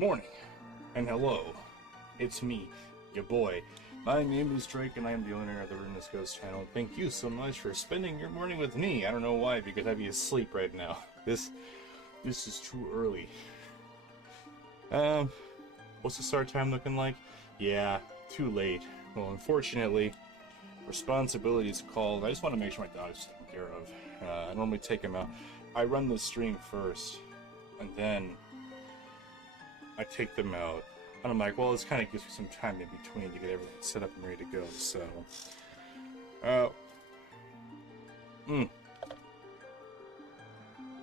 Morning, and hello. It's me, your boy. My name is Drake, and I am the owner of the Ruinous Ghost channel. Thank you so much for spending your morning with me. I don't know why, because I'd be asleep right now. This is too early. What's the start time looking like? Yeah, too late. Well, unfortunately, responsibilities called. I just want to make sure my dog's taken care of. I normally take him out. I run the stream first, and then I take them out. And I'm like, well, this kind of gives me some time in between to get everything set up and ready to go, so...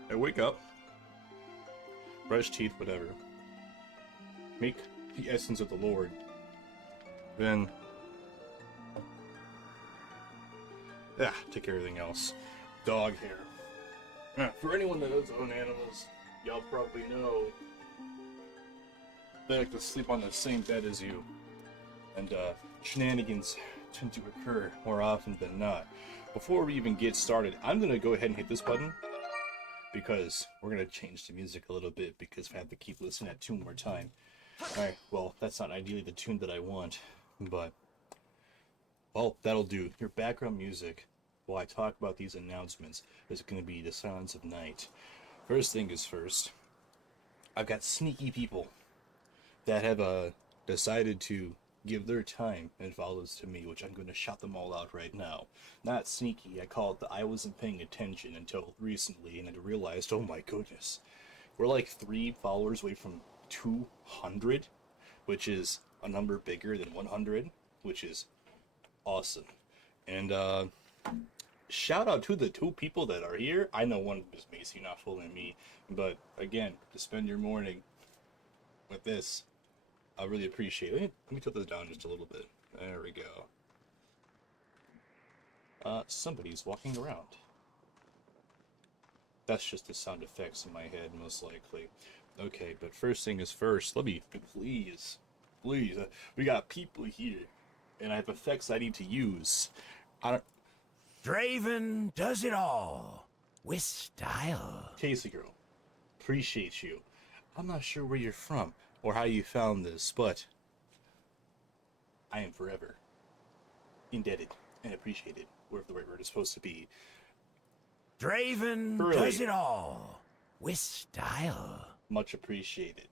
I wake up, brush teeth, whatever. Make the essence of the Lord. Then... take care of everything else. Dog hair. For anyone that does own animals, y'all probably know they like to sleep on the same bed as you, and shenanigans tend to occur more often than not. Before we even get started, I'm going to go ahead and hit this button, because we're going to change the music a little bit, because I have to keep listening at tune more time. Alright, well, that's not ideally the tune that I want, but, well, that'll do. Your background music, while I talk about these announcements, is going to be The Silence of Night. First thing is first, I've got sneaky people that have decided to give their time and follows to me, which I'm going to shout them all out right now. Not sneaky, I call it the I wasn't paying attention until recently, and I realized, oh my goodness, we're like 3 followers away from 200, which is a number bigger than 100, which is awesome. And shout out to the 2 people that are here. I know one is Macy, not fooling me, but again, to spend your morning with this, I really appreciate it. Let me tilt this down just a little bit. There we go. Somebody's walking around. That's just the sound effects in my head, most likely. Okay, but first thing is first, let me, please, we got people here, and I have effects I need to use. Draven does it all, with style. Casey girl, appreciate you. I'm not sure where you're from, or how you found this, but I am forever indebted and appreciated, wherever the right word is supposed to be. Draven does it all, with style. Much appreciated.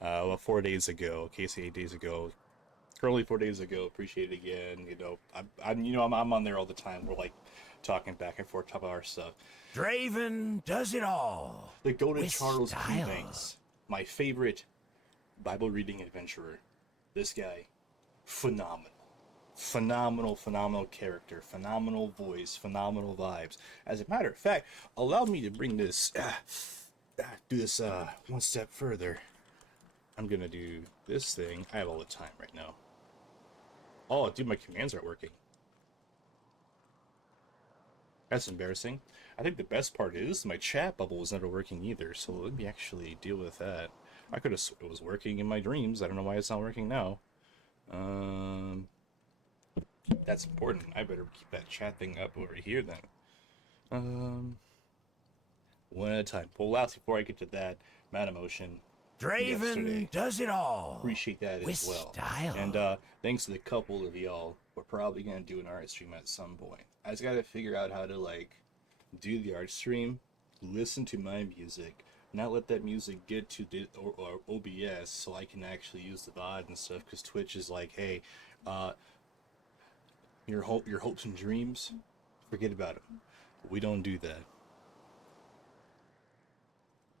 Well, 4 days ago, Casey 8 days ago, currently 4 days ago, appreciate it again. You know, I'm on there all the time. We're like talking back and forth, talk about our stuff. Draven does it all. The goated Charles Eubanks, my favorite Bible reading adventurer. This guy, phenomenal. Phenomenal character, phenomenal voice, phenomenal vibes. As a matter of fact, allow me to bring this, do this one step further. I'm gonna do this thing. I have all the time right now. Oh, dude, my commands aren't working. That's embarrassing. I think the best part is my chat bubble was never working either, so let me actually deal with that. I could have it was working in my dreams. I don't know why it's not working now. That's important. I better keep that chat thing up over here then. One at a time. Well, last before I get to that, Mad Emotion. Draven does it all. Appreciate that as well. Style. And thanks to the couple of y'all, we're probably gonna do an art stream at some point. I just gotta figure out how to like do the art stream, listen to my music, not let that music get to the or OBS, so I can actually use the VOD and stuff. Because Twitch is like, hey, your hopes and dreams, forget about them. We don't do that.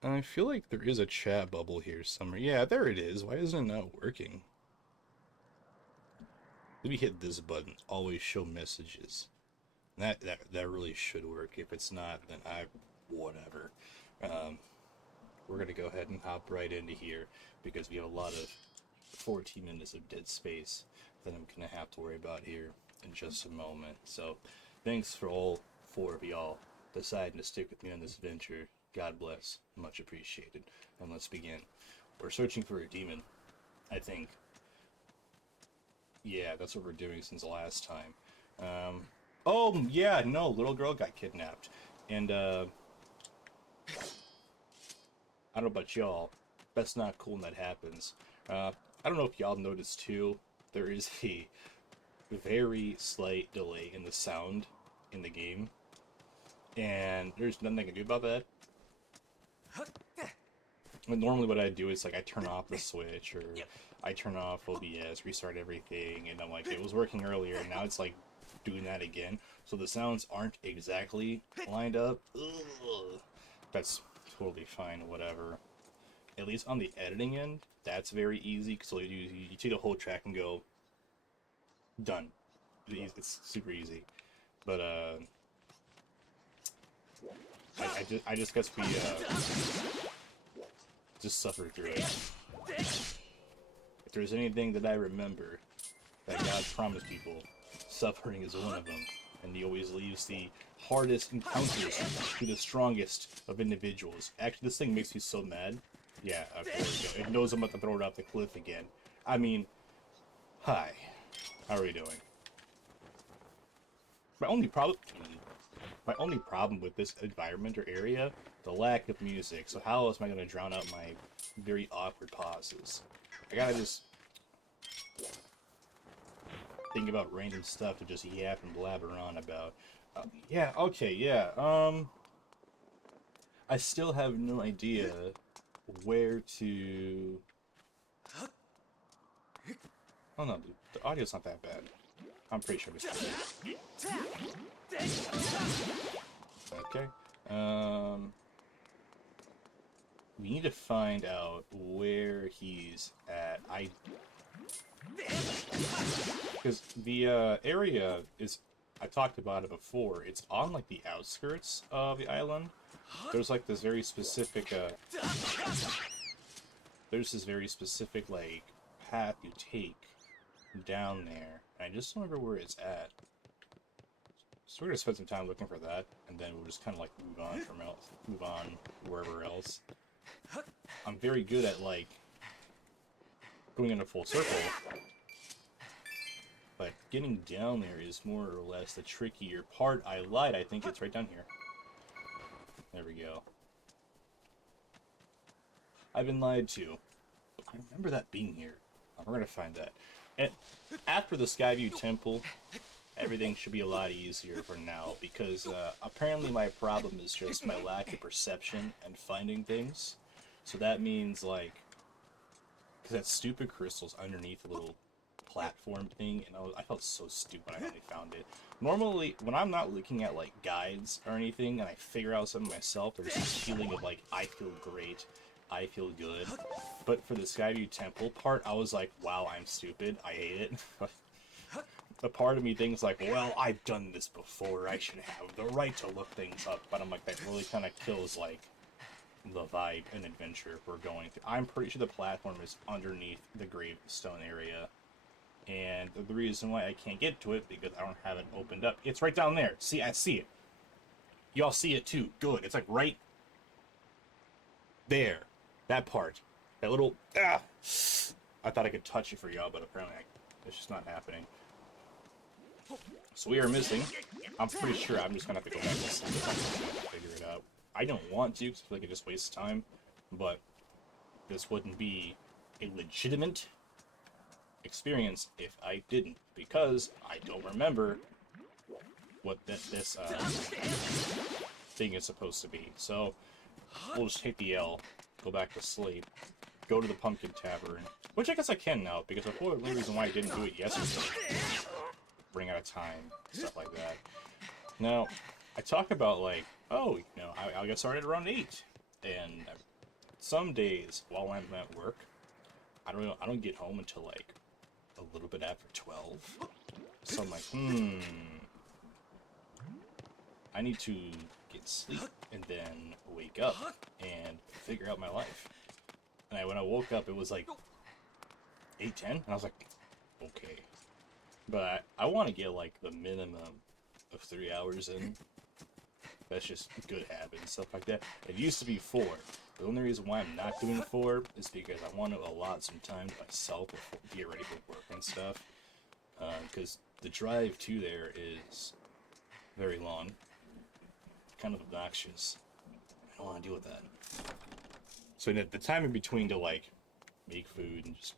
I feel like there is a chat bubble here somewhere. Yeah, there it is. Why isn't it not working? Let me hit this button. Always show messages. That really should work. If it's not, then whatever. We're gonna go ahead and hop right into here because we have a lot of 14 minutes of dead space that I'm gonna have to worry about here in just a moment. So, thanks for all 4 of y'all deciding to stick with me on this adventure. God bless. Much appreciated. And let's begin. We're searching for a demon, I think. Yeah, that's what we're doing since the last time. Oh, yeah, no, little girl got kidnapped. And, I don't know about y'all, That's not cool when that happens. I don't know if y'all noticed too, there is a very slight delay in the sound in the game, and there's nothing I can do about that. But normally what I do is like I turn off the switch, or I turn off OBS, restart everything, and I'm like, it was working earlier, and now it's like doing that again. So the sounds aren't exactly lined up. Ugh. That's totally fine, whatever. At least on the editing end, that's very easy. So you take the whole track and go, done. It's super easy. But I just guess we just suffer through it. If there's anything that I remember that God promised people, suffering is one of them, and He always leaves the hardest encounters to the strongest of individuals. Actually, this thing makes me so mad. Yeah, there we go. It knows I'm about to throw it off the cliff again. I mean, hi. How are we doing? My only problem with this environment or area, the lack of music. So how else am I going to drown out my very awkward pauses? I gotta just think about random stuff to just yap and blabber on about. Yeah, okay, yeah. I still have no idea where to... Oh no, the audio's not that bad. I'm pretty sure it's good. Okay. We need to find out where he's at. Because the area is... I talked about it before. It's on like the outskirts of the island. There's like this very specific there's this very specific like path you take down there. I just don't remember where it's at. So we're gonna spend some time looking for that, and then we'll just kind of like move on wherever else. I'm very good at like going in a full circle, but getting down there is more or less the trickier part. I lied. I think it's right down here. There we go. I've been lied to. I remember that being here. We're gonna find that. And after the Skyview Temple, everything should be a lot easier for now, because apparently my problem is just my lack of perception and finding things. So that means, like, because that stupid crystal's underneath a little platform thing, and I felt so stupid when I finally found it. Normally, when I'm not looking at, like, guides or anything, and I figure out something myself, there's this feeling of, like, I feel great, I feel good. But for the Skyview Temple part, I was like, wow, I'm stupid, I hate it. The part of me thinks like, well, I've done this before, I should have the right to look things up, but I'm like, that really kind of kills, like, the vibe and adventure we're going through. I'm pretty sure the platform is underneath the gravestone area, and the reason why I can't get to it, because I don't have it opened up. It's right down there. See, I see it. Y'all see it too. Good. It's like right there. That part. That little... Ah! I thought I could touch it for y'all, but apparently it's just not happening. So we are missing. I'm pretty sure I'm just gonna have to go back and figure it out. I don't want to, because I feel like it just wastes time, but this wouldn't be a legitimate experience if I didn't, because I don't remember what this thing is supposed to be. So we'll just take the L, go back to sleep, go to the Pumpkin Tavern, which I guess I can now, because before the only reason why I didn't do it yesterday, running out of time, stuff like that. Now, I talk about like, oh, you know, I'll get started around 8, and some days while I'm at work, I don't get home until like a little bit after 12. So I'm like, I need to get sleep and then wake up and figure out my life. And when I woke up, it was like 8:10, and I was like, okay. But I want to get like the minimum of 3 hours in. That's just good habits, stuff like that. It used to be 4. The only reason why I'm not doing 4 is because I want to allot some time to myself to get ready for work and stuff. Because the drive to there is very long, kind of obnoxious. I don't want to deal with that. So the time in between to like make food and just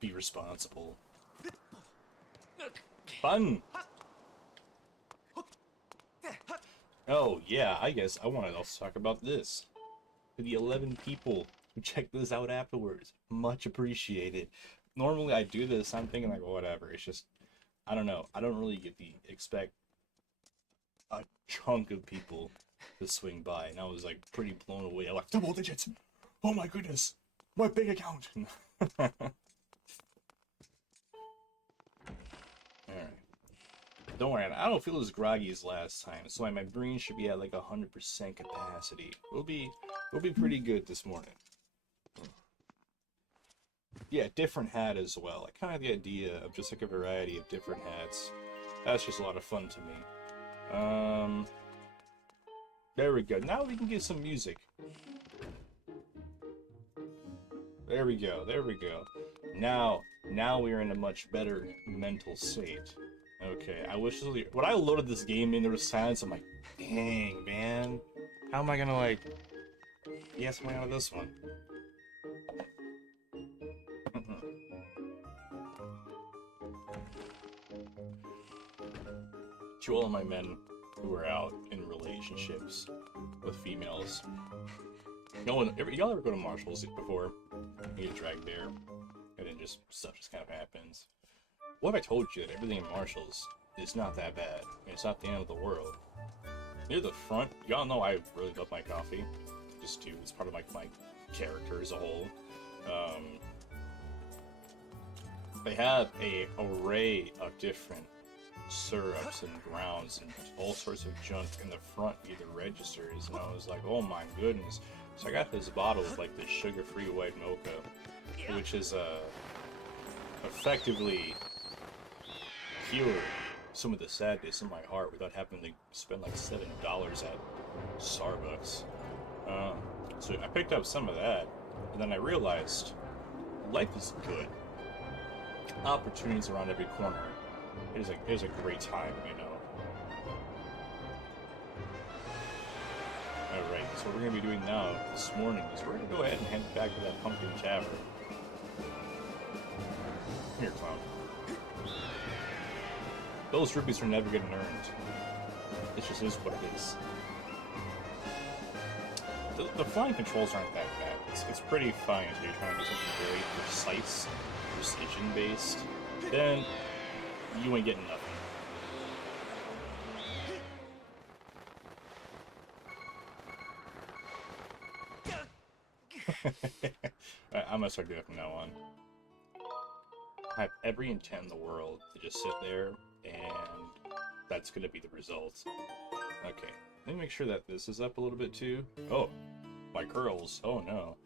be responsible. Fun. Oh yeah, I guess I want to also talk about this. For the 11 people who checked this out afterwards, much appreciated. Normally I do this, I'm thinking like, well, whatever. It's just, I don't know. I don't really get the expect a chunk of people to swing by, and I was like pretty blown away. I'm like, double digits! Oh my goodness! My bank account! Alright. Don't worry, I don't feel as groggy as last time, so my brain should be at like 100% capacity. We'll be pretty good this morning. Yeah, different hat as well. I kind of the idea of just like a variety of different hats. That's just a lot of fun to me. There we go. Now we can get some music. There we go. There we go. Now we're in a much better mental state. Okay, I wish when I loaded this game in, there was silence. I'm like, dang, man. How am I gonna like get something out of this one? To all of my men who are out in relationships with females, y'all ever go to Marshall's before? You get dragged there, and then stuff just kind of happens. What if I told you that everything in Marshall's is not that bad? It's not the end of the world. Near the front, y'all know I really love my coffee. Just do. It's part of my character as a whole. They have a array of different syrups and grounds and all sorts of junk in the front near the registers, and I was like, oh my goodness. So I got this bottle of like this sugar-free white mocha, which is effectively cured some of the sadness in my heart without having to spend like $7 at Starbucks. So I picked up some of that, and then I realized life is good. Opportunities around every corner. It was a great time, you know. Alright, so what we're going to be doing now, this morning, is we're going to go ahead and head back to that pumpkin tavern. Come here, clown. Those rupees are never getting earned. It just is what it is. The flying controls aren't that bad. It's pretty fine if you're trying to do something very precise, precision-based. Then you ain't getting nothing. I'm gonna start doing it from now on. I have every intent in the world to just sit there, and that's gonna be the results. Okay, let me make sure that this is up a little bit too. Oh, my curls. Oh no.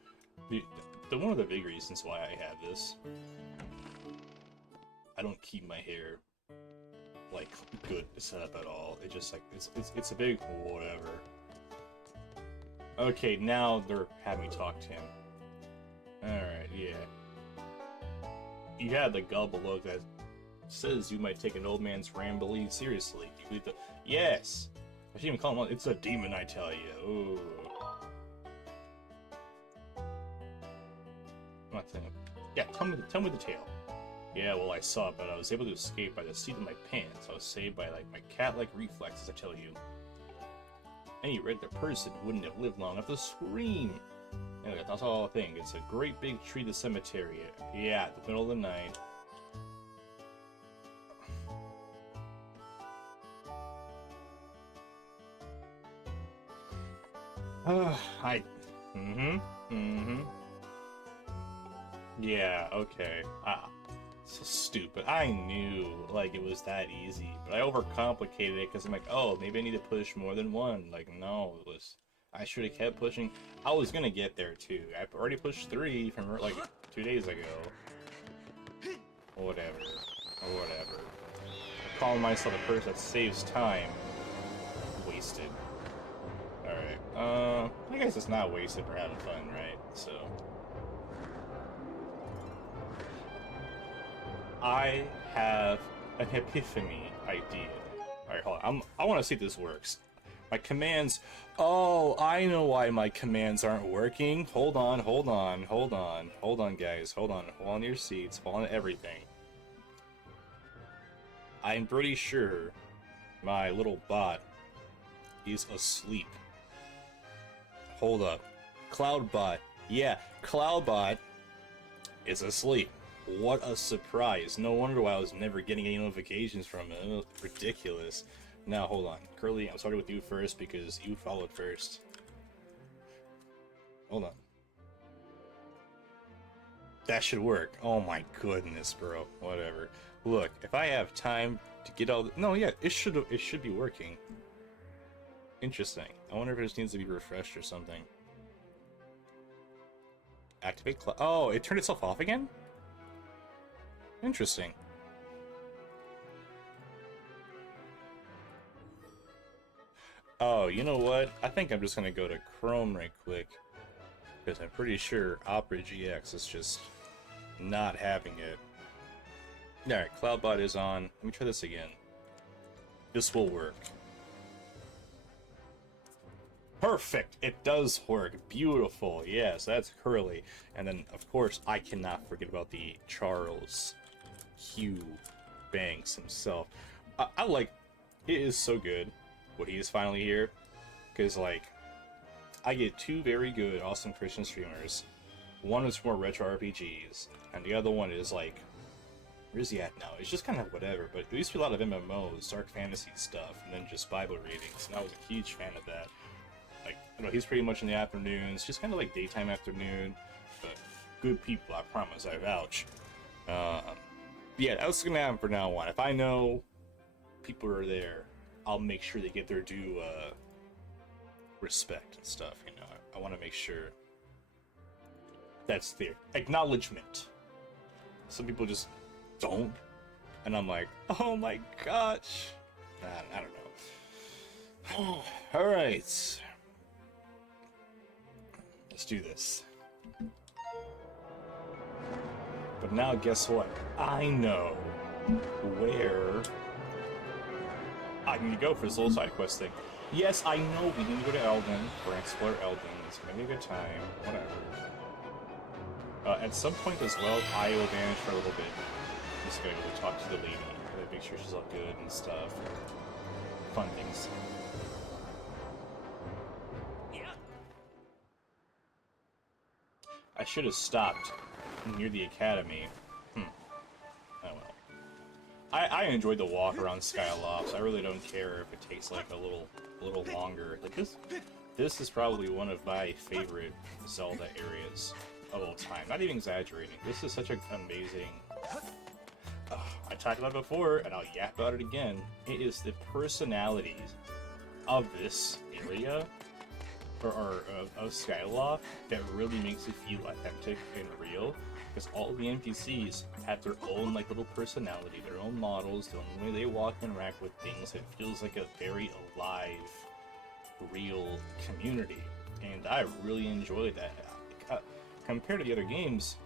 One of the big reasons why I have this, I don't keep my hair like good set up at all. It just like it's a big whatever. Okay, now they're having me talk to him. Alright, yeah. You had the gullible look that says you might take an old man's rambling seriously. You believe the yes! I shouldn't even call him out. It's a demon, I tell you. Ooh. I'm not saying. Yeah, tell me the tale. Yeah, well, I saw it, but I was able to escape by the seat of my pants. I was saved by, like, my cat-like reflexes, I tell you. Any regular person wouldn't have lived long enough to scream. Anyway, that's all I think. It's a great big tree in the cemetery. Yeah, at the middle of the night. Yeah, okay. So stupid. I knew, like, it was that easy, but I overcomplicated it because I'm like, oh, maybe I need to push more than one. Like, no, it was... I should have kept pushing. I was gonna get there, too. I already pushed 3 from, like, 2 days ago. Whatever. Whatever. I'm calling myself a person that saves time. Wasted. Alright, I guess it's not wasted for having fun, right? So... I have an epiphany idea. Alright, hold on. I want to see if this works. My commands... Oh, I know why my commands aren't working. Hold on, hold on, hold on. Hold on, guys. Hold on. Hold on to your seats. Hold on to everything. I'm pretty sure my little bot is asleep. Hold up. Cloudbot. Yeah, Cloudbot is asleep. What a surprise. No wonder why I was never getting any notifications from it. It was ridiculous. Now, hold on. Curly, I'm starting with you first because you followed first. Hold on. That should work. Oh my goodness, bro. Whatever. Look, if I have time to get all the... No, yeah, it should be working. Interesting. I wonder if it just needs to be refreshed or something. Activate cloud... Oh, it turned itself off again? Interesting. Oh, you know what? I think I'm just gonna go to Chrome right quick. Because I'm pretty sure Opera GX is just not having it. Alright, Cloudbot is on. Let me try this again. This will work. Perfect! It does work. Beautiful. Yes, that's Curly. And then, of course, I cannot forget about the Charles Hugh Banks himself. I like... It is so good when he is finally here. Because, like, I get two very good, awesome Christian streamers. One is more retro RPGs, and the other one is, like... Where's he at now? It's just kind of whatever, but there used to be a lot of MMOs, dark fantasy stuff, and then just Bible readings, and I was a huge fan of that. Like, you know, he's pretty much in the afternoons, just kind of like daytime afternoon, but good people, I promise, I vouch. Yeah, that's gonna happen from now on. If I know people are there, I'll make sure they get their due respect and stuff, you know. I want to make sure that's their acknowledgement. Some people just don't, and I'm like, oh my gosh. I don't know. All right, let's do this. But now guess what? I know where I need to go for this little side quest thing. Yes, I know we need to go to Eldon or explore Eldon. It's gonna be a good time. Whatever. At some point as well, I will vanish for a little bit. I'm just gonna go talk to the lady, make sure she's all good and stuff. Fun things. I should have stopped near the academy. Oh well. I enjoyed the walk around Skylofts. I really don't care if it takes like a little longer. Like this is probably one of my favorite Zelda areas of all time. Not even exaggerating. This is such an amazing... I talked about it before, and I'll yap about it again. It is the personalities of this area, or of Skyloft, that really makes it feel authentic and real. Because all the NPCs have their own like little personality, their own models, the own way they walk and interact with things. It feels like a very alive, real community, and I really enjoyed that. Compared to the other games,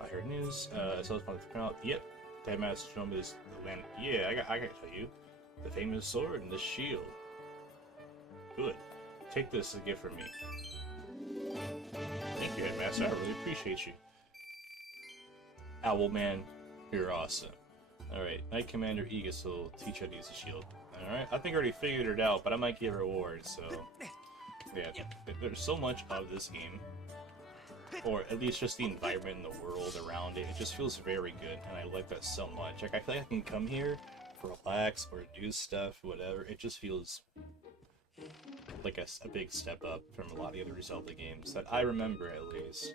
I heard news. So it's out. Yep, that Master Stone is the land. Yeah, I gotta tell you, the famous sword and the shield. Good. Take this as a gift from me. Thank you, Headmaster. I really appreciate you. Owlman, you're awesome. Alright, Knight Commander Aegis will teach how to use the shield. Alright, I think I already figured it out, but I might get rewards, so... Yeah, there's so much of this game, or at least just the environment and the world around it. It just feels very good, and I like that so much. Like, I feel like I can come here, relax, or do stuff, whatever. It just feels like a big step up from a lot of the other Zelda games that I remember, at least.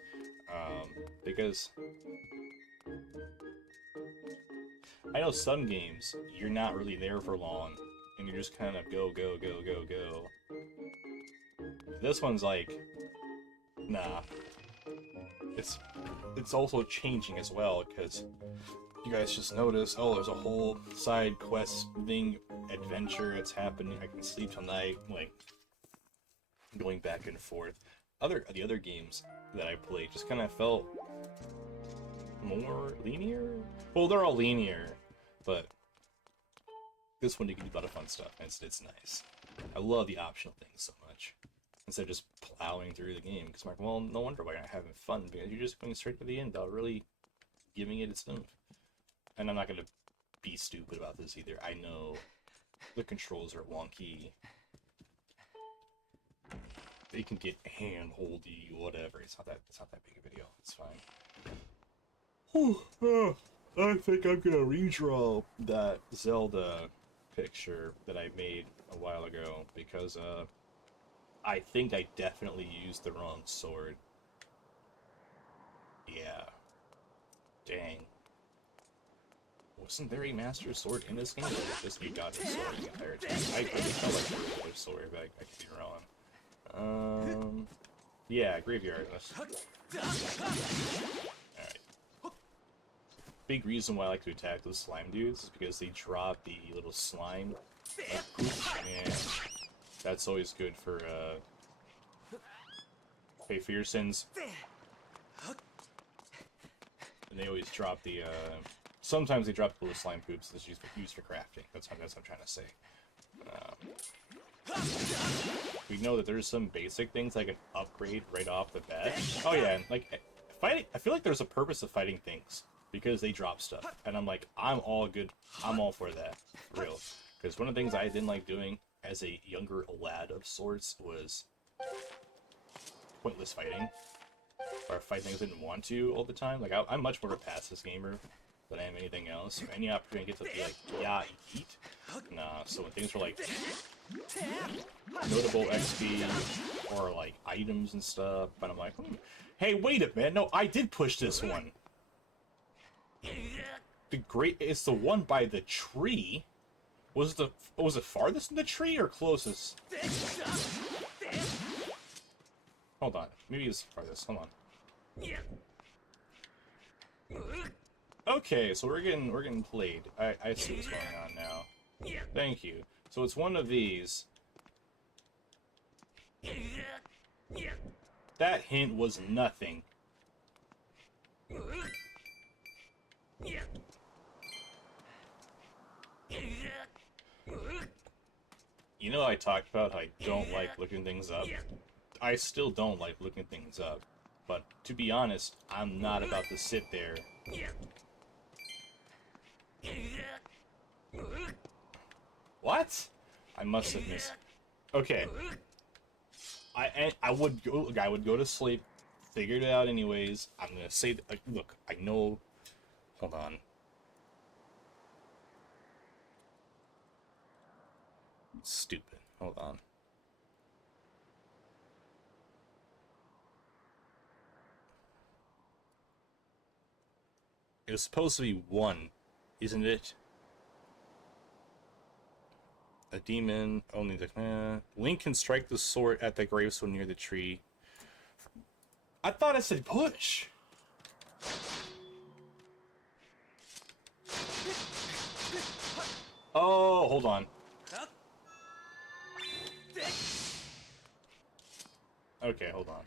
Because I know some games, you're not really there for long, and you're just kind of go, go, go, go, go. This one's like, nah. It's also changing as well, because you guys just notice, oh, there's a whole side quest thing, adventure, it's happening, I can sleep tonight, like, going back and forth. The other games that I played just kind of felt more linear? Well, they're all linear, but this one you can do a lot of fun stuff, and it's nice. I love the optional things so much. Instead of just plowing through the game. Because I'm like, well, no wonder why you're not having fun. Because you're just going straight to the end without really giving it its oomph. And I'm not going to be stupid about this either. I know the controls are wonky. They can get hand-holdy, whatever. It's not that big a deal. It's fine. Whew. I think I'm gonna redraw that Zelda picture that I made a while ago because I think I definitely used the wrong sword. Yeah. Dang. Wasn't there a Master Sword in this game? Or was just you got a sword the entire time? I felt like there was another sword, but I could be wrong. Yeah, Graveyard. Alright. Big reason why I like to attack those slime dudes is because they drop the little slime poop, and that's always good for, pay for your sins. And they always drop the, sometimes they drop the little slime poops that's used for crafting. That's what I'm trying to say. We know that there's some basic things I can upgrade right off the bat. Oh yeah, and like fighting, I feel like there's a purpose of fighting things because they drop stuff, and I'm like, I'm all good. I'm all for that, for real. Because one of the things I didn't like doing as a younger lad of sorts was pointless fighting, or fight things I didn't want to all the time. Like I'm much more of a passive gamer than I am anything else. So any opportunity to get to be like, yeah, eat. Nah. So when things were like notable XP or like items and stuff, but I'm like, hey, wait a minute, no, I did push this one. It's the one by the tree. Was it farthest in the tree or closest? Hold on, maybe it's farthest. Hold on. Okay, so we're getting played. I see what's going on now. Thank you. So it's one of these. That hint was nothing. You know, I talked about how I don't like looking things up. I still don't like looking things up. But to be honest, I'm not about to sit there. What? I must have missed. Okay. I would go to sleep, figured it out anyways. I'm gonna say that, like, look, I know. Hold on. Stupid. Hold on. It was supposed to be one, isn't it? A demon, only the Link can strike the sword at the gravestone near the tree. I thought it said push. Oh, hold on. Okay, hold on.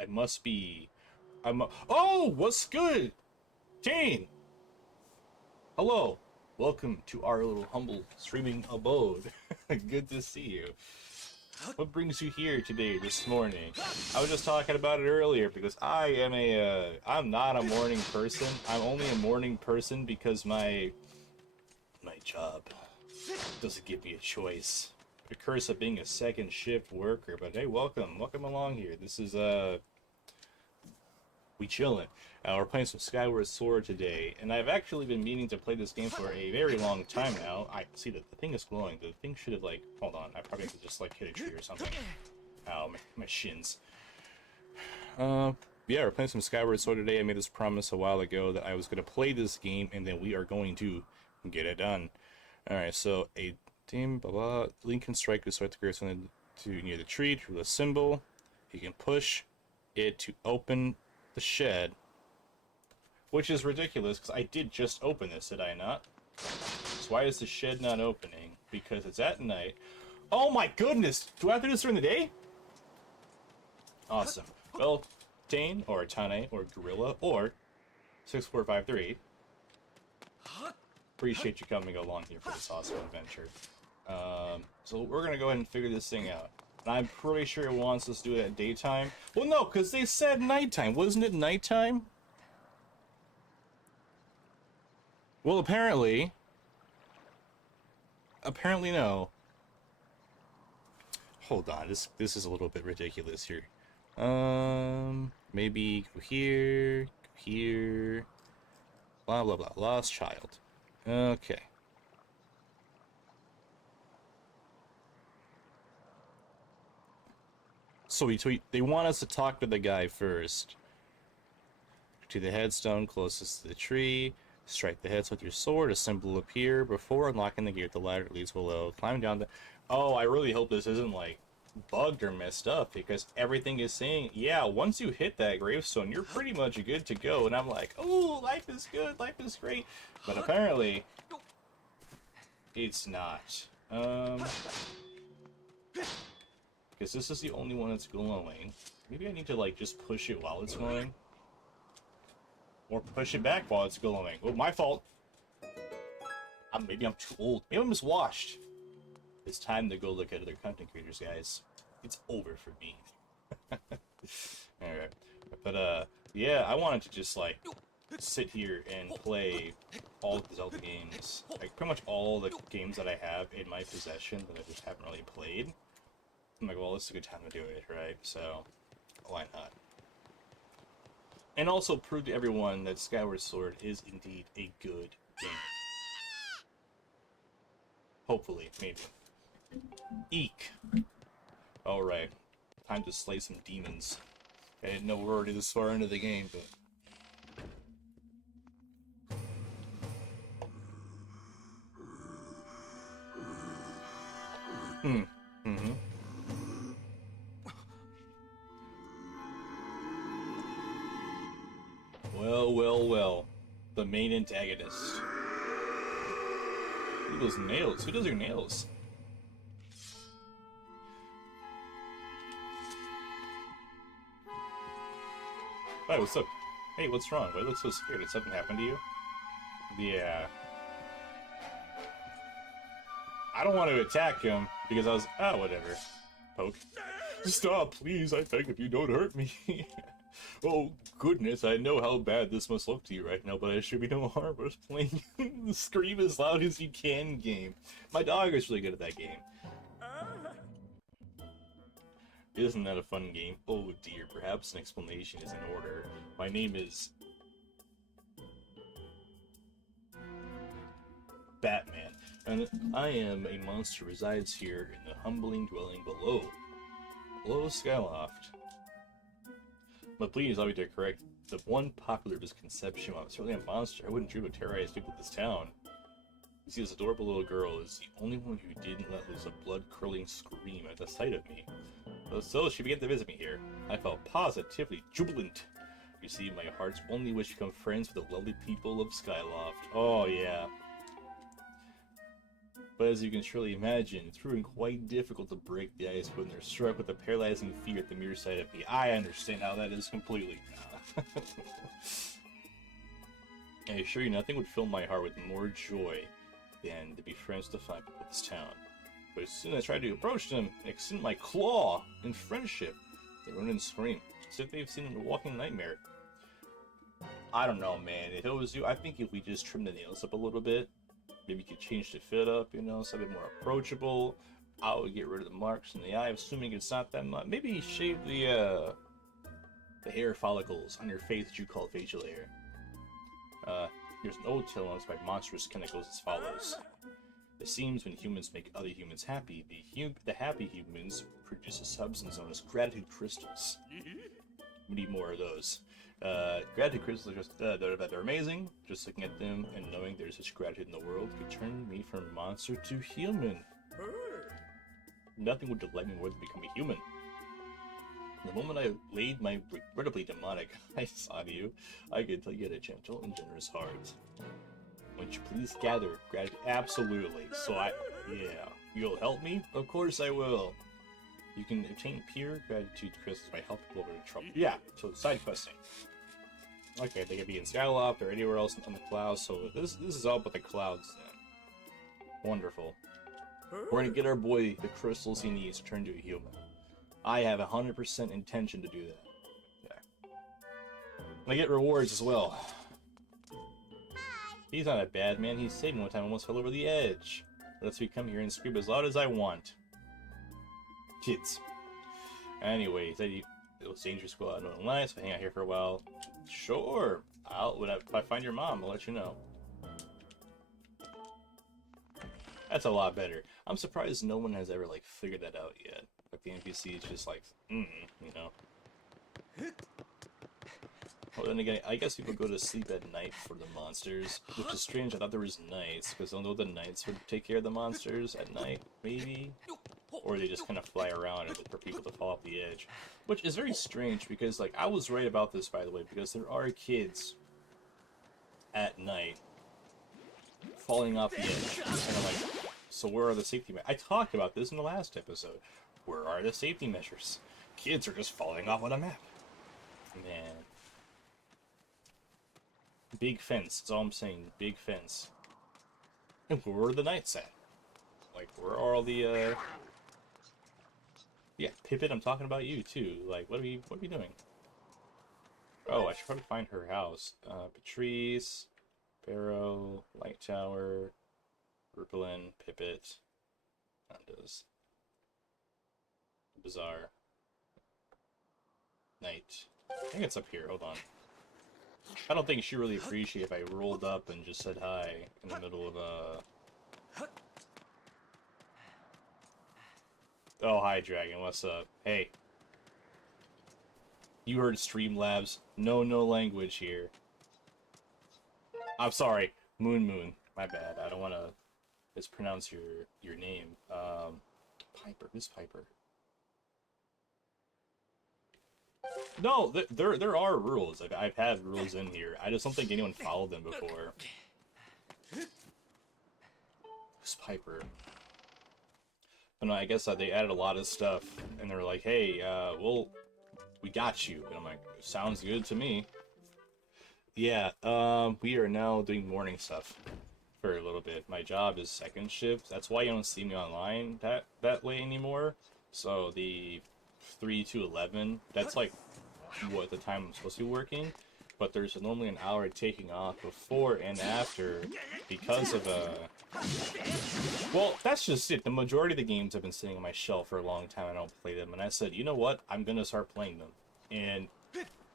I must be. Oh, what's good? Jane! Hello. Welcome to our little humble streaming abode. Good to see you. What brings you here today, this morning? I was just talking about it earlier because I'm not a morning person. I'm only a morning person because my job doesn't give me a choice. The curse of being a second shift worker, but hey, welcome along here. This is, we chillin'. We're playing some Skyward Sword today, and I've actually been meaning to play this game for a very long time now. I see that the thing is glowing. The thing should have, like, hold on. I probably have to just, like, hit a tree or something. Ow, my shins. Yeah, we're playing some Skyward Sword today. I made this promise a while ago that I was going to play this game, and then we are going to get it done. Alright, so a team, blah blah. Link can strike the sword to near the tree to the symbol. He can push it to open the shed, which is ridiculous because I did just open this, did I not? So why is the shed not opening? Because it's at night. Oh my goodness! Do I have to do this during the day? Awesome. Well, Tane, or Tane, or Gorilla, or 6453 Appreciate you coming along here for this awesome adventure. So we're gonna go ahead and figure this thing out. And I'm pretty sure it wants us to do it at daytime. Well, no, because they said nighttime. Wasn't it nighttime? Well, apparently... Apparently no. Hold on, this is a little bit ridiculous here. Maybe go here, blah blah blah, lost child. Okay. So they want us to talk to the guy first. To the headstone closest to the tree. Strike the heads with your sword. A symbol will appear before unlocking the gate. The ladder leads below. Climb down the... Oh, I really hope this isn't, like, bugged or messed up, because everything is saying, yeah, once you hit that gravestone, you're pretty much good to go. And I'm like, oh, life is good, life is great. But apparently, it's not. Because this is the only one that's glowing. Maybe I need to, like, just push it while it's glowing. Or push it back while it's glowing. Oh, my fault. Maybe I'm too old. Maybe I'm just washed. It's time to go look at other content creators, guys. It's over for me. Alright. But, yeah, I wanted to just, like, sit here and play all the Zelda games. Like, pretty much all the games that I have in my possession that I just haven't really played. I'm like, well, this is a good time to do it, right? So, why not? And also prove to everyone that Skyward Sword is indeed a good game. Hopefully, maybe. Eek. Alright. Time to slay some demons. I didn't know we're already this far into the game, but... Mm-hmm. Well, well, well. The main antagonist. Look at those nails. Who does your nails? Hi, what's up? Hey, what's wrong? Why you look so scared? Did something happen to you? Yeah. I don't want to attack him because I was... Ah, whatever. Poke. Stop, please. I beg of you, don't hurt me. Oh, goodness, I know how bad this must look to you right now, but I should be no harm. I was playing Scream as loud as you can game. My dog is really good at that game. Isn't that a fun game? Oh dear, perhaps an explanation is in order. My name is... Batman, and I am a monster who resides here in the humbling dwelling below Skyloft. But please allow me to correct the one popular misconception. I'm certainly a monster. I wouldn't dream of terrorizing people in this town. You see, this adorable little girl is the only one who didn't let loose a blood-curdling scream at the sight of me. So she began to visit me here. I felt positively jubilant. You see, my heart's only wish to become friends with the lovely people of Skyloft. Oh, yeah. But as you can surely imagine, it's proving quite difficult to break the ice when they're struck with a paralyzing fear at the mere sight of me. I understand how that is completely. I assure you, nothing would fill my heart with more joy than to be friends with the fine people of this town. But as soon as I tried to approach them and extend my claw in friendship, they run and scream, as if they've seen a walking nightmare. I don't know, man. If it was you, I think if we just trim the nails up a little bit, maybe you could change the fit up, you know, so a bit more approachable. I would get rid of the marks in the eye, assuming it's not that much. Maybe shave the hair follicles on your face that you call facial hair. Here's an old tale amongst my monstrous kin that goes as follows. It seems when humans make other humans happy, the happy humans produce a substance known as gratitude crystals. We need more of those. Gratitude crystals are just, they're amazing. Just looking at them and knowing there's such gratitude in the world could turn me from monster to human. Nothing would delight me more than becoming a human. The moment I laid my regrettably demonic eyes on you, I could tell you had a gentle and generous heart. Won't you please gather gratitude? Absolutely. So yeah. You'll help me? Of course I will. You can obtain pure gratitude crystals by helping people over in trouble. Yeah, so side questing. Okay, they could be in Skyloft or anywhere else on the clouds, so this is all but the clouds then. Wonderful. We're gonna get our boy the crystals he needs to turn to a human. I have 100% intention to do that. Yeah. And I get rewards as well. He's not a bad man. He saved me one time, almost fell over the edge. Lets me come here and scream as loud as I want. Kids. Anyway, he said it was dangerous to go out in the night, so hang out here for a while. Sure. If I find your mom, I'll let you know. That's a lot better. I'm surprised no one has ever, like, figured that out yet. Like, the NPC is just like, you know. Well, then again, I guess people go to sleep at night for the monsters, which is strange. I thought there was nights, because I don't know the knights would take care of the monsters at night, maybe? Or they just kind of fly around and look for people to fall off the edge. Which is very strange, because, like, I was right about this, by the way, because there are kids at night falling off the edge. And I'm like, so where are the safety measures? I talked about this in the last episode. Where are the safety measures? Kids are just falling off on a map. Man. Big fence, that's all I'm saying. Big fence. And where are the knights at? Like, where are all the, Yeah, Pippin, I'm talking about you, too. Like, what are we doing? Oh, I should probably find her house. Patrice, Barrow, Light Tower, Rupelin, Pippet, Nando's, Bazaar, Knight. I think it's up here, hold on. I don't think she really appreciate if I rolled up and just said hi in the middle of Oh, hi, Dragon. What's up? Hey. You heard Streamlabs. No language here. I'm sorry. Moon. My bad. I don't want to mispronounce your name. Piper. Who's Piper? No, there are rules. I've had rules in here. I just don't think anyone followed them before. Who's Piper? And I guess they added a lot of stuff, and they're like, "Hey, we got you." And I'm like, "Sounds good to me." Yeah, we are now doing morning stuff for a little bit. My job is second shift. That's why you don't see me online that way anymore. So the 3 to 11, that's like what the time I'm supposed to be working. But there's normally an hour taking off before and after because of well, that's just it. The majority of the games have been sitting on my shelf for a long time. I don't play them, and I said, you know what? I'm gonna start playing them. And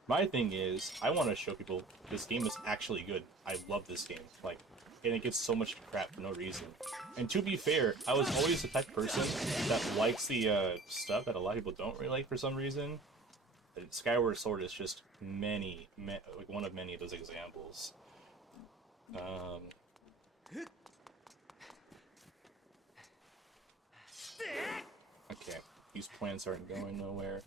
my thing is, I want to show people this game is actually good. I love this game. Like, and it gets so much crap for no reason. And to be fair, I was always the type of person that likes the stuff that a lot of people don't really like for some reason. And Skyward Sword is just like one of many of those examples. Okay, these plants aren't going nowhere.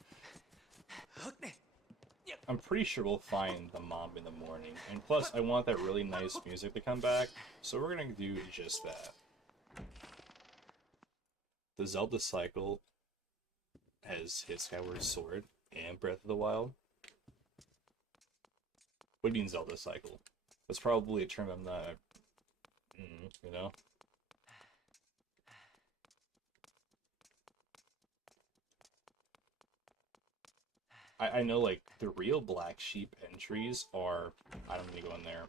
I'm pretty sure we'll find the mom in the morning. And plus, I want that really nice music to come back, so we're gonna do just that. The Zelda cycle has hit Skyward Sword and Breath of the Wild. What do you mean Zelda cycle? That's probably a term I'm not... you know? I know, like, the real Black Sheep entries are... I don't need to go in there.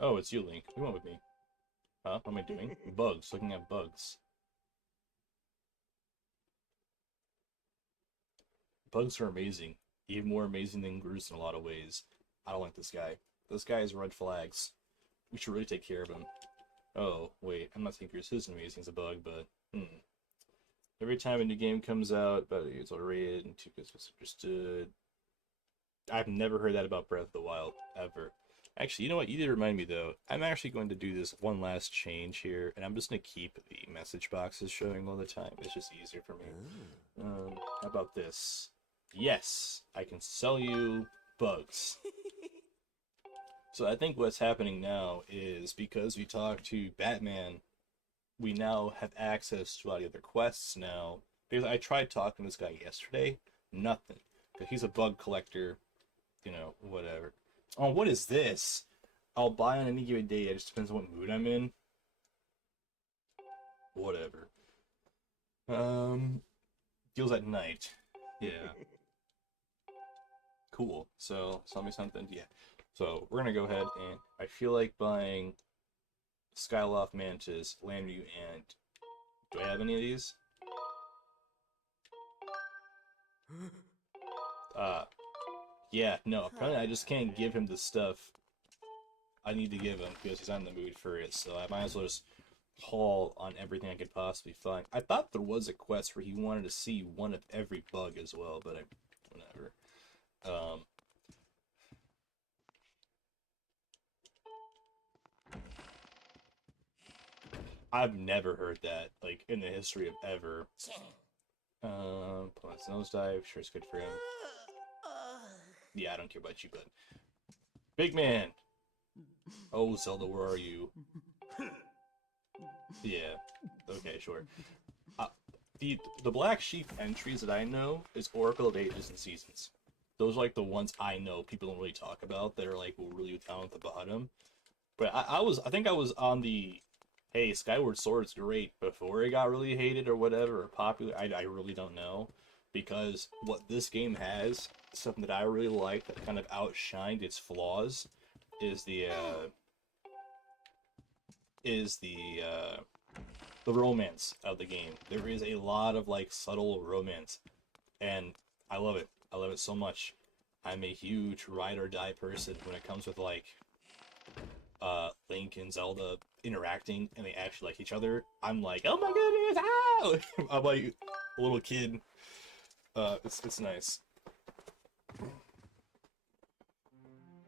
Oh, it's you, Link. You went with me. Huh? What am I doing? Bugs. Looking at bugs. Bugs are amazing. Even more amazing than Groose in a lot of ways. I don't like this guy. This guy has red flags. We should really take care of him. Oh, wait. I'm not saying Groose is amazing as a bug, but... Every time a new game comes out, but it's overrated and too misunderstood. I've never heard that about Breath of the Wild, ever. Actually, you know what? You did remind me, though. I'm actually going to do this one last change here, and I'm just going to keep the message boxes showing all the time. It's just easier for me. How about this? Yes, I can sell you bugs. So I think what's happening now is because we talked to Batman, we now have access to all the other quests now. Because I tried talking to this guy yesterday, nothing. He's a bug collector, you know, whatever. Oh, what is this? I'll buy on any given day. It just depends on what mood I'm in. Whatever. Deals at night. Yeah. Cool. So, tell me something. Yeah. So, we're gonna go ahead and I feel like buying Skyloft Mantis, Landview, and do I have any of these? Yeah, no, apparently I just can't give him the stuff I need to give him because he's not in the mood for it, so I might as well just haul on everything I could possibly find. I thought there was a quest where he wanted to see one of every bug as well, but whatever. I've never heard that, like, in the history of ever. Put on nosedive, sure it's good for him. Yeah, I don't care about you, but big man! Oh, Zelda, where are you? Yeah, okay, sure. The Black Sheep entries that I know is Oracle of Ages and Seasons. Those are like the ones I know people don't really talk about that are like really down at the bottom. But I think I was on the, hey, Skyward Sword's great before it got really hated or whatever, or popular. I really don't know. Because what this game has, something that I really like that kind of outshined its flaws, is the romance of the game. There is a lot of like subtle romance, and I love it. I love it so much. I'm a huge ride or die person when it comes with like Link and Zelda interacting and they actually like each other. I'm like, oh my goodness, ow! I'm like a little kid. It's nice.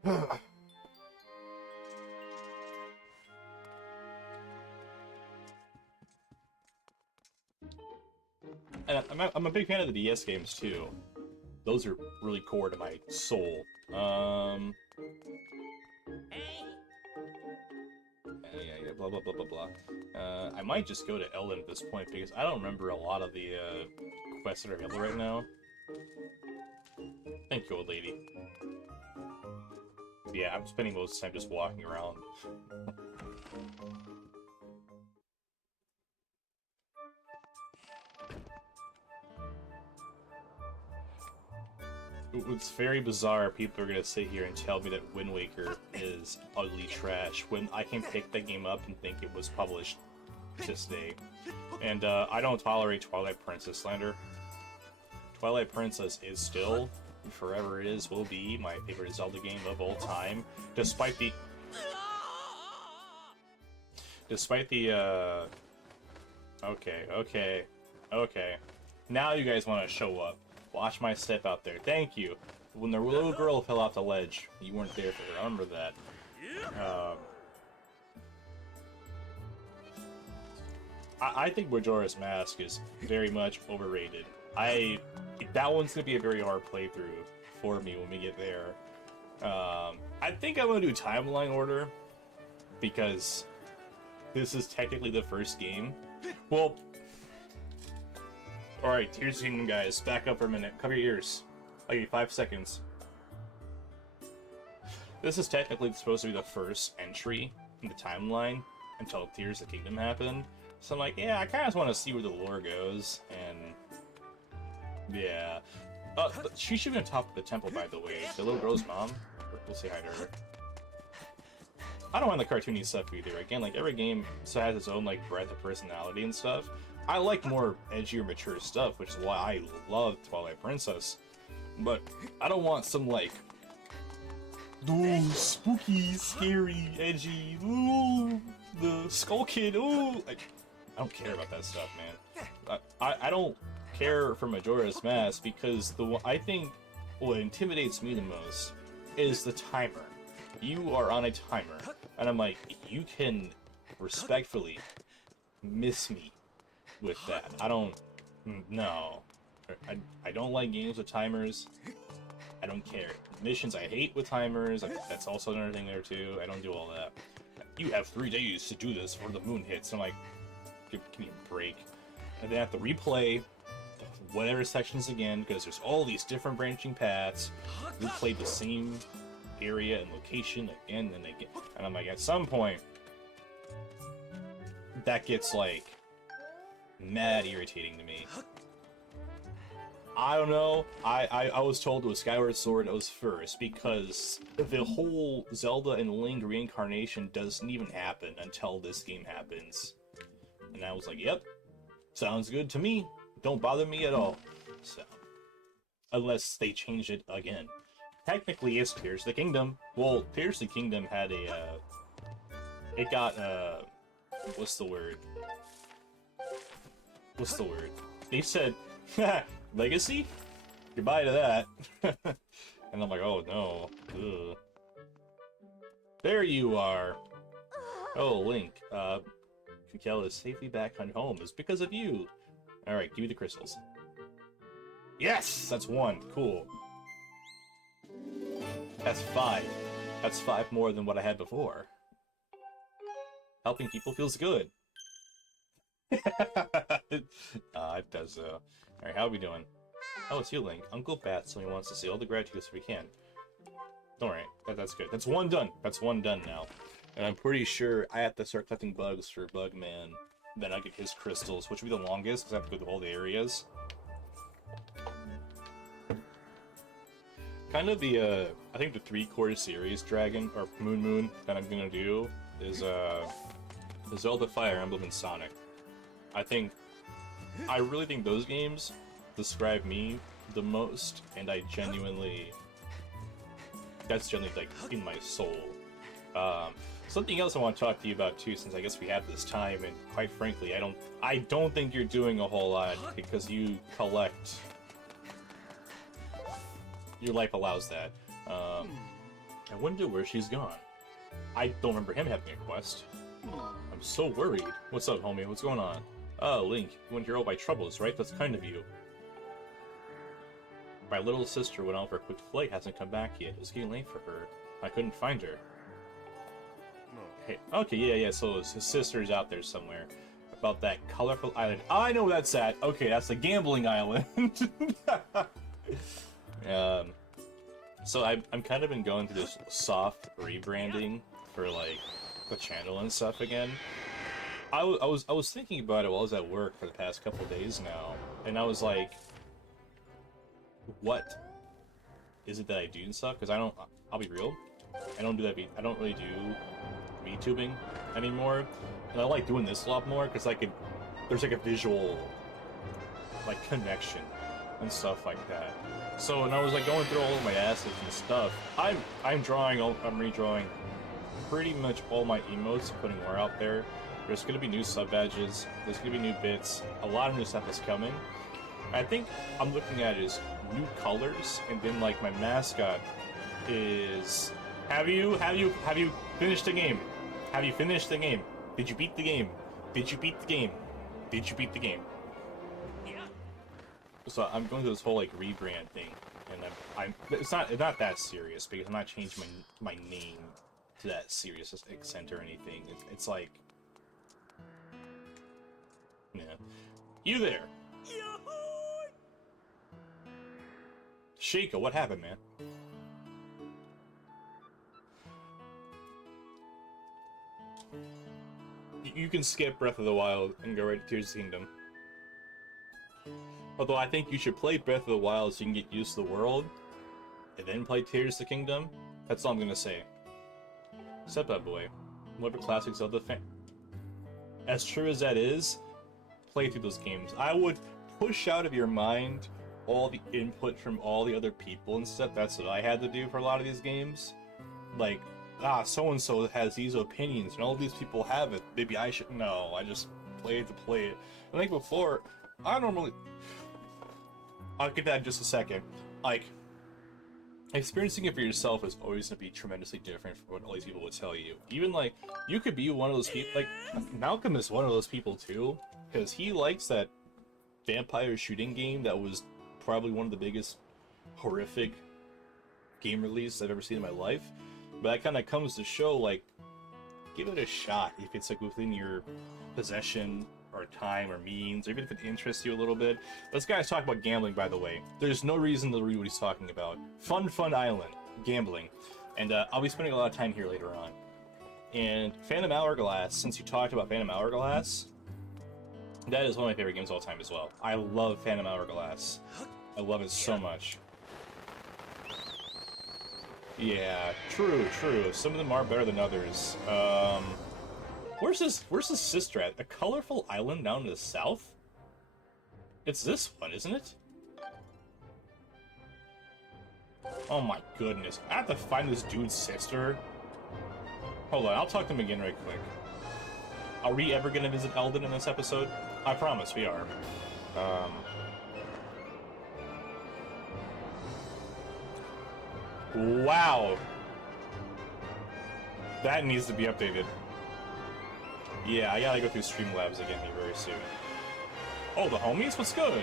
And I'm a big fan of the DS games too. Those are really core to my soul. Yeah, blah blah blah blah blah. I might just go to Ellen at this point because I don't remember a lot of the quests that are available right now. Thank you, old lady. Yeah, I'm spending most of the time just walking around. It's very bizarre people are gonna sit here and tell me that Wind Waker is ugly trash when I can pick the game up and think it was published this day. And I don't tolerate Twilight Princess slander. Twilight Princess is still, forever it is, will be, my favorite Zelda game of all time, despite the... Okay. Now you guys want to show up. Watch my step out there. Thank you. When the little girl fell off the ledge, you weren't there for her. I remember that. I think Majora's Mask is very much overrated. That one's gonna be a very hard playthrough for me when we get there. I think I'm gonna do timeline order because this is technically the first game. Well, alright, here's the kingdom, guys. Back up for a minute. Cover your ears. I'll give you 5 seconds. This is technically supposed to be the first entry in the timeline until Tears of the Kingdom happened. So I'm like, yeah, I kind of want to see where the lore goes, and yeah. She should be on top of the temple, by the way. The little girl's mom. We'll say hi to her. I don't mind the cartoony stuff either. Again, like, every game has its own, like, breadth of personality and stuff. I like more edgier, mature stuff, which is why I love Twilight Princess. But I don't want some, like, ooh, spooky, scary, edgy, ooh, the Skull Kid, ooh. I don't care about that stuff, man. I don't care for Majora's Mask because I think what intimidates me the most is the timer. You are on a timer, and I'm like, you can respectfully miss me with that. I don't like games with timers. I don't care. Missions I hate with timers. That's also another thing there too. I don't do all that. You have 3 days to do this before the moon hits. I'm like, give me a break. And then I have to replay whatever sections again, because there's all these different branching paths. We played the same area and location again and again. And I'm like, at some point, that gets, like, mad irritating to me. I don't know. I was told with Skyward Sword it was first, because the whole Zelda and Link reincarnation doesn't even happen until this game happens. And I was like, yep, sounds good to me. Don't bother me at all. So, unless they change it again. Technically, it's Tears of the Kingdom. Well, Tears of the Kingdom had a, it got, what's the word? What's the word? They said, Legacy? Goodbye to that. And I'm like, oh no. Ugh. There you are. Oh, Link. Kukel is safely back on home. It's because of you. Alright, give me the crystals. Yes! That's 1. Cool. That's 5. That's 5 more than what I had before. Helping people feels good. It does, though. Alright, how are we doing? Oh, it's you, Link. Uncle Bat so he wants to say all the gratitude we can. Alright, that's good. That's 1 done. That's 1 done now. And I'm pretty sure I have to start collecting bugs for Bugman. Then I get his crystals, which will be the longest, because I have to go to all the areas. Kind of the, I think the 3-quarter series Dragon, or Moon, that I'm gonna do is, the Zelda Fire Emblem and Sonic. I really think those games describe me the most, and I genuinely, that's genuinely, like, in my soul. Something else I want to talk to you about, too, since I guess we have this time, and quite frankly, I don't think you're doing a whole lot, because you collect... Your life allows that. I wonder where she's gone. I don't remember him having a quest. I'm so worried. What's up, homie? What's going on? Oh, Link, you went here all by troubles, right? That's kind of you. My little sister went out for a quick flight, hasn't come back yet. It was getting late for her. I couldn't find her. Hey, okay, yeah, so his sister's out there somewhere. About that colorful island. I know where that's at. Okay, that's the gambling island. So I'm kind of been going through this soft rebranding for, like, the channel and stuff again. I was thinking about it while I was at work for the past couple days now, and I was like, what is it that I do and stuff? Because I'll be real, I don't really do VTubing anymore, and I like doing this a lot more because there's like a visual, like, connection and stuff like that. So when I was like going through all of my assets and stuff, I'm redrawing pretty much all my emotes, putting more out there. There's gonna be new sub badges, there's gonna be new bits, a lot of new stuff is coming. I think I'm looking at it as new colors, and then like my mascot is have you finished the game? Have you finished the game? Did you beat the game? Did you beat the game? Did you beat the game? So I'm going through this whole like rebrand thing, and it's not that serious because I'm not changing my name to that serious accent or anything. It's like, yeah, you there, Sheikah? What happened, man? You can skip Breath of the Wild and go right to Tears of the Kingdom. Although I think you should play Breath of the Wild so you can get used to the world, and then play Tears of the Kingdom. That's all I'm gonna say. Step up, boy. Whatever classic Zelda fan. As true as that is, play through those games. I would push out of your mind all the input from all the other people and stuff. That's what I had to do for a lot of these games. Like, so-and-so has these opinions, and all these people have it. Maybe I should... No, I just play it to play it. I think before, I'll get that in just a second. Like, experiencing it for yourself is always going to be tremendously different from what all these people would tell you. Even, like, you could be one of those people... Like, Malcolm is one of those people, too, because he likes that vampire shooting game that was probably one of the biggest horrific game releases I've ever seen in my life. But that kind of comes to show, like, give it a shot if it's, like, within your possession or time or means, or even if it interests you a little bit. This guy's talking about gambling, by the way. There's no reason to read what he's talking about. Fun Island, gambling. And I'll be spending a lot of time here later on. And Phantom Hourglass, since you talked about Phantom Hourglass, that is one of my favorite games of all time as well. I love Phantom Hourglass. I love it so much. Yeah, true. Some of them are better than others. Where's his sister at? A colorful island down to the south? It's this one, isn't it? Oh my goodness. I have to find this dude's sister. Hold on, I'll talk to him again right quick. Are we ever gonna visit Eldon in this episode? I promise we are. Wow. That needs to be updated. Yeah, I gotta go through Streamlabs again here very soon. Oh, the homies? What's good?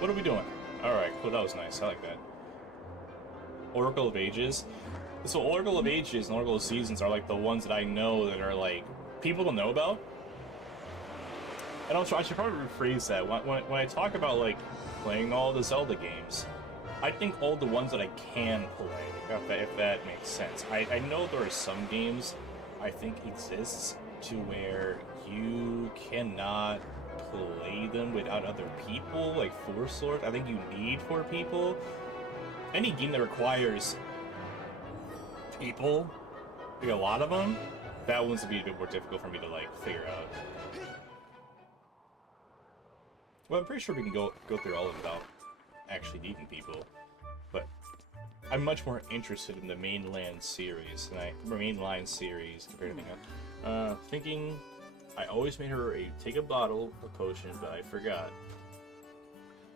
What are we doing? Alright, cool, that was nice. I like that. Oracle of Ages. So Oracle of Ages and Oracle of Seasons are like the ones that I know that are like people don't know about. And also, I should probably rephrase that. When I talk about like playing all the Zelda games, I think all the ones that I can play, if that makes sense. I know there are some games I think exists to where you cannot play them without other people, like Four Swords. I think you need 4 people. Any game that requires people, like a lot of them, that one's to be a bit more difficult for me to like figure out. Well, I'm pretty sure we can go through all of it without actually needing people, but I'm much more interested in the mainland series compared to anything else. Thinking I always made her take a bottle of potion, but I forgot.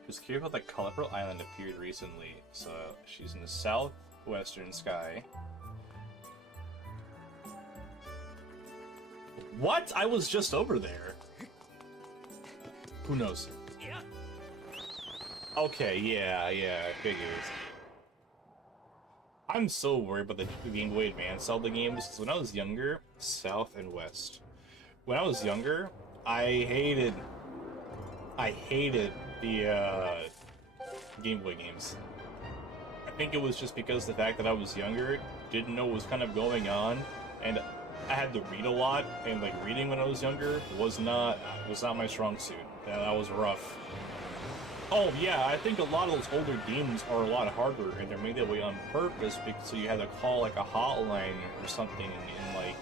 Just curious about that colorful island appeared recently. So she's in the southwestern sky. What? I was just over there. Who knows? Okay, yeah, figures. I'm so worried about the Game Boy Advance Zelda games, because when I was younger, South and West. When I was younger, I hated the Game Boy games. I think it was just because the fact that I was younger, didn't know what was kind of going on, and I had to read a lot, and like reading when I was younger was not my strong suit. That was rough. Oh yeah, I think a lot of those older games are a lot harder, and they're made that way on purpose because so you had to call like a hotline or something and like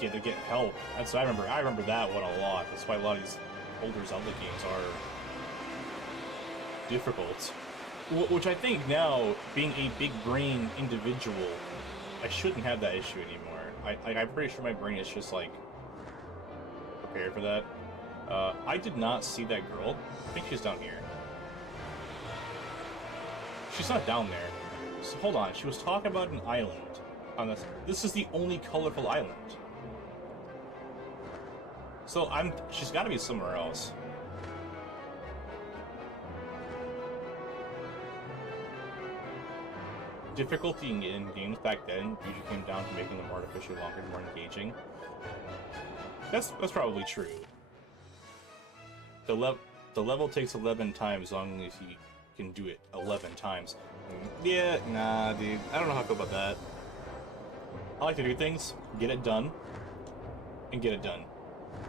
get help. That's I remember that one a lot. That's why a lot of these older Zelda games are difficult. Which I think now, being a big brain individual, I shouldn't have that issue anymore. I'm pretty sure my brain is just like prepared for that. I did not see that girl. I think she's down here. She's not down there. So hold on, she was talking about an island. This is the only colorful island. So she's gotta be somewhere else. Difficulty in games back then usually came down to making them artificially longer and more engaging. That's probably true. The level takes 11 times as long as you can do it 11 times. Yeah, nah, dude. I don't know how I feel about that. I like to do things, get it done, and get it done.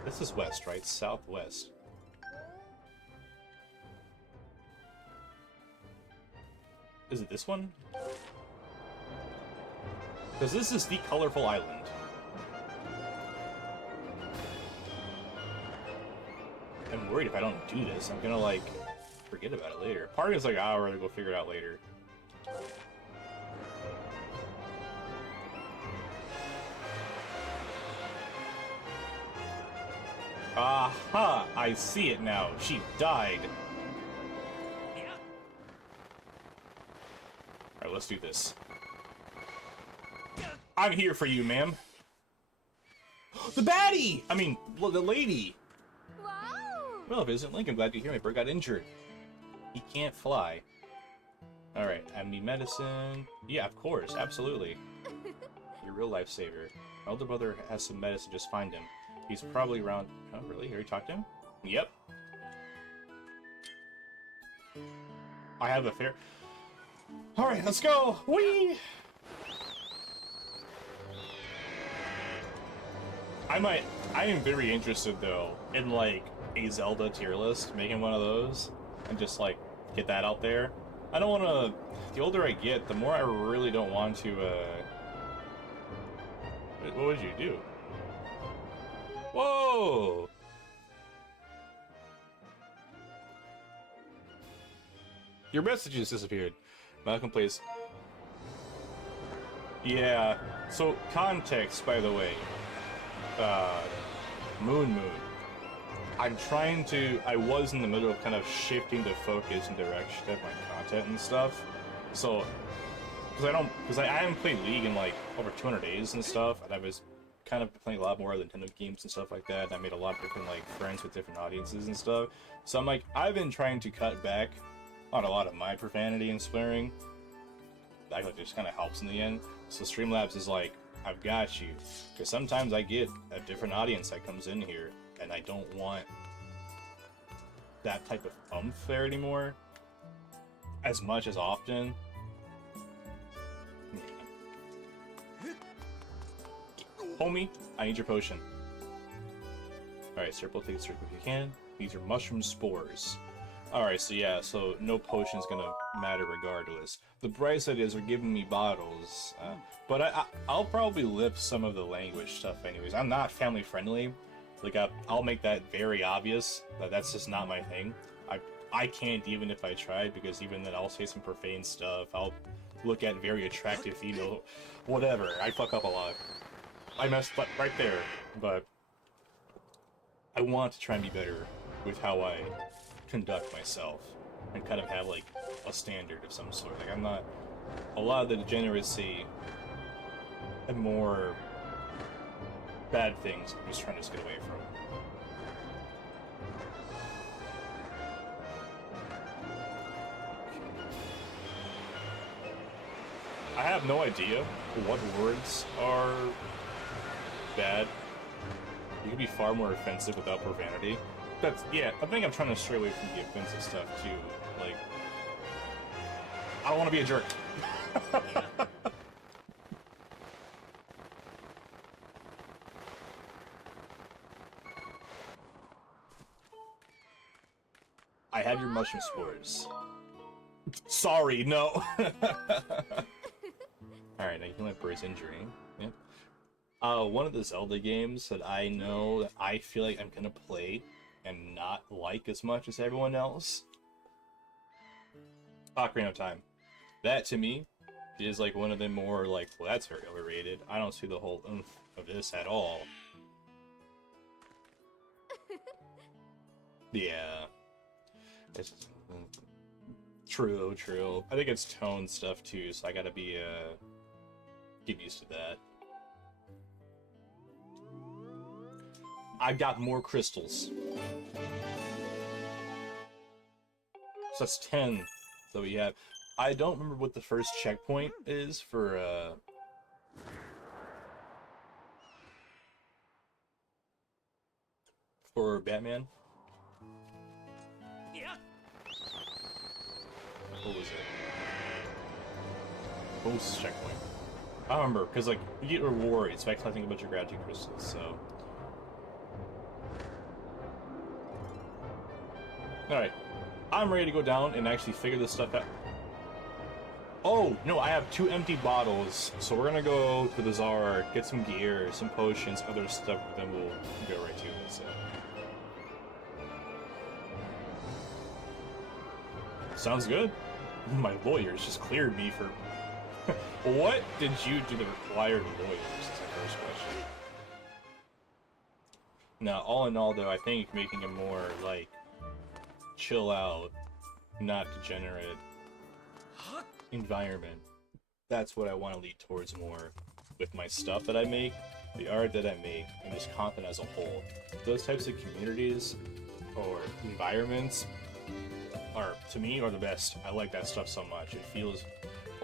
This is west, right? Southwest. Is it this one? Because this is the colorful island. I'm worried if I don't do this, I'm gonna, like, forget about it later. Part of it's like, I'll rather go figure it out later. Aha! I see it now. She died. Alright, let's do this. I'm here for you, ma'am. The baddie! I mean, the lady! Well, Visit Link, I'm glad to hear my bird got injured. He can't fly. Alright, I need medicine. Yeah, of course, absolutely. Your real lifesaver. My older brother has some medicine, just find him. He's probably around... Oh, really? You already talked to him? Yep. I have a fair... Alright, let's go! Whee! I am very interested, though, in, like, a Zelda tier list, making one of those, and just, like, get that out there. I don't want to... The older I get, the more I really don't want to, What would you do? Whoa! Your message just disappeared. Malcolm plays... Yeah, so context, by the way. Moon. I was in the middle of kind of shifting the focus and direction of my content and stuff. So, because I haven't played League in like over 200 days and stuff, and I was kind of playing a lot more Nintendo games and stuff like that, and I made a lot of different like friends with different audiences and stuff. So I'm like, I've been trying to cut back on a lot of my profanity and swearing. That just kind of helps in the end. So Streamlabs is like, I've got you, because sometimes I get a different audience that comes in here, and I don't want that type of umph there anymore, as much as often. Homie, I need your potion. Alright, Serpo, take a circle if you can. These are mushroom spores. Alright, so yeah, so no potion's gonna matter regardless. The bright side is they're giving me bottles, but I'll probably lip some of the language stuff anyways. I'm not family friendly. Like, I'll make that very obvious, that that's just not my thing. I can't even if I tried, because even then I'll say some profane stuff. I'll look at very attractive female, whatever. I fuck up a lot. I messed up right there, but I want to try and be better with how I conduct myself and kind of have like a standard of some sort. Like, I'm not... A lot of the degeneracy and more bad things I'm just trying to get away from. I have no idea what words are bad. You can be far more offensive without profanity. That's, yeah, I think I'm trying to stray away from the offensive stuff too. Like, I don't want to be a jerk. I have your mushroom spores. Sorry, no. Alright, now you can let Bird's injury. Yeah. One of the Zelda games that I know that I feel like I'm gonna play and not like as much as everyone else. Ocarina of Time. That, to me, is like one of the more like, well, that's very overrated. I don't see the whole oomph of this at all. Yeah. It's... True. I think it's tone stuff too, so I gotta be, get used to that. I've got more crystals. So that's 10 that we have. I don't remember what the first checkpoint is for Batman. Yeah. What was it? What was this checkpoint? I don't remember, because like you get rewards by collecting a bunch of gratitude crystals, so. Alright. I'm ready to go down and actually figure this stuff out. Oh, no, I have 2 empty bottles, so we're gonna go to the bazaar, get some gear, some potions, other stuff, then we'll go right to it, so. Sounds good. My lawyers just cleared me for... What did you do to require lawyers, is the first question. Now, all in all, though, I think making a more, like, chill out, not degenerate environment, that's what I want to lead towards more with my stuff that I make, the art that I make, and just content as a whole. Those types of communities or environments are, to me, are the best. I like that stuff so much. It feels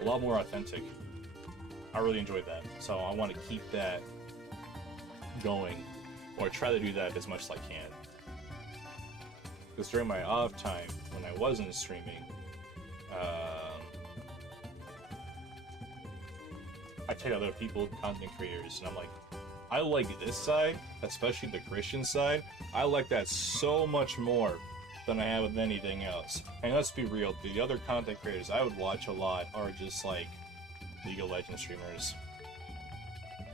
a lot more authentic. I really enjoyed that, so I want to keep that going, or try to do that as much as I can. Because during my off time, when I wasn't streaming, I check other people, content creators, and I'm like, I like this side, especially the Christian side. I like that so much more than I have with anything else. And let's be real, the other content creators I would watch a lot are just like League of Legends streamers.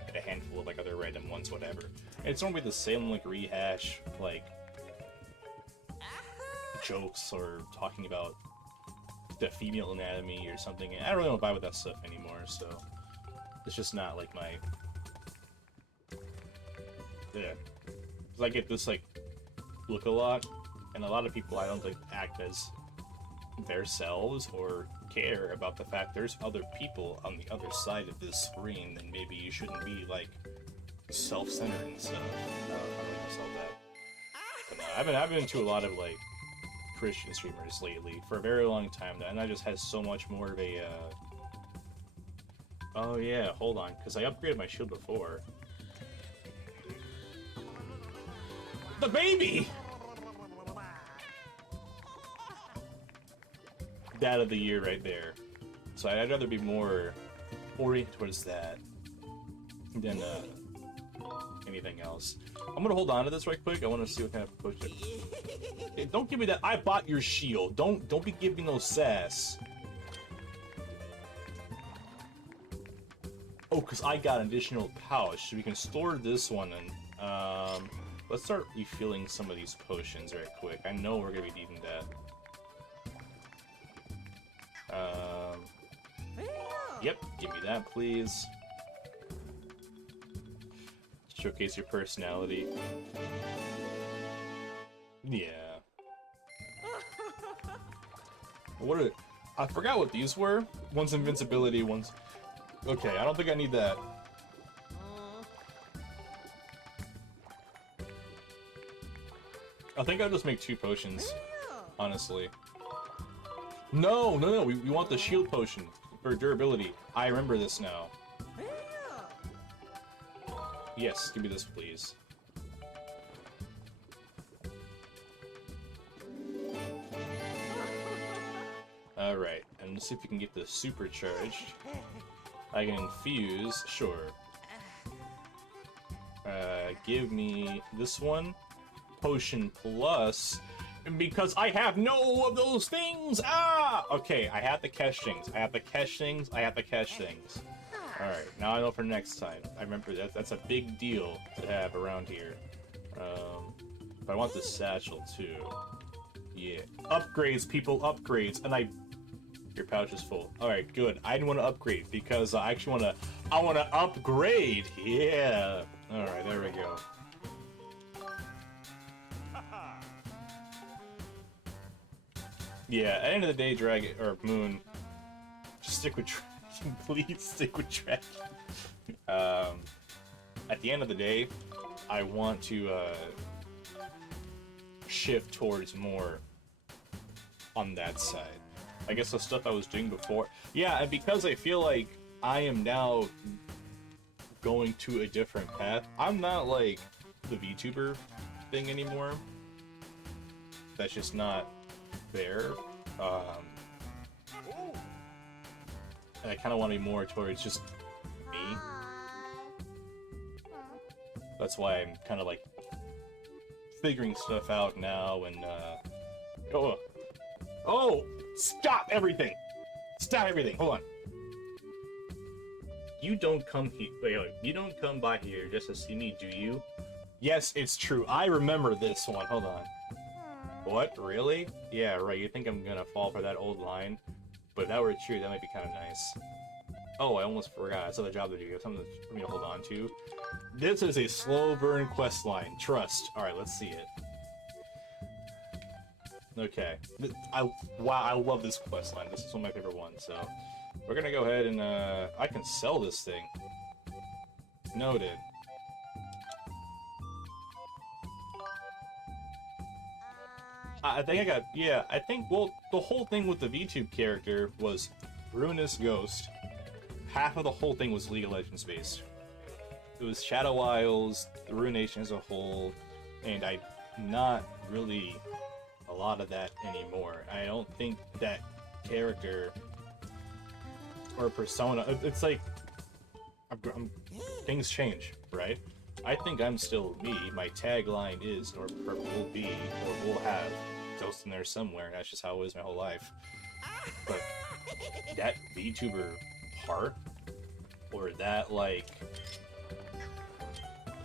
And a handful of like other random ones, whatever. And it's normally the same like rehash, like jokes or talking about the female anatomy or something. And I don't really don't buy with that stuff anymore, so it's just not like my... Yeah. Because I get this like look a lot, and a lot of people I don't think act as themselves or care about the fact there's other people on the other side of this screen, and maybe you shouldn't be like self-centered and stuff. I don't like myself that. But no, I've been into a lot of like Christian streamers lately for a very long time now, and that just has so much more of a oh yeah, hold on, because I upgraded my shield before. The baby! Dad of the year right there. So I'd rather be more oriented towards that than anything else. I'm gonna hold on to this right quick. I want to see what kind of push it. Hey, don't give me that. I bought your shield. Don't be giving me no sass. Oh, because I got an additional pouch, so we can store this one in. Let's start refilling some of these potions right quick. I know we're gonna be needing that. Yep, give me that, please. Showcase your personality. Yeah. What are... I forgot what these were. One's invincibility, one's... Okay, I don't think I need that. I think I'll just make 2 potions, honestly. No, we want the shield potion for durability. I remember this now. Yes, give me this, please. Alright, and let's see if we can get this supercharged. I can infuse, sure. Give me this one. Potion plus, because I have no of those things. Ah, okay. I have to catch things. I have to catch things. All right. Now I know for next time. I remember that's a big deal to have around here. But I want the satchel too. Yeah. Upgrades, people. Upgrades. And your pouch is full. All right. Good. I didn't want to upgrade because I actually I want to upgrade. Yeah. All right. There we go. Yeah, at the end of the day, Dragon, or Moon, just stick with Dragon, please stick with Dragon. At the end of the day, I want to shift towards more on that side. I guess the stuff I was doing before. Yeah, and because I feel like I am now going to a different path, I'm not like the VTuber thing anymore. That's just not there. And I kind of want to be more towards just me. That's why I'm kind of like figuring stuff out now. And oh, stop everything! Stop everything! Hold on. You don't come here. Wait, you don't come by here just to see me, do you? Yes, it's true. I remember this one. Hold on. What? Really? Yeah, right. You think I'm gonna fall for that old line? But if that were true, that might be kind of nice. Oh, I almost forgot. I still have a job to do. I have something for me to hold on to. This is a slow burn quest line. Trust. Alright, let's see it. Okay. Wow, I love this quest line. This is one of my favorite ones, so... We're gonna go ahead and, I can sell this thing. Noted. I think I got, yeah, I think, well, the whole thing with the VTube character was Ruinous Ghost. Half of the whole thing was League of Legends based. it was Shadow Isles, the Ruination as a whole, and I not really a lot of that anymore. I don't think that character or persona. It's like things change, right? I think I'm still me. My tagline is, or will be, or will have Ghost in there somewhere. And that's just how it was my whole life. But that VTuber part, or that like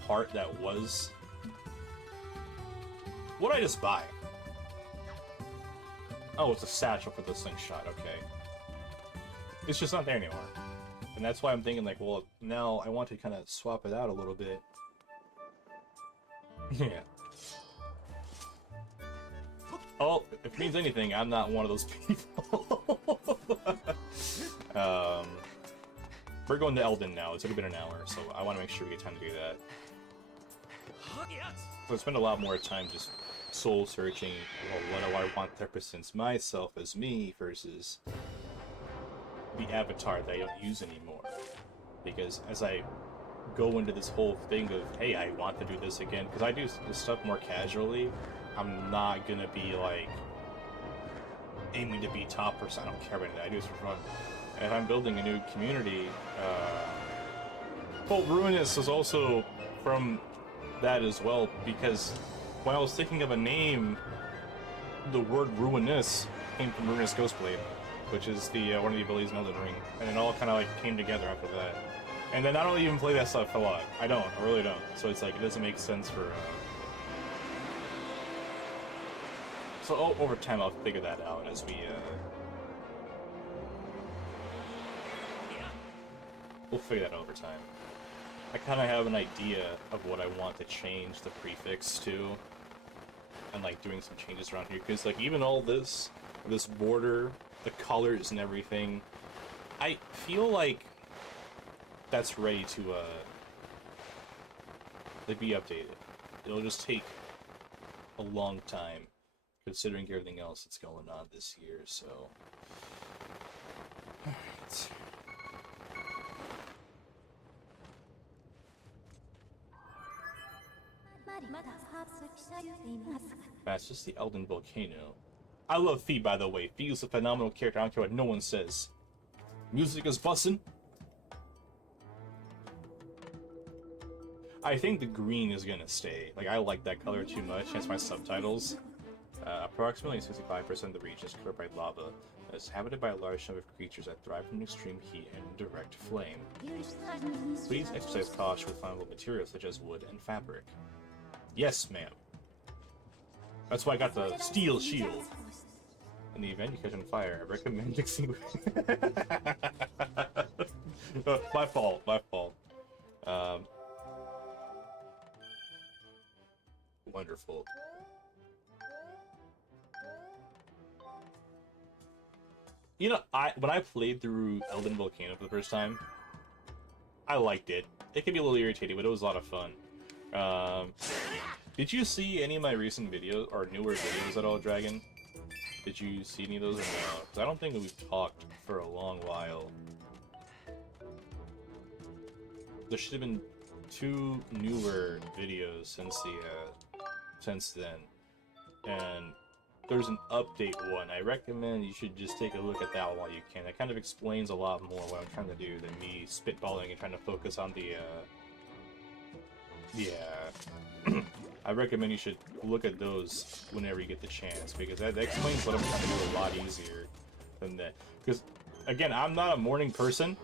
part that was, what did I just buy? Oh, it's a satchel for the slingshot. Okay, it's just not there anymore. And that's why I'm thinking, like, well, now I want to kind of swap it out a little bit. Yeah. Oh, if it means anything, I'm not one of those people. We're going to Elden now. It's only been an hour, so I want to make sure we get time to do that. So I spend a lot more time just soul searching. Well, what do I want to represent myself as me versus the avatar that I don't use anymore. Because as I go into this whole thing of, hey, I want to do this again, because I do this stuff more casually, I'm not gonna be like aiming to be top person. I don't care about it. I do this for fun. And if I'm building a new community, well, Ruinous is also from that as well, because when I was thinking of a name, the word Ruinous came from Ruinous Ghostblade, which is the one of the abilities in Elden Ring, and it all kind of like came together after that. And then I don't even play that stuff a lot. I really don't. So it's like, it doesn't make sense for... So over time I'll figure that out as we... We'll figure that out over time. I kind of have an idea of what I want to change the prefix to, and like doing some changes around here, because like even all this border, the colors and everything, I feel like that's ready to be updated. It'll just take a long time considering everything else that's going on this year, so alright. That's just the Elden Volcano. I love Fee, by the way. Fee is a phenomenal character. I don't care what no one says. Music is bussin'. I think the green is gonna stay. Like, I like that color too much. That's my subtitles. Approximately 65% of the region is covered by lava. It's inhabited by a large number of creatures that thrive from extreme heat and direct flame. Please exercise caution with flammable materials such as wood and fabric. Yes, ma'am. That's why I got the steel shield. In the event you catch on fire, I recommend extinguishing. My fault. Wonderful. You know, when I played through Elden Volcano for the first time, I liked it. It could be a little irritating, but it was a lot of fun. Did you see any of my recent videos, or newer videos at all, Dragon? Did you see any of those or no? Because I don't think we've talked for a long while. There should have been 2 newer videos since then. And there's an update one. I recommend you should just take a look at that one while you can. It kind of explains a lot more what I'm trying to do than me spitballing and trying to focus on the, I recommend you should look at those whenever you get the chance, because that explains what I'm trying to do a lot easier than that. Because, again, I'm not a morning person,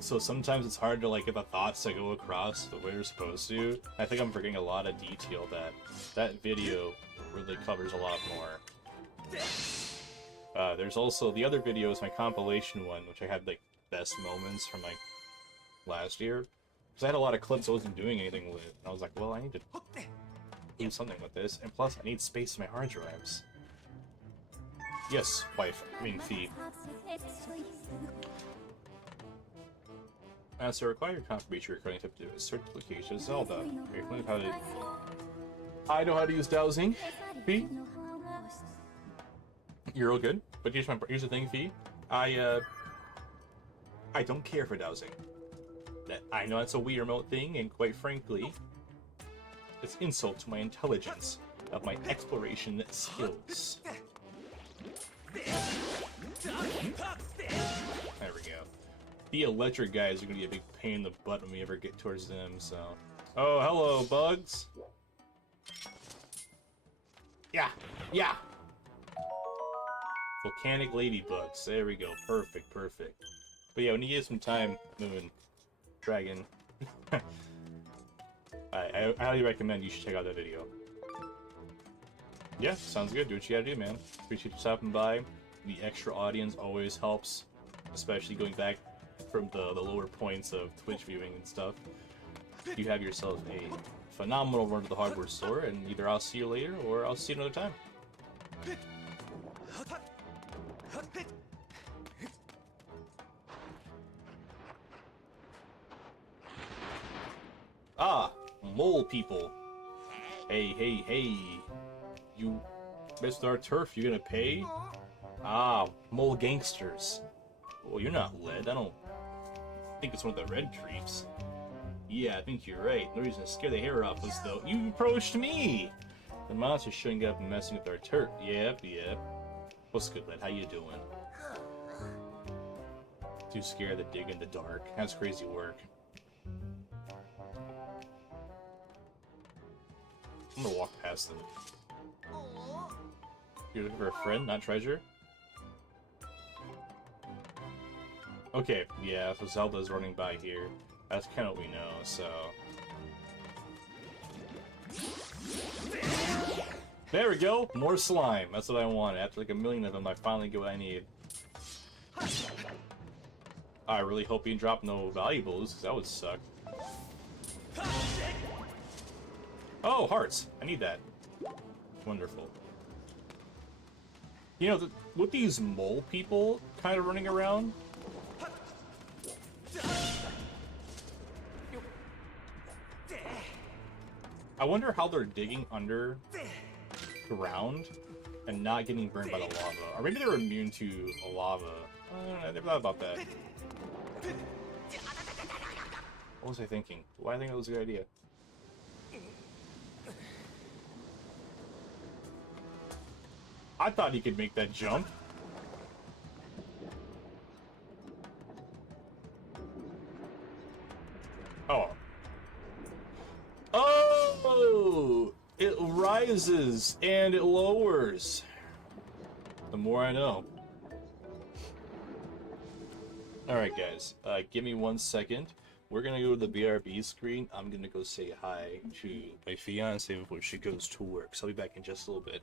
so sometimes it's hard to like get the thoughts to go across the way you're supposed to. I think I'm forgetting a lot of detail that video really covers a lot more. There's also the other videos, my compilation one, which I had like best moments from like last year. Because I had a lot of clips I wasn't doing anything with. And I was like, well, I need to do something with this. And plus, I need space in my hard drives. Yes, wife. I mean, Fee. As a required confirmation recording tip to do a certain location of Zelda. Are you familiar with how to... I know how to use dowsing, Fee. You're all good. But here's the thing, Fee. I don't care for dowsing. I know that's a Wii remote thing, and quite frankly, it's insult to my intelligence of my exploration skills. There we go. The electric guys are gonna be a big pain in the butt when we ever get towards them, so... Oh, hello, bugs! Yeah! Yeah! Volcanic ladybugs. There we go. Perfect, perfect. But yeah, when you get some time, Moon, Dragon, I highly recommend you should check out that video. Yeah, sounds good. Do what you gotta do, man. Appreciate you stopping by. The extra audience always helps, especially going back from the lower points of Twitch viewing and stuff. You have yourself a phenomenal run to the hardware store, and either I'll see you later or I'll see you another time. Ah, mole people. Hey, hey, hey. You missed our turf, you gonna pay? Ah, mole gangsters. Well, you're not lead. I don't think it's one of the red creeps. Yeah, I think you're right. The reason to scare the hair off was though you approached me. The monster's showing up and messing with our turf. Yep, yep. What's good, lad? How you doing? Too scared to dig in the dark. That's crazy work. I'm gonna walk past them. You're looking for a friend, not treasure? Okay, yeah, so Zelda's running by here. That's kind of what we know, so... There we go! More slime! That's what I want. After like a million of them, I finally get what I need. I really hope you drop no valuables, because that would suck. Oh, hearts! I need that. Wonderful. You know, with these mole people kind of running around... I wonder how they're digging under ground and not getting burned by the lava. Or maybe they're immune to lava. I never thought about that. What was I thinking? Why do I think that was a good idea? I thought he could make that jump. Oh. Oh! It rises and it lowers. The more I know. Alright guys, give me 1 second. We're gonna go to the BRB screen. I'm gonna go say hi to my fiance before she goes to work. So I'll be back in just a little bit.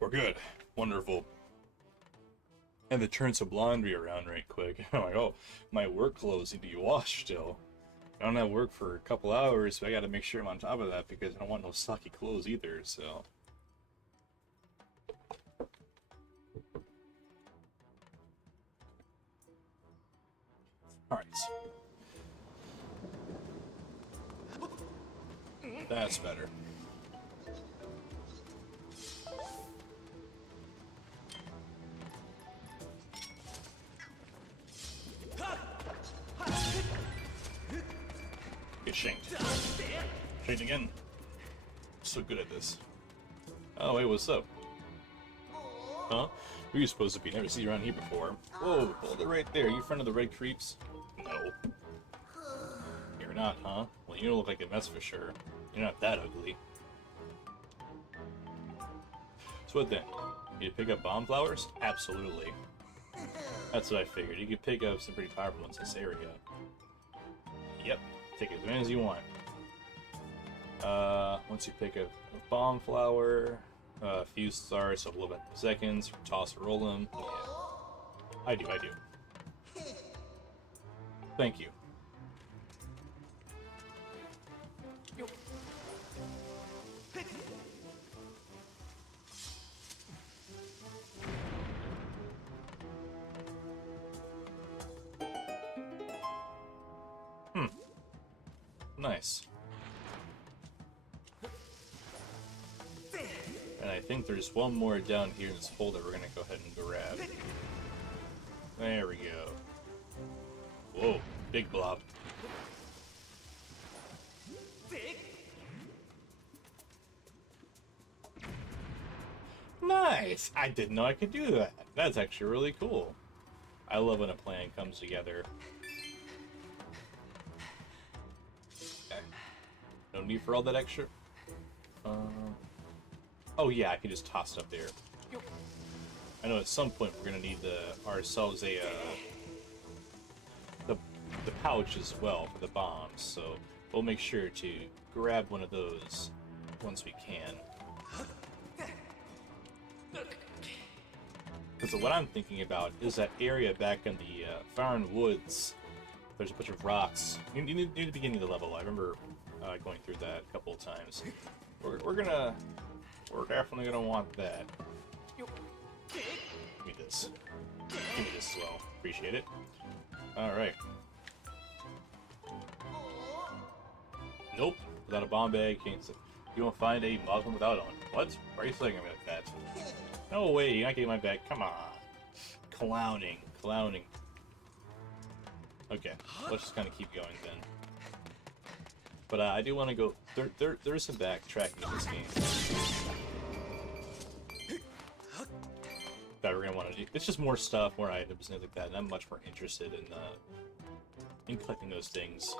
We're good. Wonderful. And to turn some laundry around right quick. I'm like, oh, my work clothes need to be washed still. I don't have work for a couple hours, so I gotta make sure I'm on top of that because I don't want no soggy clothes either, so. Alright. That's better. Get shanked. Shanked again. So good at this. Oh, hey, what's up? Huh? Who are you supposed to be? Never seen you around here before. Whoa, hold it right there. You friend of the red creeps? No. You're not, huh? Well, you don't look like a mess for sure. You're not that ugly. So what then? You pick up bomb flowers? Absolutely. That's what I figured. You could pick up some pretty powerful ones in this area. Yep. Take as many as you want. Once you pick up a bomb flower, a few stars, so a little bit of seconds, toss or roll them. Yeah. I do. Thank you. Nice. And I think there's one more down here in this hole that we're gonna go ahead and grab. There we go. Whoa, big blob. Nice! I didn't know I could do that. That's actually really cool. I love when a plan comes together. Okay. No need for all that extra. Oh yeah, I can just toss it up there. I know at some point we're gonna need ourselves a the pouch as well for the bombs, so we'll make sure to grab one of those once we can. Because what I'm thinking about is that area back in the Farron Woods. There's a bunch of rocks. Near the beginning of the level, I remember going through that a couple of times. We're definitely gonna want that. Give me this. Give me this as well. Appreciate it. Alright. Nope. Without a bomb bag, can't say. You won't find a Muslim without one. What? Why are you saying like that? No way, you're not getting my bag. Come on. Clowning. Okay, let's just kind of keep going then. But I do want to go. There's some backtracking in this game that we're gonna want to do. It's just more stuff, more items, and things like that. And I'm much more interested in collecting those things.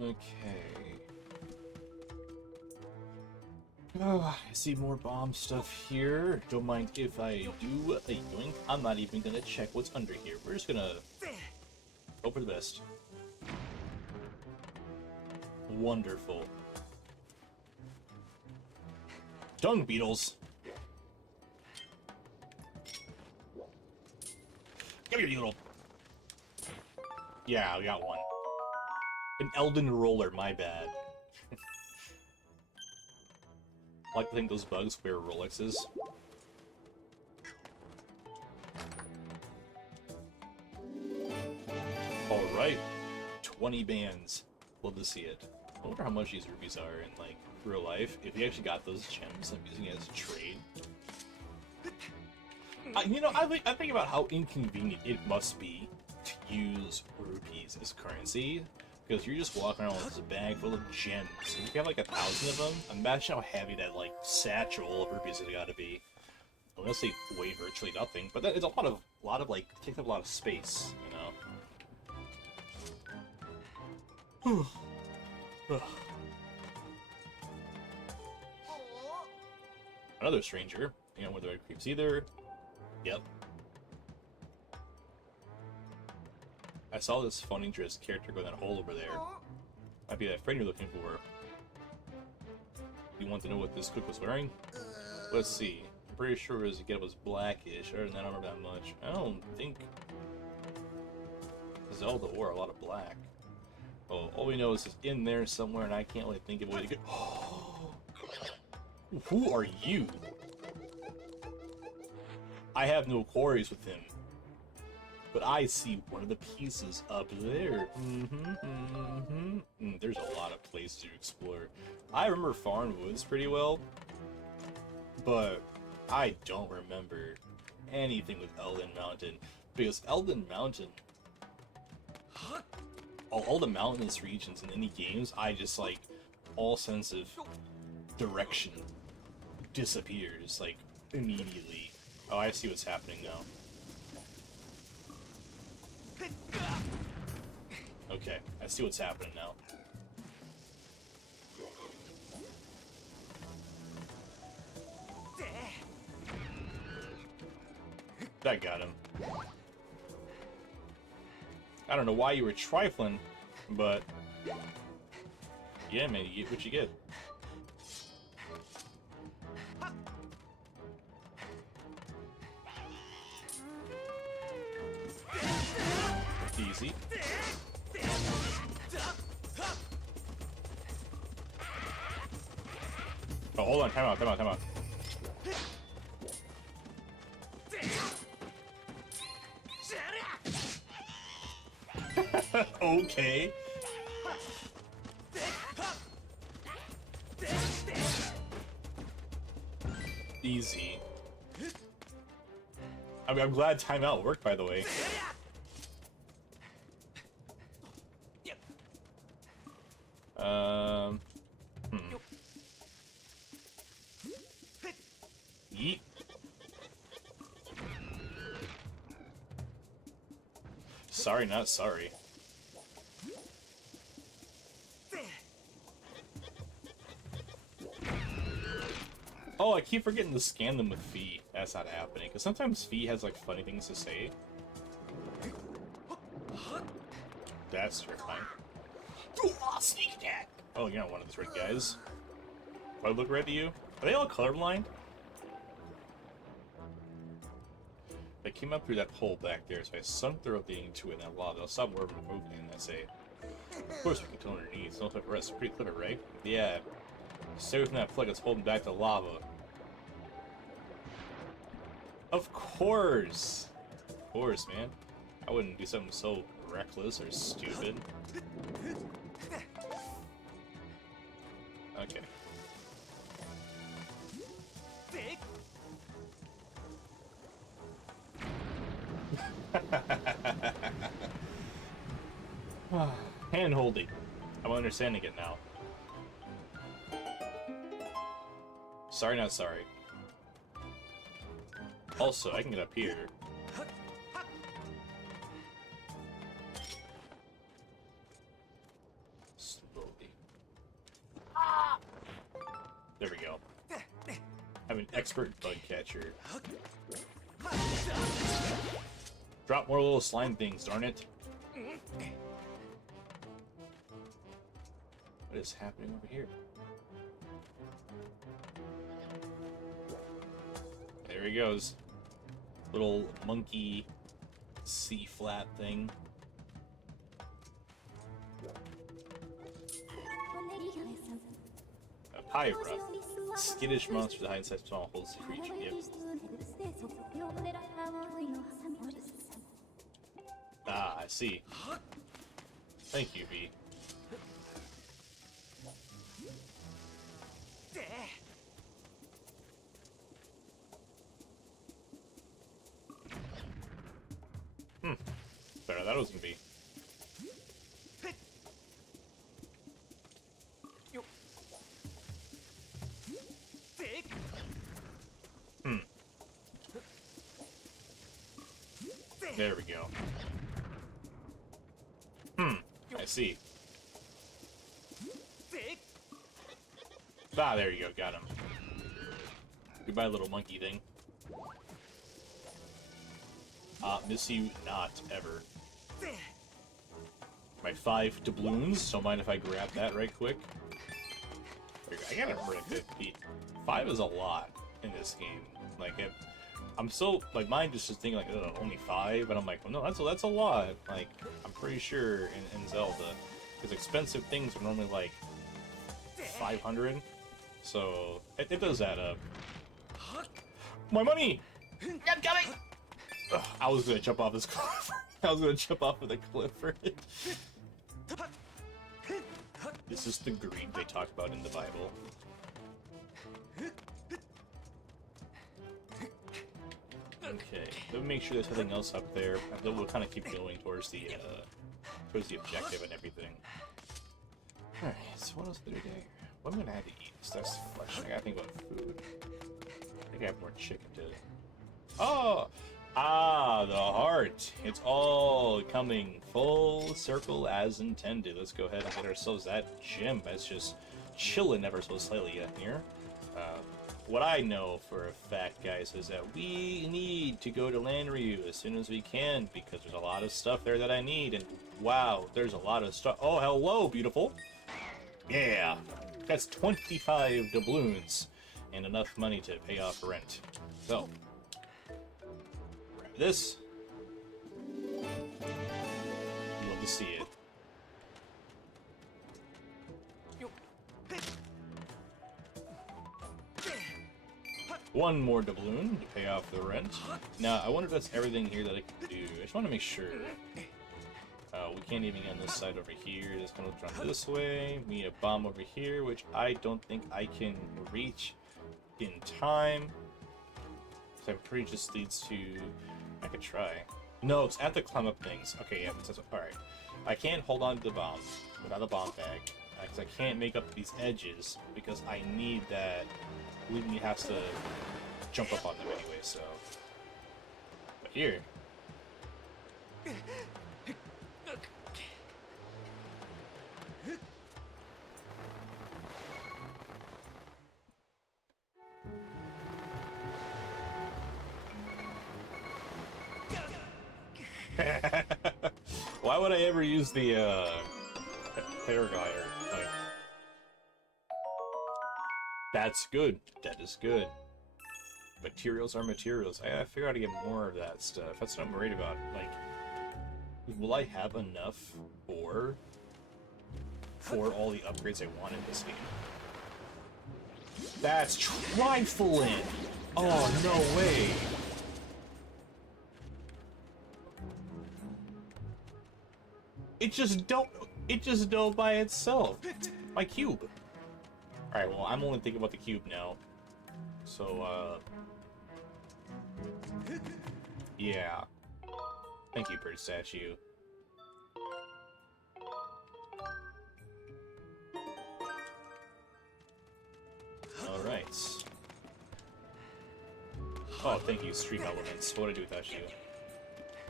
Okay. Oh, I see more bomb stuff here. Don't mind if I do a yoink. I'm not even gonna check what's under here. We're just gonna hope for the best. Wonderful. Dung beetles. Come here, you little. Yeah, we got one. An Elden roller, my bad. I like to think those bugs wear Rolexes. Alright. 20 bands. Love to see it. I wonder how much these rupees are in, like, real life. If you actually got those gems, I'm using it as a trade. You know, I think about how inconvenient it must be to use rupees as currency. Because you're just walking around with this bag full of gems. And if you have like 1,000 of them, imagine how heavy that like satchel of rupees has got to be. Unless they weigh virtually nothing, but it's a lot of like takes up a lot of space, you know. Another stranger. You know where the red creeps either. Yep. I saw this funny dressed character go in that hole over there. Might be that friend you're looking for. You want to know what this cook was wearing? Let's see. I'm pretty sure his get was blackish. Other than that, I don't remember that much. I don't think Zelda wore a lot of black. Oh, all we know is it's in there somewhere, and I can't really think of a way to go. Who are you? I have no quarries with him. But I see one of the pieces up there. There's a lot of places to explore. I remember Farn Woods pretty well, but I don't remember anything with Elden Mountain. Because Elden Mountain, all the mountainous regions in any games, I just like, all sense of direction disappears, like, immediately. Oh, I see what's happening now. Okay, I see what's happening now. That got him. I don't know why you were trifling, but yeah, man, you get what you get. Easy. Oh, hold on, time out, time out, time out. Okay. Easy. I'm glad timeout worked, by the way. Yeet. Sorry, not sorry. Oh, I keep forgetting to scan them with Fee. That's not happening, because sometimes Fee has, like, funny things to say. That's terrifying. Sneak attack! Oh, you're not one of the red guys. Do I look red to you? Are they all colorblind? They came up through that hole back there, so I sunk their thing to it in that lava. They'll stop wherever we're moving, I say. Of course we can tell underneath, so the rest. Pretty clever, right? Yeah. Stay away from that plug that's holding back the lava. Of course! Of course, man. I wouldn't do something so reckless or stupid. Okay. Hand holding. I'm understanding it now. Sorry, not sorry. Also, I can get up here. Slowly. There we go. I'm an expert bug catcher. Drop more little slime things, darn it. What is happening over here? There he goes. Little monkey C-flat thing. A Pyra. Skittish monster that hides inside small holes to creature. Yep. Ah, I see. Thank you, V. Better than that was gonna be. There we go. I see. Ah, there you go, got him. Goodbye, little monkey thing. Miss you not, ever. my 5 doubloons. Don't mind if I grab that right quick. I gotta predict it. 5 is a lot in this game. Like, I'm so, like, mine just is thinking, like, only 5, and I'm like, well, no, that's a lot. Like, I'm pretty sure in Zelda, because expensive things are normally, like, 500, so it does add up. My money! I'm coming! Ugh, I was gonna jump off this cliff. I was gonna jump off of the cliff for it. This is the greed they talk about in the Bible. Okay, let me make sure there's nothing else up there. Then we'll kind of keep going towards the objective and everything. Alright, so what else did I do here? What am I gonna have to eat? That's the question. I gotta think about food. I think I have more chicken to... Oh! Ah, the heart! It's all coming full circle as intended. Let's go ahead and get ourselves that gem that's just chilling ever so slightly up here. What I know for a fact, guys, is that we need to go to Lanryu as soon as we can, because there's a lot of stuff there that I need, and wow, there's a lot of stuff. Oh, hello, beautiful! Yeah! That's 25 doubloons, and enough money to pay off rent. So, grab this. Love to see it. One more doubloon to pay off the rent. Now, I wonder if that's everything here that I can do. I just want to make sure. We can't even get on this side over here. Just gonna run this way. We need a bomb over here, which I don't think I can reach in time. So I'm pretty just leads to... I could try. No, it's at the climb up things. Okay, yeah, that's alright. I can't hold on to the bomb without a bomb bag. Because I can't make up these edges, because I need that... Luigi has to jump up on them anyway, so... But here... Why would I ever use the, paraglider? Like... That's good. That is good. Materials are materials. I gotta figure out how to get more of that stuff. That's what I'm worried about. Like, will I have enough ore for all the upgrades I want in this game? That's trifling! Oh, no way! It just don't by itself. My cube. Alright, well, I'm only thinking about the cube now. So, yeah. Thank you, bird statue. Alright. Oh, thank you, stream elements. What would I do without you?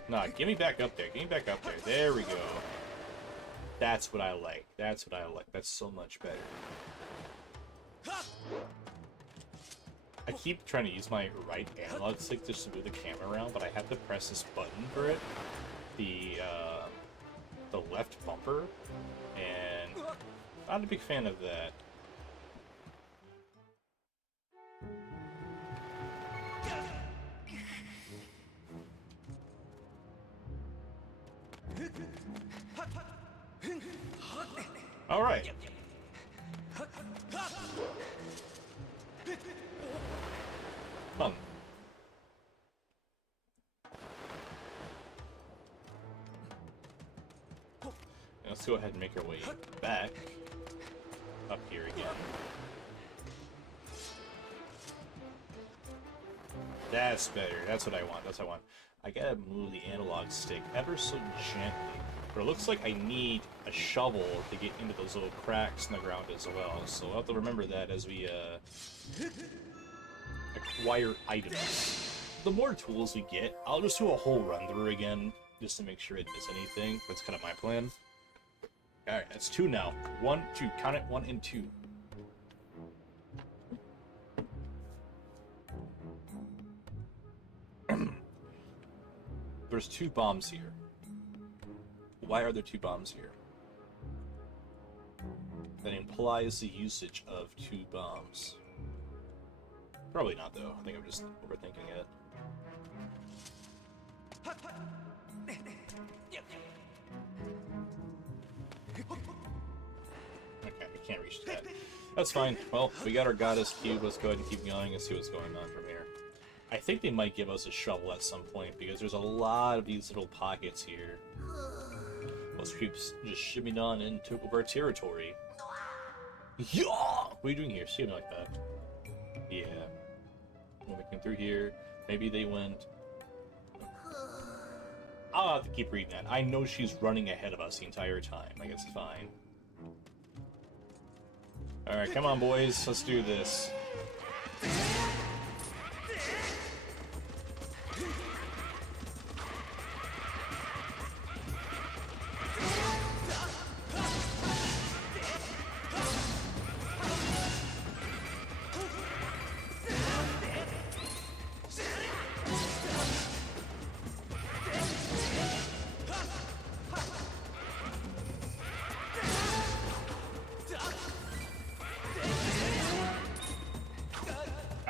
Nah, get me back up there. Get me back up there. There we go. That's what I like. That's what I like. That's so much better. I keep trying to use my right analog stick just to move the camera around, but I have to press this button for it. The left bumper, and not a big fan of that. All right. Fun. Let's go ahead and make our way back up here again. That's better. That's what I want. That's what I want. I gotta move the analog stick ever so gently. But it looks like I need a shovel to get into those little cracks in the ground as well. So I'll have to remember that as we acquire items. The more tools we get, I'll just do a whole run through again just to make sure I didn't miss anything. That's kind of my plan. Alright, that's 2 now. 1, 2. Count it, 1 and 2. There's 2 bombs here. Why are there 2 bombs here? that implies the usage of 2 bombs. Probably not, though. I think I'm just overthinking it. Okay, we can't reach that. That's fine. Well, we got our goddess cube. Let's go ahead and keep going and see what's going on from here. I think they might give us a shovel at some point, because there's a lot of these little pockets here. Those creeps just shimmied on and took over our territory. Yeah! What are you doing here? See me like that. Yeah. When we came through here, maybe they went... I'll have to keep reading that. I know she's running ahead of us the entire time. Like, it's fine. Alright, come on, boys. Let's do this.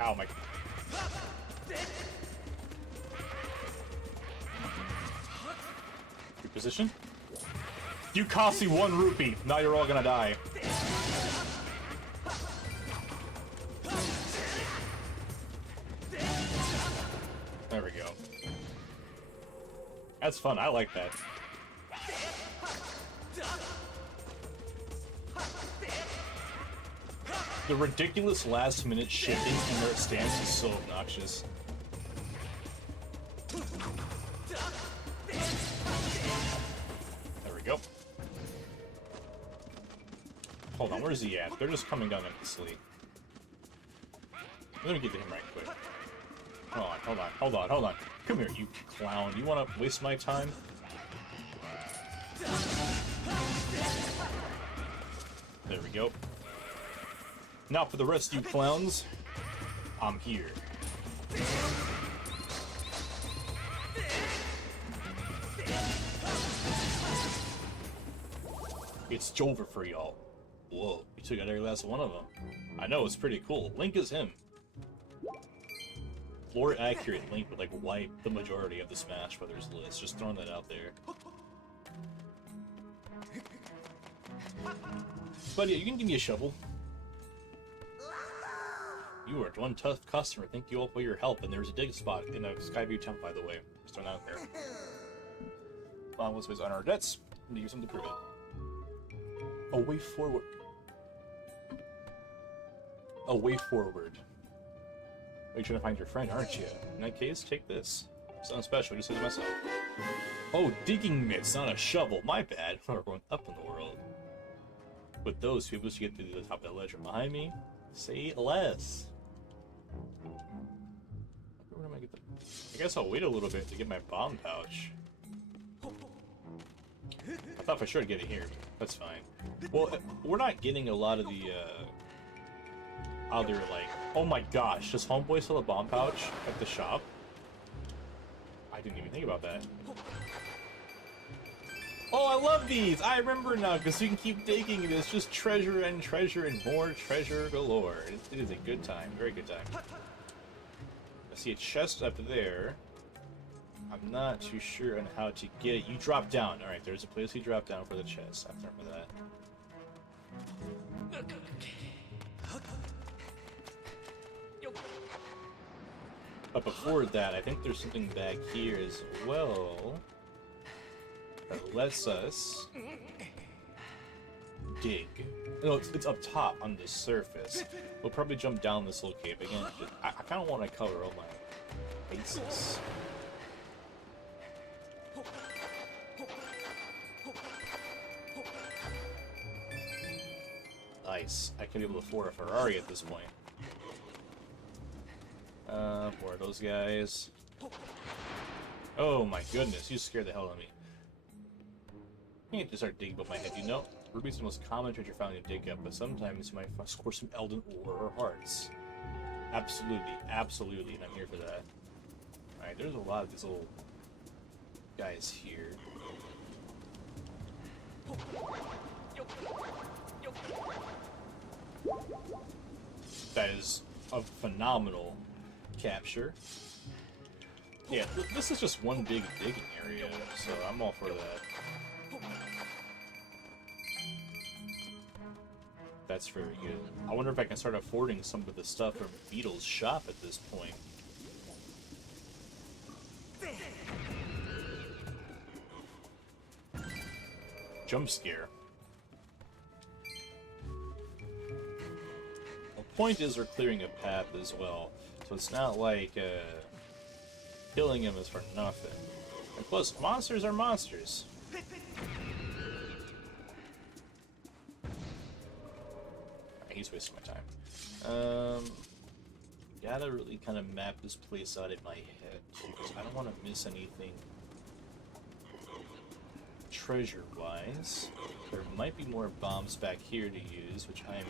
Ow, my... Your position? You cost me 1 rupee! Now you're all gonna die. There we go. That's fun, I like that. The ridiculous last-minute shifting in their stance is so obnoxious. There we go. Hold on, where's he at? They're just coming down endlessly. Let me get to him right quick. Hold on. Come here, you clown. You wanna waste my time? There we go. Now for the rest of you clowns, I'm here. It's over for y'all. Whoa, you took out every last one of them. I know, it's pretty cool. Link is him. More accurate, Link would like wipe the majority of the Smash Brothers list. Just throwing that out there. But yeah, you can give me a shovel. You are one tough customer. Thank you all for your help. And there's a dig spot in a Skyview temp, by the way. Just throwing that out there. Let's on our debts. And use them to prove it. A way forward. A way forward. You're trying to find your friend, aren't you? In that case, take this. Something special, just as myself. Oh, digging mitts, not a shovel. My bad. We're going up in the world. With those people to get to the top of that ledge behind me, say less. Where am I get the... I guess I'll wait a little bit to get my bomb pouch. I thought for sure I'd get it here. That's fine. Well, we're not getting a lot of the other, like... Oh my gosh, does Homeboy sell a bomb pouch at the shop? I didn't even think about that. Oh, I love these! I remember now, because you can keep digging it. It's just treasure and more treasure galore. It is a good time. Very good time. I see a chest up there. I'm not too sure on how to get it. You drop down. Alright, there's a place you drop down for the chest. I have to remember that. But before that, I think there's something back here as well that lets us dig. No, it's up top on the surface. We'll probably jump down this little cave again. I kind of want to cover all my bases. Nice. I can be able to afford a Ferrari at this point. Where are those guys? Oh my goodness, you scared the hell out of me. You can't just start digging above my head, you know? Ruby's the most common treasure found to dig up, but sometimes you might score some Elden ore or hearts. Absolutely, absolutely, and I'm here for that. Alright, there's a lot of these little guys here. That is a phenomenal capture. Yeah, this is just one big digging area, so I'm all for that. That's very good. I wonder if I can start affording some of the stuff from Beetle's shop at this point. Jump scare. The point is we're clearing a path as well, so it's not like killing him is for nothing. And plus, monsters are monsters. He's wasting my time. Gotta really kind of map this place out in my head, because I don't want to miss anything treasure-wise. There might be more bombs back here to use, which I'm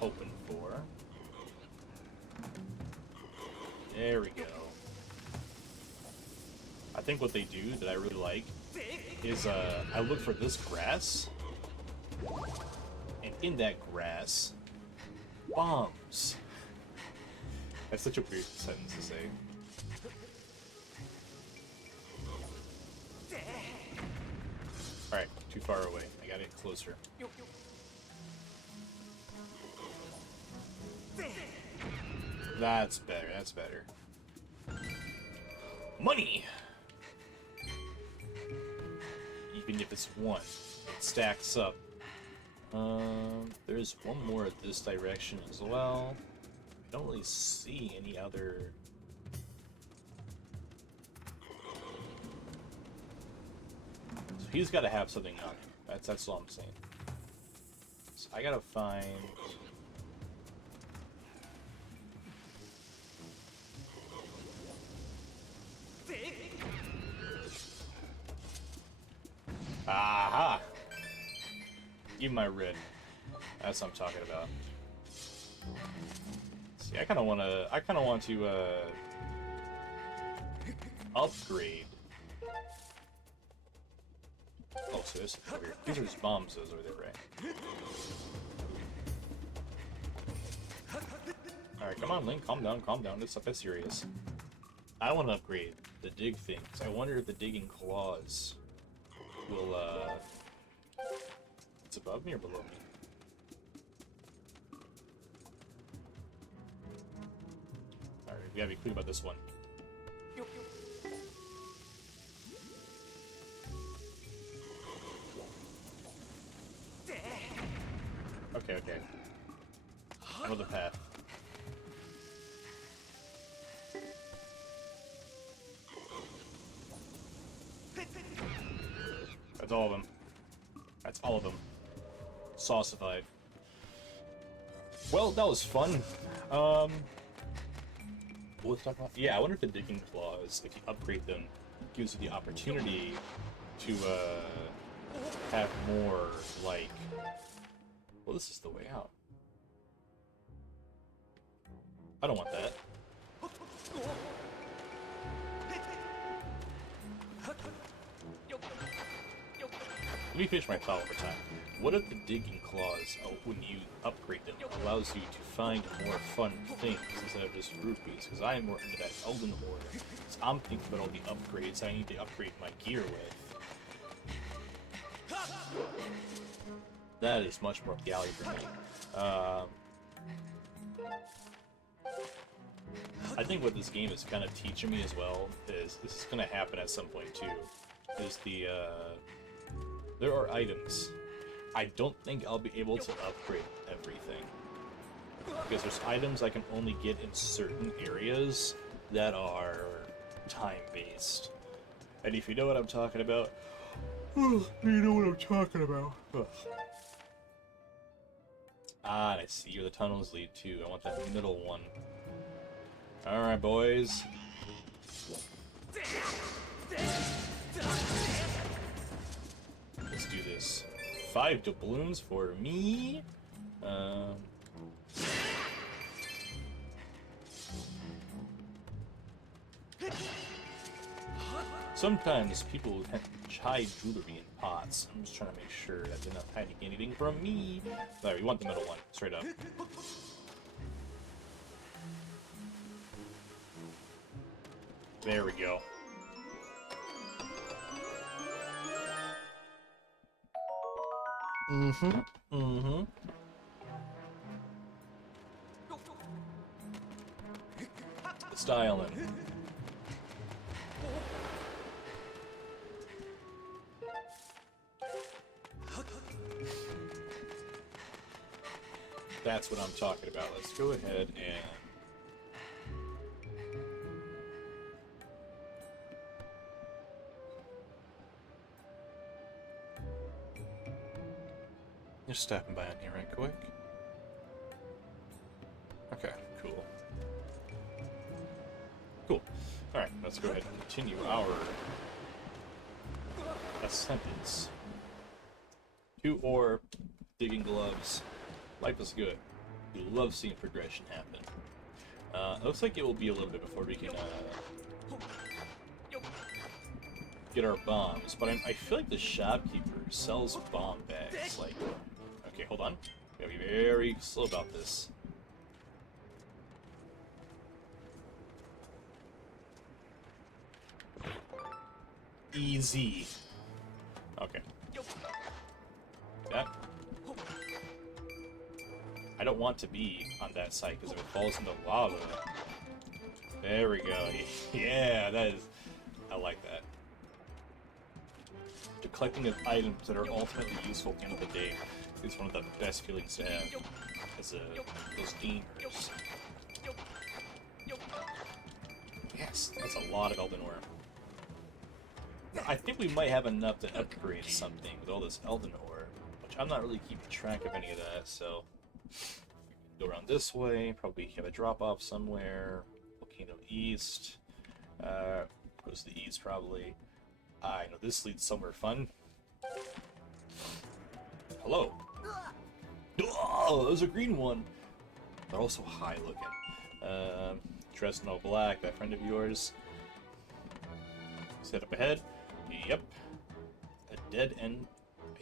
hoping for. There we go. I think what they do that I really like is I look for this grass, and in that grass, bombs. That's such a weird sentence to say. Alright, too far away. I gotta get closer. That's better, that's better. Money! Even if it's one, it stacks up. There's one more this direction as well. I don't really see any other... So he's got to have something on him. That's all I'm saying. So I gotta find... Aha! Give my red. That's what I'm talking about. See, I kind of want to upgrade. Oh, so this is weird. These are just bombs over there, right? Alright, come on, Link. Calm down, calm down. This stuff is serious. I want to upgrade the dig thing, because I wonder if the digging claws will, it's above me or below me? Alright, we gotta be clear about this one. Okay, okay. Another path. That's all of them. That's all of them. Saucified. Well, that was fun. What was I talking about? Yeah, I wonder if the digging claws, if you upgrade them, gives you the opportunity to have more, like... Well, this is the way out. I don't want that. Let me finish my thought over time. What if the digging claws, when you upgrade them, allows you to find more fun things instead of just rupees? Because I am more into that Elden Order. So I'm thinking about all the upgrades I need to upgrade my gear with. That is much more up the alley for me. I think what this game is kind of teaching me as well is, this is going to happen at some point too, is the, there are items. I don't think I'll be able to upgrade everything. Because there's items I can only get in certain areas that are time-based. And if you know what I'm talking about, you know what I'm talking about. Ugh. Ah, and I see where the tunnels lead to. I want that middle one. Alright, boys. Let's do this. 5 doubloons for me. Sometimes people hide jewelry in pots. I'm just trying to make sure that they're not hiding anything from me. There, we want the middle one, straight up. There we go. Styling. That's what I'm talking about. Let's go ahead and... Just stopping by on here right quick. Okay, cool. Cool. Alright, let's go ahead and continue our ascendance. 2 ore, digging gloves. Life is good. You love seeing progression happen. It looks like it will be a little bit before we can get our bombs, but I feel like the shopkeeper sells bomb bags. Like, okay, hold on. We gotta be very slow about this. Easy. Okay. That. I don't want to be on that side because if it falls into lava. There we go. Yeah, that is. I like that. The collecting of items that are ultimately useful at the end of the day is one of the best feelings to have as those gamers. Yes, that's a lot of Elden ore. I think we might have enough to upgrade something with all this Elden ore, which I'm not really keeping track of any of that, so... Go around this way, probably have a drop-off somewhere. Volcano East. Goes to the east, probably. I know this leads somewhere fun. Hello. Oh, there's a green one. They're also high looking. Dressed in all black, that friend of yours. Set up ahead. Yep. A dead end.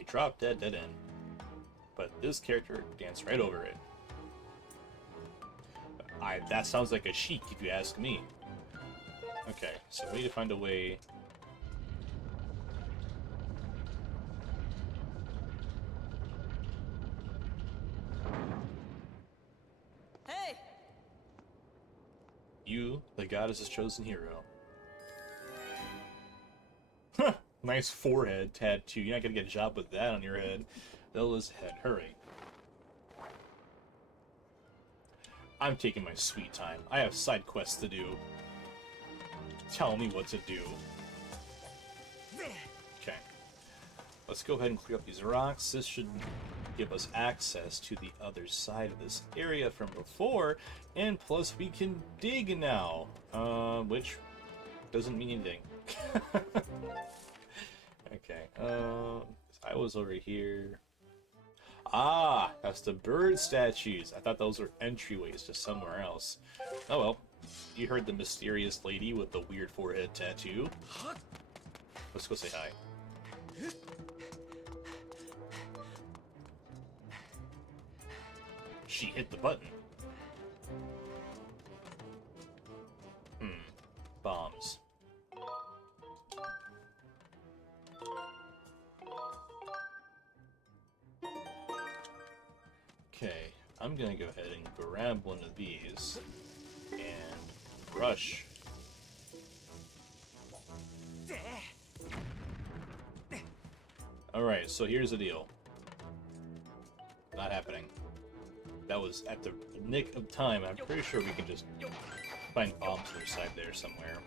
A drop-dead dead end. But this character danced right over it. That sounds like a chic, if you ask me. Okay, so we need to find a way... Hey! You, the goddess's chosen hero. Huh! Nice forehead tattoo. You're not gonna get a job with that on your head. Bella's head. Hurry. I'm taking my sweet time. I have side quests to do. Tell me what to do. Okay. Let's go ahead and clear up these rocks. This should give us access to the other side of this area from before, and plus we can dig now, which doesn't mean anything. Okay, I was over here. Ah, that's the bird statues. I thought those were entryways to somewhere else. Oh well, you heard the mysterious lady with the weird forehead tattoo. Let's go say hi. She hit the button. Bombs. Okay, I'm gonna go ahead and grab one of these and rush. Alright, so here's the deal. Not happening. That was at the nick of time. I'm pretty sure we can just find bombs on their side there somewhere.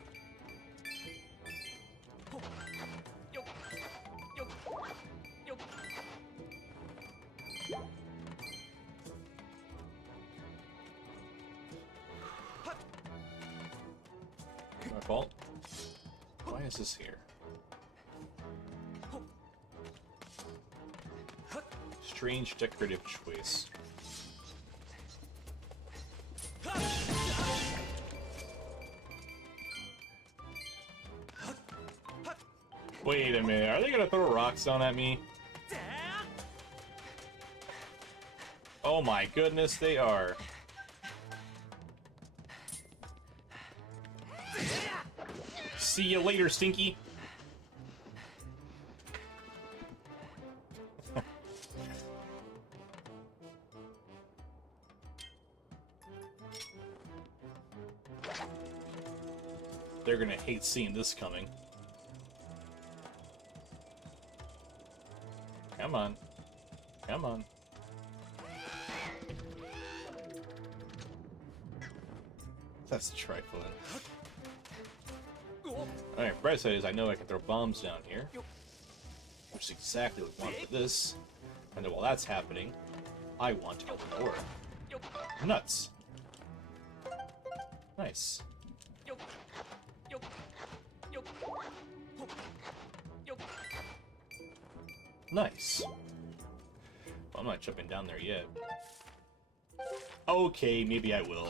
My fault? Why is this here? Strange decorative choice. Wait a minute, are they gonna throw rocks down at me? Oh my goodness, they are. See you later, Stinky. They're gonna hate seeing this coming. Come on. Come on. That's trifling. Alright, bright side is I know I can throw bombs down here. Which is exactly what I want for this. And then while that's happening, I want to open the door. Nuts. Nice. Nice. Well, I'm not jumping down there yet. Okay, maybe I will.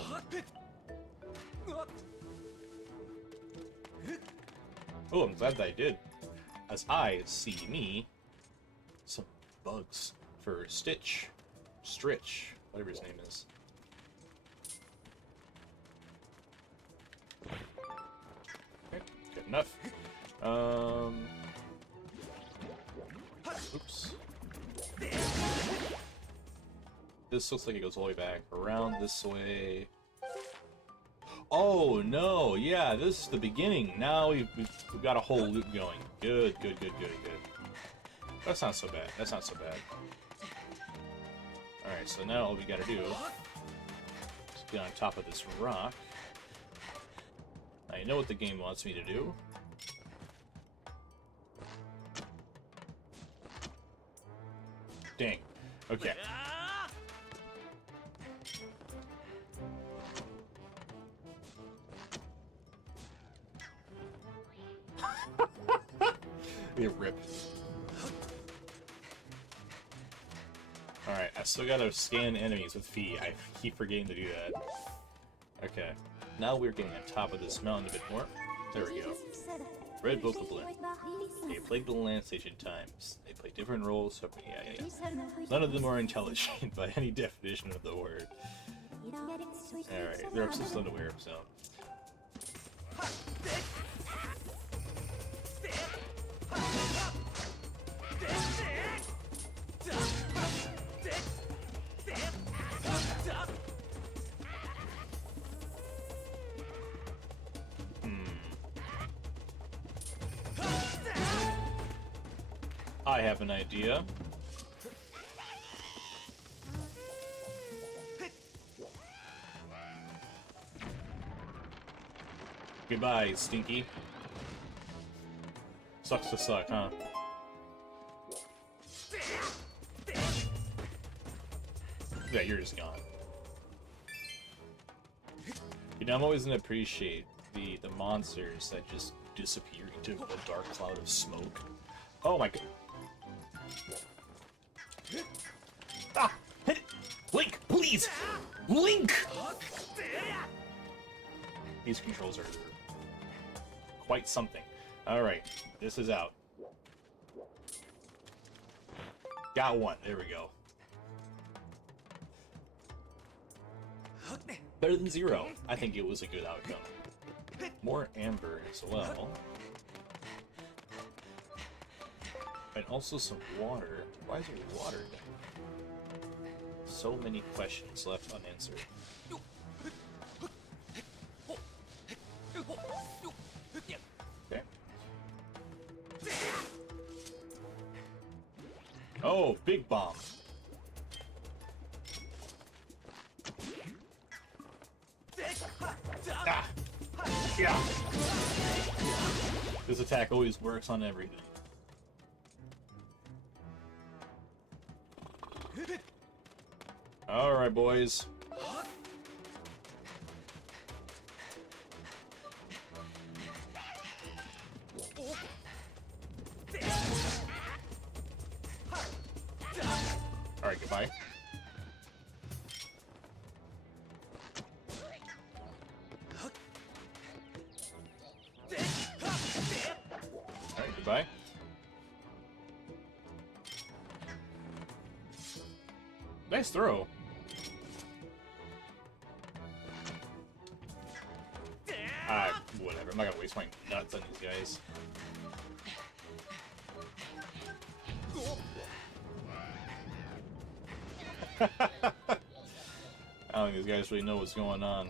Oh, I'm glad that I did. As I see me, some bugs for Stitch. Stritch, whatever his name is. Okay, good enough. Oops. This looks like it goes all the way back around this way. Oh no, yeah, this is the beginning. Now we've got a whole loop going. Good, good, good, good, good. That's not so bad. That's not so bad. Alright, so now all we gotta do is get on top of this rock. I know what the game wants me to do. Dang. Okay. Be a rip. Alright, I still gotta scan enemies with Fee. I keep forgetting to do that. Okay. Now we're getting on top of this mountain a bit more. There we go. Red vocal blend. They played the land station times. They play different roles, so yeah. None of them are intelligent by any definition of the word. Alright, they're obsessed unaware, so. I have an idea. Goodbye, Stinky. Sucks to suck, huh? Yeah, you're just gone. You know, I'm always gonna appreciate the monsters that just disappear into a dark cloud of smoke. Oh my god. Ah! Hit it! Link, please! Link! These controls are quite something. Alright, this is out. Got one, there we go. Better than 0. I think it was a good outcome. More amber as well. And also some water. Why is there water there? So many questions left unanswered. Okay. Oh, big bomb. Ah. Yeah. This attack always works on everything. Alright, boys. Alright, goodbye. Alright, goodbye. Nice throw. Whatever. I'm not gonna waste my nuts on these guys. I don't think these guys really know what's going on.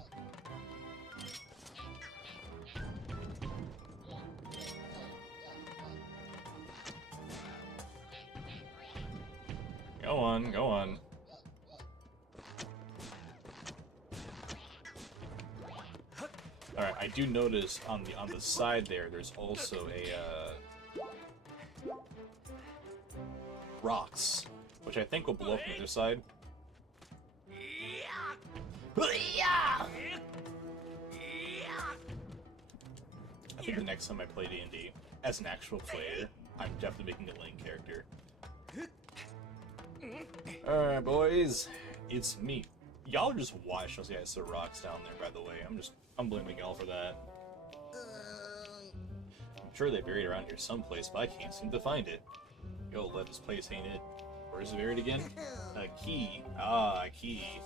Go on, go on. Alright, I do notice on the side there, there's also a rocks, which I think will blow up on the other side. I think the next time I play D&D, as an actual player, I'm definitely making a Link character. Alright, boys, it's me. Y'all just watch those guys throw rocks down there, by the way. I'm blaming y'all for that. I'm sure they buried around here someplace, but I can't seem to find it. Yo, let this place, ain't it? Where is it buried again? A key. Ah, a key.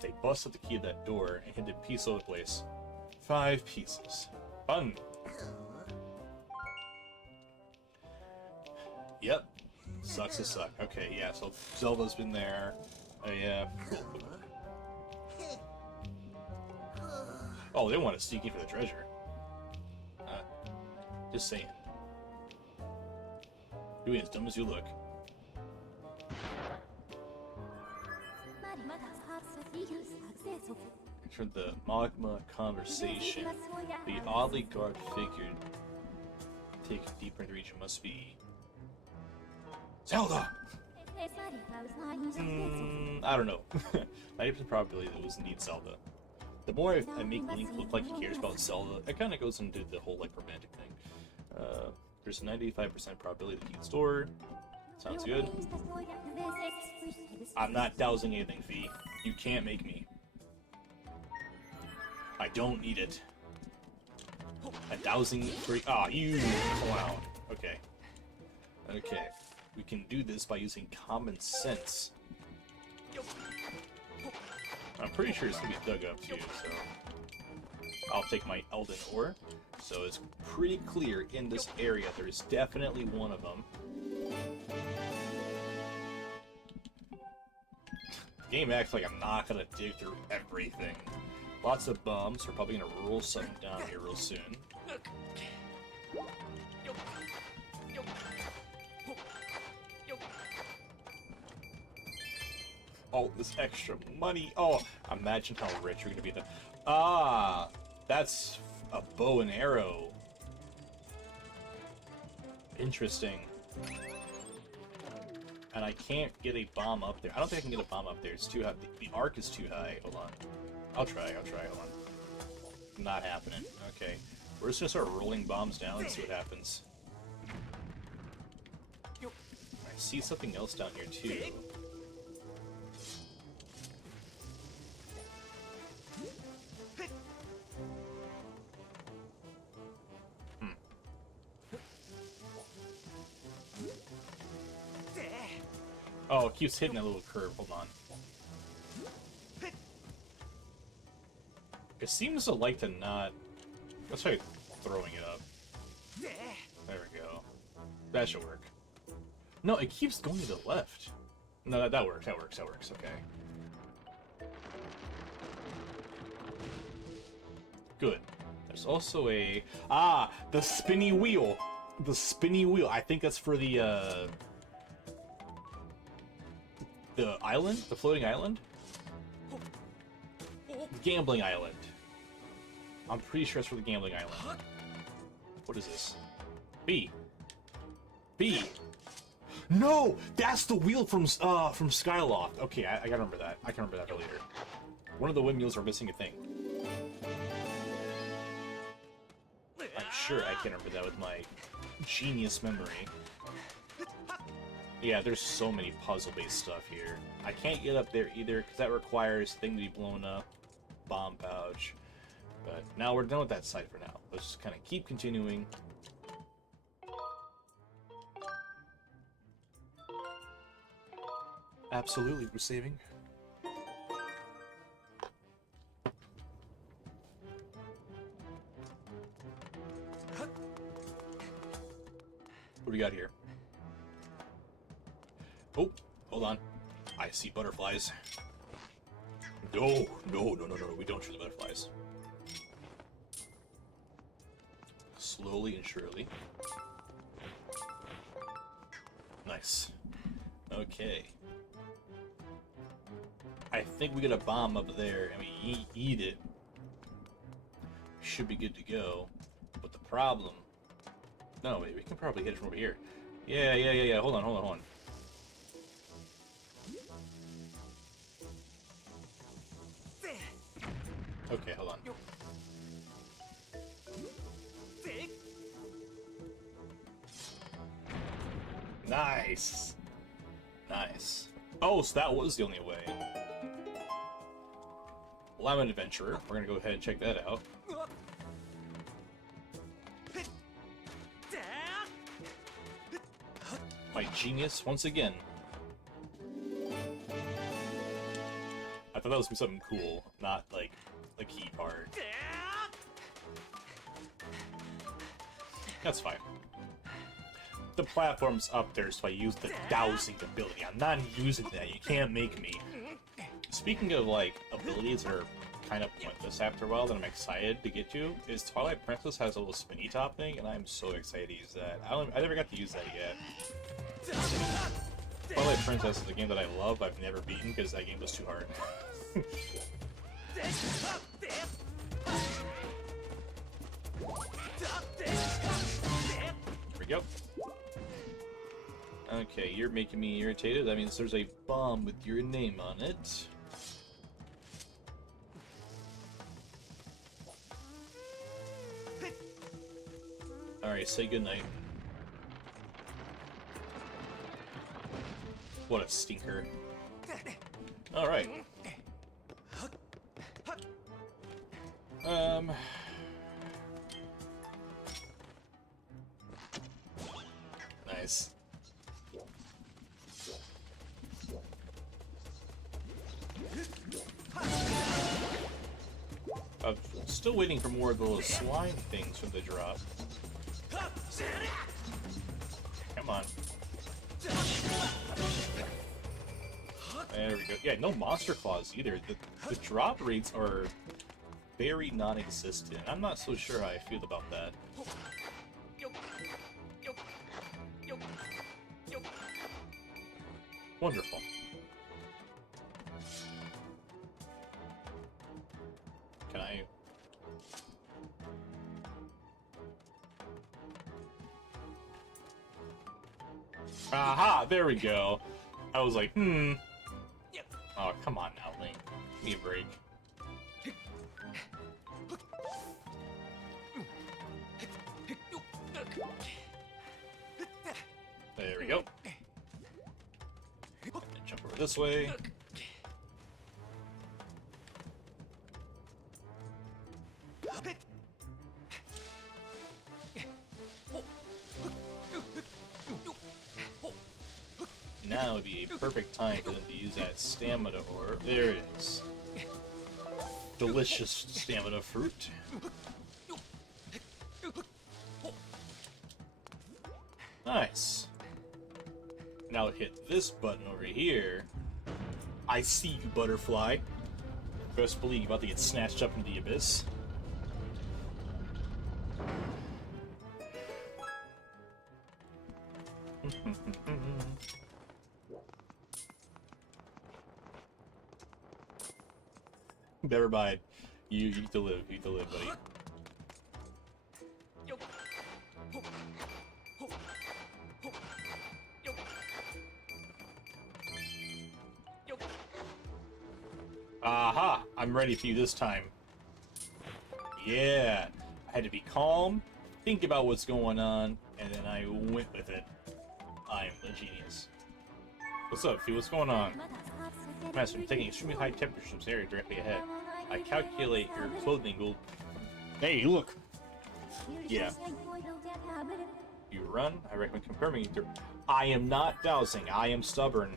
They busted the key of that door and hid the piece of the place. 5 pieces. Fun. Yep. Sucks to suck. Okay, yeah, so Zelda's been there. Yeah. Oh, they want to sneak in for the treasure. Just saying. You ain't as dumb as you look. For the magma conversation, the oddly garbed figure taken deeper into the region must be Zelda! I don't know. 90% probability that it was indeed Zelda. The more I make Link look like he cares about Zelda, it kind of goes into the whole like romantic thing. There's a 95% probability that he's store. Sounds good. I'm not dowsing anything, Fee. You can't make me. I don't need it. A dowsing free. Ah, you clown. Okay. Okay. We can do this by using common sense. I'm pretty sure it's gonna be dug up too, so I'll take my Elden Ore. So it's pretty clear in this area there is definitely one of them. The game acts like I'm not gonna dig through everything. Lots of bums. We're probably gonna roll something down here real soon. Oh, this extra money. Oh, imagine how rich you're gonna be then. Ah, that's a bow and arrow. Interesting. And I can't get a bomb up there. I don't think I can get a bomb up there. It's too high. The arc is too high. Hold on. I'll try. Hold on. Not happening. Okay. We're just gonna start rolling bombs down and see what happens. I see something else down here too. Oh, it keeps hitting that little curve. Hold on. It seems to like to not... Let's try throwing it up. There we go. That should work. No, it keeps going to the left. No, that works. That works. Okay. Good. There's also a... Ah! The spinny wheel! The spinny wheel. I think that's for the island? The floating island? Gambling island. I'm pretty sure it's for the gambling island. What is this? B. B. No! That's the wheel from Skyloft. Okay, I gotta remember that. I can remember that earlier. One of the windmills are missing a thing. I'm sure I can remember that with my genius memory. Yeah, there's so many puzzle-based stuff here. I can't get up there either, because that requires thing to be blown up. Bomb pouch. But now we're done with that side for now. Let's just kind of keep continuing. Absolutely, we're saving. What do we got here? Oh, hold on. I see butterflies. No, no, no, no, no, we don't shoot the butterflies. Slowly and surely. Nice. Okay. I think we get a bomb up there and we eat it. We should be good to go. But the problem... No, wait, we can probably hit it from over here. Yeah. Hold on. Okay, hold on. Nice! Nice. Oh, so that was the only way. Well, I'm an adventurer. We're gonna go ahead and check that out. My genius, once again. I thought that was something cool, not, like, the key part. That's fine. The platform's up there, so I use the dowsing ability. I'm not using that. You can't make me. Speaking of, like, abilities that are kind of pointless after a while that I'm excited to get to, is Twilight Princess has a little spinny top thing, and I'm so excited to use that. I never got to use that yet. Twilight Princess is a game that I love, I've never beaten, because that game was too hard. Here we go. Okay, you're making me irritated. That means there's a bomb with your name on it. Alright, say goodnight. What a stinker. Alright. Nice. I'm still waiting for more of those slime things from the drop. Come on. There we go. Yeah, no monster claws either. The drop rates are very non-existent. I'm not so sure how I feel about that. Wonderful. Can I... Aha! There we go. I was like, Oh, come on now, Link. Give me a break. There we go. And jump over this way. Now would be a perfect time for them to use that stamina orb. There it is. Delicious stamina fruit. Nice. Now hit this button over here. I see you, butterfly. Best believe you're about to get snatched up into the abyss. Never mind. You need to live. You need to live, buddy. Aha! I'm ready for you this time. Yeah. I had to be calm, think about what's going on, and then I went with it. I'm the genius. What's up, Fee? What's going on? Master, I'm taking extremely high temperatures from this area directly ahead. I calculate your clothing will... Hey, look! Yeah. You run? I recommend confirming. I am not dowsing. I am stubborn.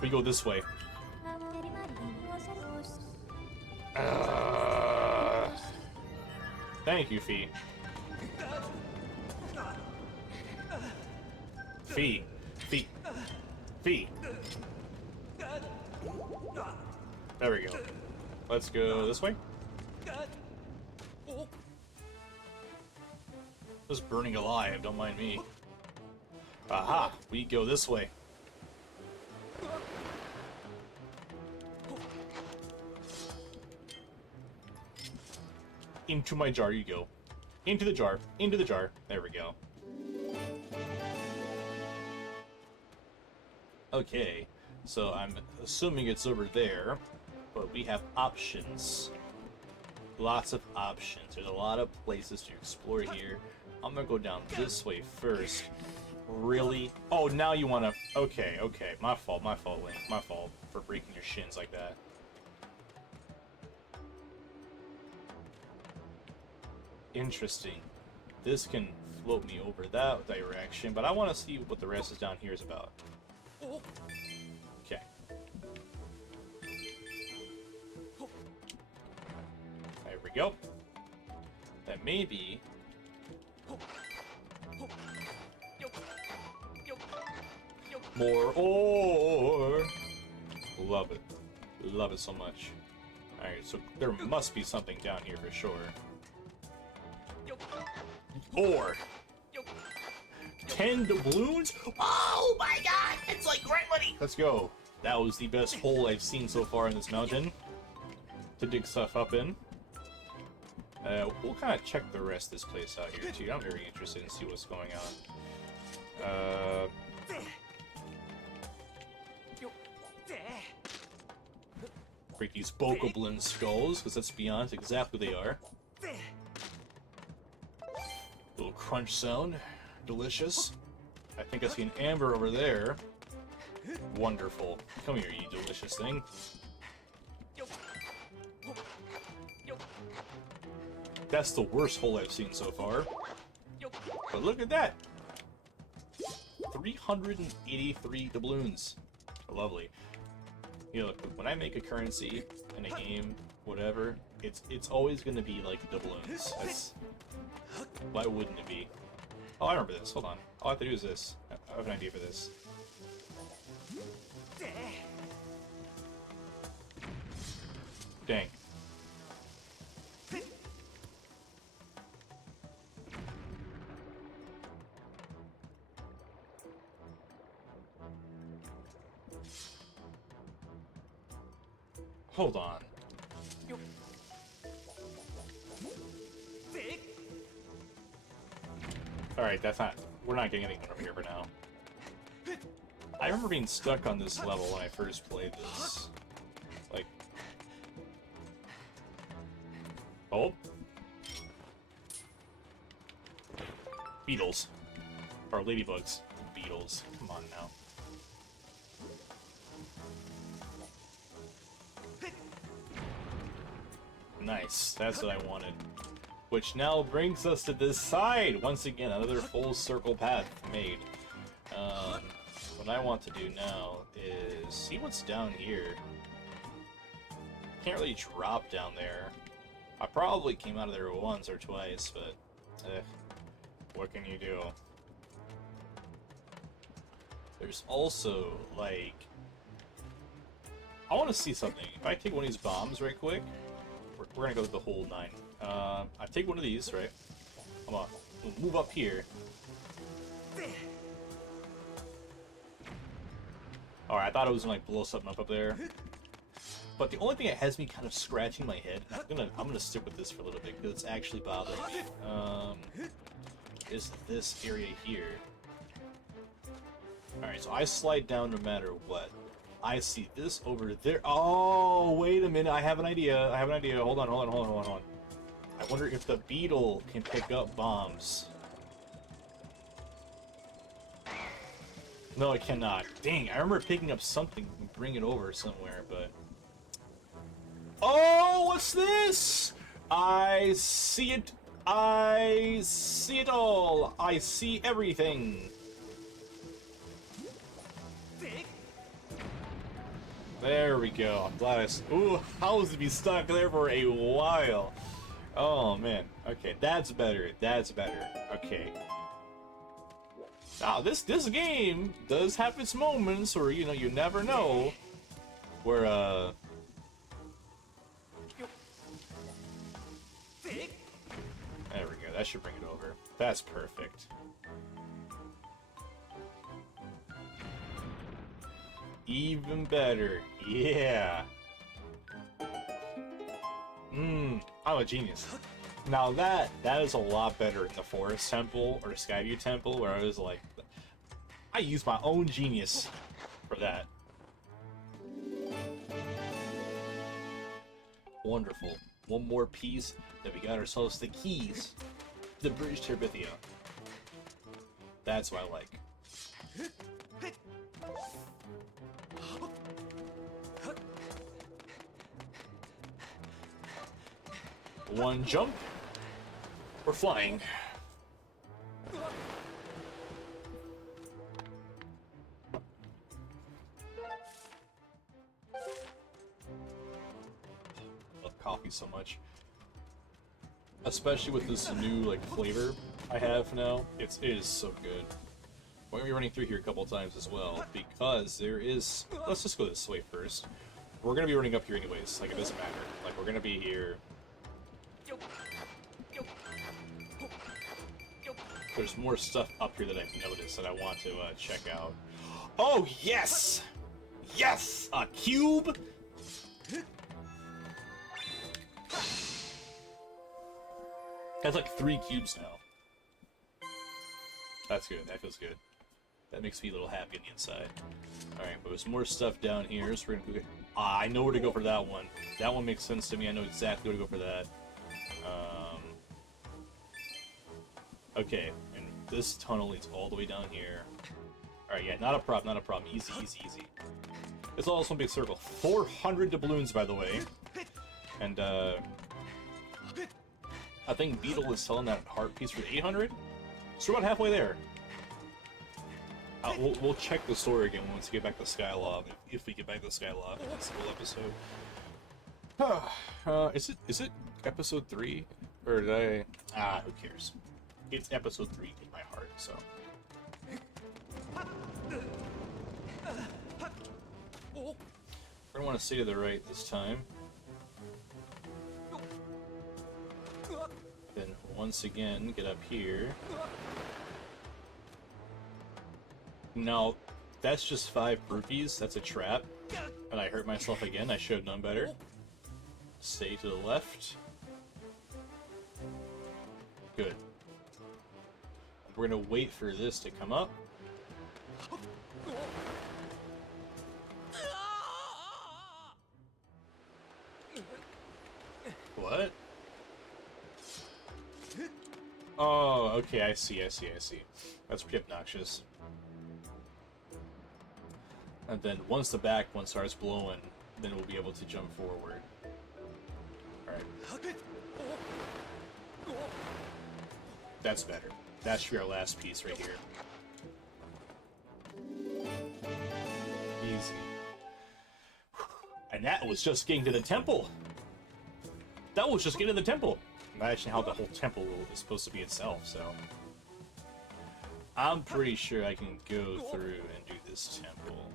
We go this way. Thank you, Fee. Fee. Fee. Fee. There we go. Let's go this way. Just burning alive, don't mind me. Aha! We go this way. Into my jar you go. Into the jar. Into the jar. There we go. Okay, so I'm assuming it's over there, but we have options. Lots of options. There's a lot of places to explore here. I'm gonna go down this way first. Really? Oh, now you wanna... Okay, okay. My fault, Link. My fault for breaking your shins like that. Interesting. This can float me over that direction, but I want to see what the rest is down here is about. Okay. There we go. That may be... more ore! Love it. Love it so much. Alright, so there must be something down here for sure. Ore! 10 doubloons? Oh my god! It's like great money! Let's go. That was the best hole I've seen so far in this mountain to dig stuff up in. We'll kind of check the rest of this place out here too. I'm very interested in see what's going on. Break these Bokoblin skulls, because let's be honest, exactly what they are. Little crunch sound. Delicious. I think I see an amber over there. Wonderful. Come here, you delicious thing. That's the worst hole I've seen so far. But look at that! 383 doubloons. Lovely. You know, when I make a currency in a game, whatever, it's always gonna be like doubloons. That's... Why wouldn't it be? Oh, I remember this. Hold on. All I have to do is this. I have an idea for this. Dang. Hold on. Alright, that's not... We're not getting anything over here for now. I remember being stuck on this level when I first played this. Like... Oh? Beetles. Or ladybugs. Beetles. Come on now. Nice. That's what I wanted. Which now brings us to this side! Once again, another full circle path made. What I want to do now is see what's down here. Can't really drop down there. I probably came out of there once or twice, but... what can you do? There's also, like... I want to see something. If I take one of these bombs right quick, we're gonna go to the whole 9. I take one of these, right? Come on. We'll move up here. Alright, I thought it was gonna like blow something up there. But the only thing that has me kind of scratching my head, I'm gonna stick with this for a little bit because it's actually bothering me. Is this area here. Alright, so I slide down no matter what. I see this over there. Oh, wait a minute. I have an idea. Hold on. I wonder if the beetle can pick up bombs. No, it cannot. Dang, I remember picking up something and bring it over somewhere, but... Oh, what's this? I see it. I see it all. I see everything. There we go. I'm glad ooh, I was to be stuck there for a while. Oh man. Okay, that's better. That's better. Okay. Now this game does have its moments where you never know where there we go. That should bring it over. That's perfect. Even better. Yeah. I'm a genius. Now that is a lot better in the Forest Temple or Skyview Temple, where I was like, I use my own genius for that. Wonderful. One more piece, then we got ourselves the keys. The British Terbithia. That's what I like. One jump. We're flying. Love coffee so much. Especially with this new flavor I have now. It is so good. We're gonna be running through here a couple times as well, because there is let's just go this way first. We're gonna be running up here anyways, it doesn't matter. We're gonna be here. There's more stuff up here that I've noticed that I want to check out. Oh, yes! Yes! A cube! That's 3 cubes now. That's good. That feels good. That makes me a little happy on the inside. Alright, but there's more stuff down here, so we're gonna go... I know where to go for that one. That one makes sense to me. I know exactly where to go for that. Okay, and this tunnel leads all the way down here. Alright, yeah, not a problem, not a problem. Easy, easy, easy. It's all this one big circle. 400 doubloons, by the way. And, I think Beetle is selling that heart piece for 800? So we're about halfway there. We'll check the story again once we get back to Skylog, if we get back to Skylog in this whole episode. Is it episode 3? Or did I... who cares? It's episode 3 in my heart, so... We're gonna want to stay to the right this time. Then, once again, get up here. No, that's just 5 rupees. That's a trap. And I hurt myself again. I should have known better. Stay to the left. Good. We're gonna wait for this to come up. What? Oh, okay, I see. That's pretty obnoxious. And then once the back one starts blowing, then we'll be able to jump forward. Alright. That's better. That should be our last piece right here. Easy. And that was just getting to the temple! That was just getting to the temple! Imagine how the whole temple is supposed to be itself, so... I'm pretty sure I can go through and do this temple.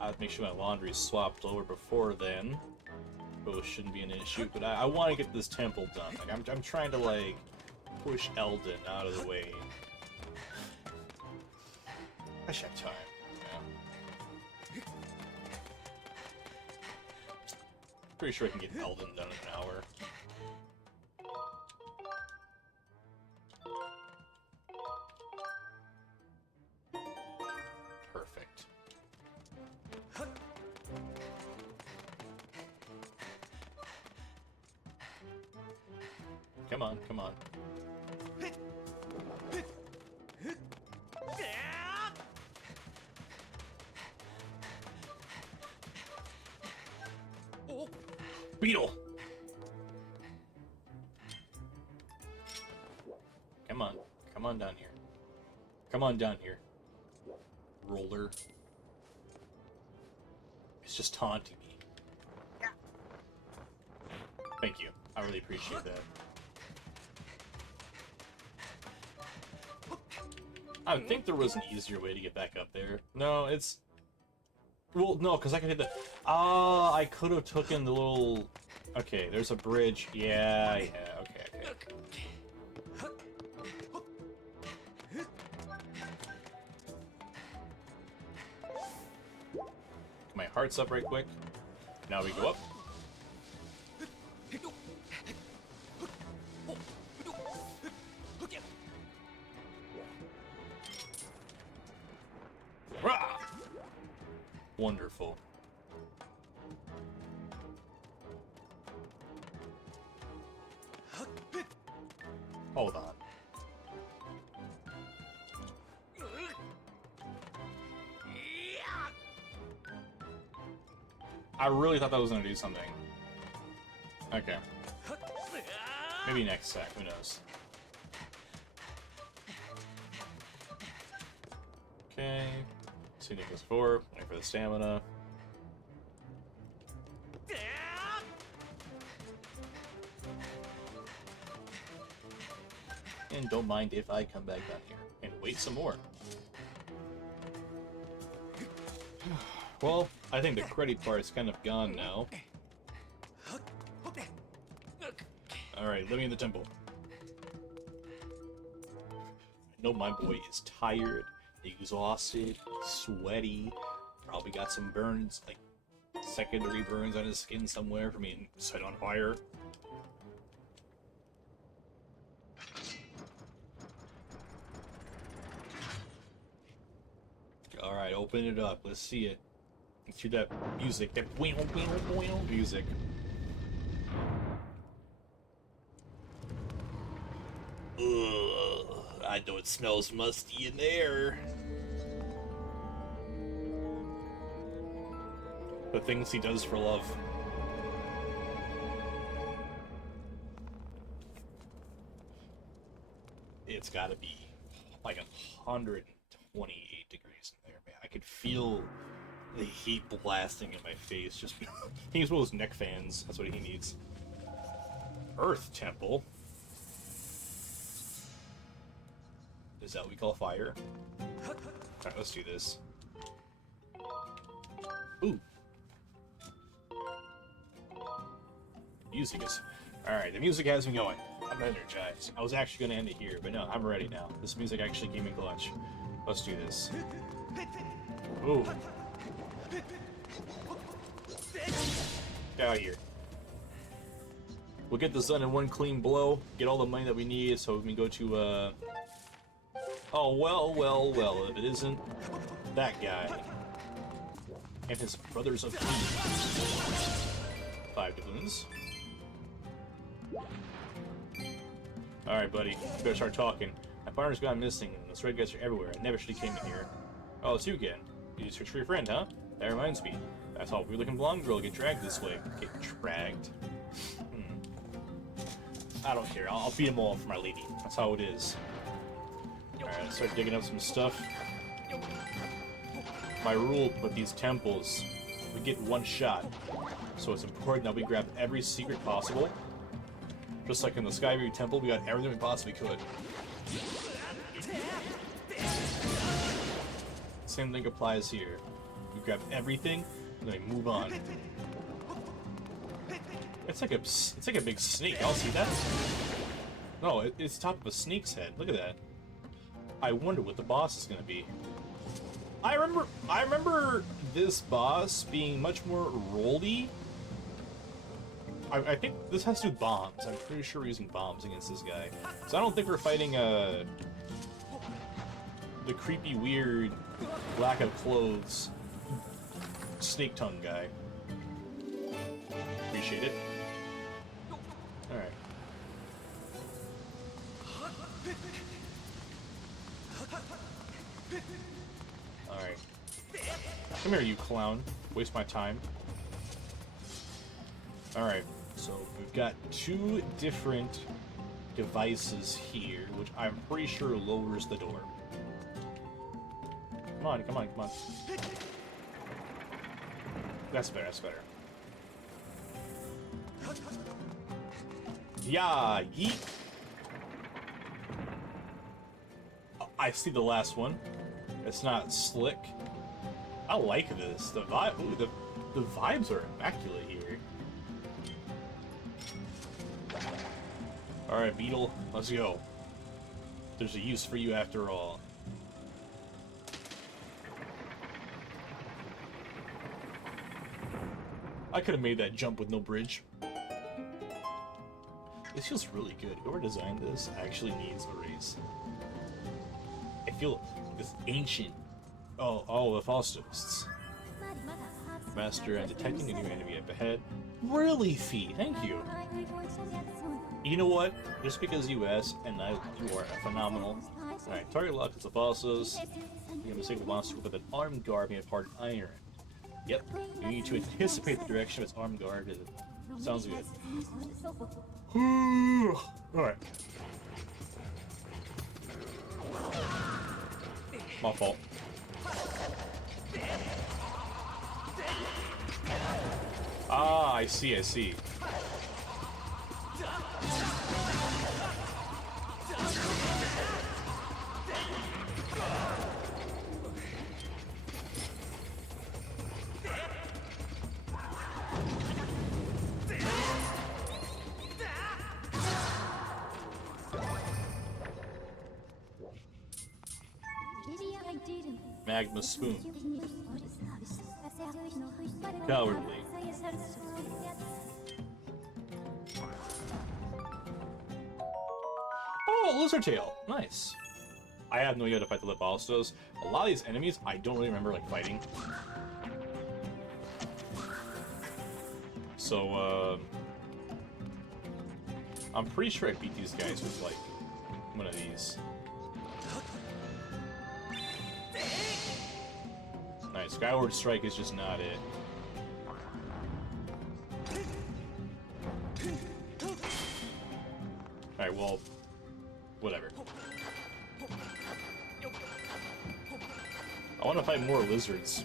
I'll make sure my laundry is swapped over before then. But it shouldn't be an issue, but I want to get this temple done. I'm trying to, push Eldon out of the way. I should have time, yeah. Pretty sure I can get Eldon done in an hour. Perfect. Come on, come on. Beetle! Come on. Come on down here. Come on down here. Roller. He's just taunting me. Thank you. I really appreciate that. I would think there was an easier way to get back up there. No, it's... Well, no, because I could hit the... Ah, I could have taken the little... Okay, there's a bridge. Yeah, okay. My heart's up right quick. Now we go up. Rah! Wonderful. Hold on. I really thought that was gonna do something. Okay. Maybe next sec, who knows. Okay. See Nicholas 4, wait for the stamina. And don't mind if I come back down here and wait some more. Well, I think the credit part is kind of gone now. Alright, living in the temple. I know my boy is tired, exhausted, sweaty, probably got some burns, like secondary burns on his skin somewhere from being set on fire. Alright, open it up, let's see it. Let's hear that music, that music. Ugh, I know it smells musty in there. The things he does for love. It's gotta be like 128 degrees in there, man. I could feel the heat blasting in my face. Just he needs one of those neck fans. That's what he needs. Earth Temple. Is that what we call fire? Alright, let's do this. Ooh. Music is... Alright, the music has me going. I'm energized. I was actually going to end it here, but no, I'm ready now. This music actually came in clutch. Let's do this. Ooh. Get out of here. We'll get this done in one clean blow, get all the money that we need so we can go to, Oh, well, if it isn't that guy and his brothers of thieves. 5 doubloons. Alright, buddy, you better start talking. My partner's gone missing, and those red guys are everywhere. I never should have came in here. Oh, it's you again. You just search for your friend, huh? That reminds me. I saw a weird-looking blonde girl get dragged this way. Get dragged? I don't care. I'll beat them all for my lady. That's how it is. Alright, start digging up some stuff. My rule with these temples, we get one shot. So it's important that we grab every secret possible. Just like in the Skyward Temple, we got everything we possibly could. Same thing applies here. We grab everything, and then we move on. It's like a big snake. Y'all see that? No, it's top of a snake's head. Look at that. I wonder what the boss is gonna be. I remember this boss being much more rolly. I think this has to do with bombs. I'm pretty sure we're using bombs against this guy. So I don't think we're fighting the creepy, weird, lack of clothes, snake tongue guy. Appreciate it. Alright. Alright. Come here, you clown. Waste my time. Alright, so we've got 2 different devices here, which I'm pretty sure lowers the door. Come on, come on, come on. That's better, that's better. Yeah, yeet! I see the last one. It's not slick. I like this. The vibe, ooh, the vibes are immaculate here. Alright, Beetle, let's go. There's a use for you after all. I could have made that jump with no bridge. This feels really good. Whoever designed this actually needs a raise. I feel this ancient. Oh, the Faustists. Master and detecting a new enemy up ahead. Really, Fee, thank you. You know what? Just because you asked, and you are phenomenal. Alright, target lock is the Faustists. You have a single monster with an armed guard made of hard iron. Yep, you need to anticipate the direction of its armed guard. Sounds good. Alright. My fault. Ah, I see, I see. Magma Spoon. Cowardly. Oh, Lizard Tail! Nice. I have no idea how to fight the Lebalstos. A lot of these enemies, I don't really remember, like, fighting. So, I'm pretty sure I beat these guys with, like, one of these. Nice. Skyward Strike is just not it. Alright, well, whatever. I want to fight more lizards.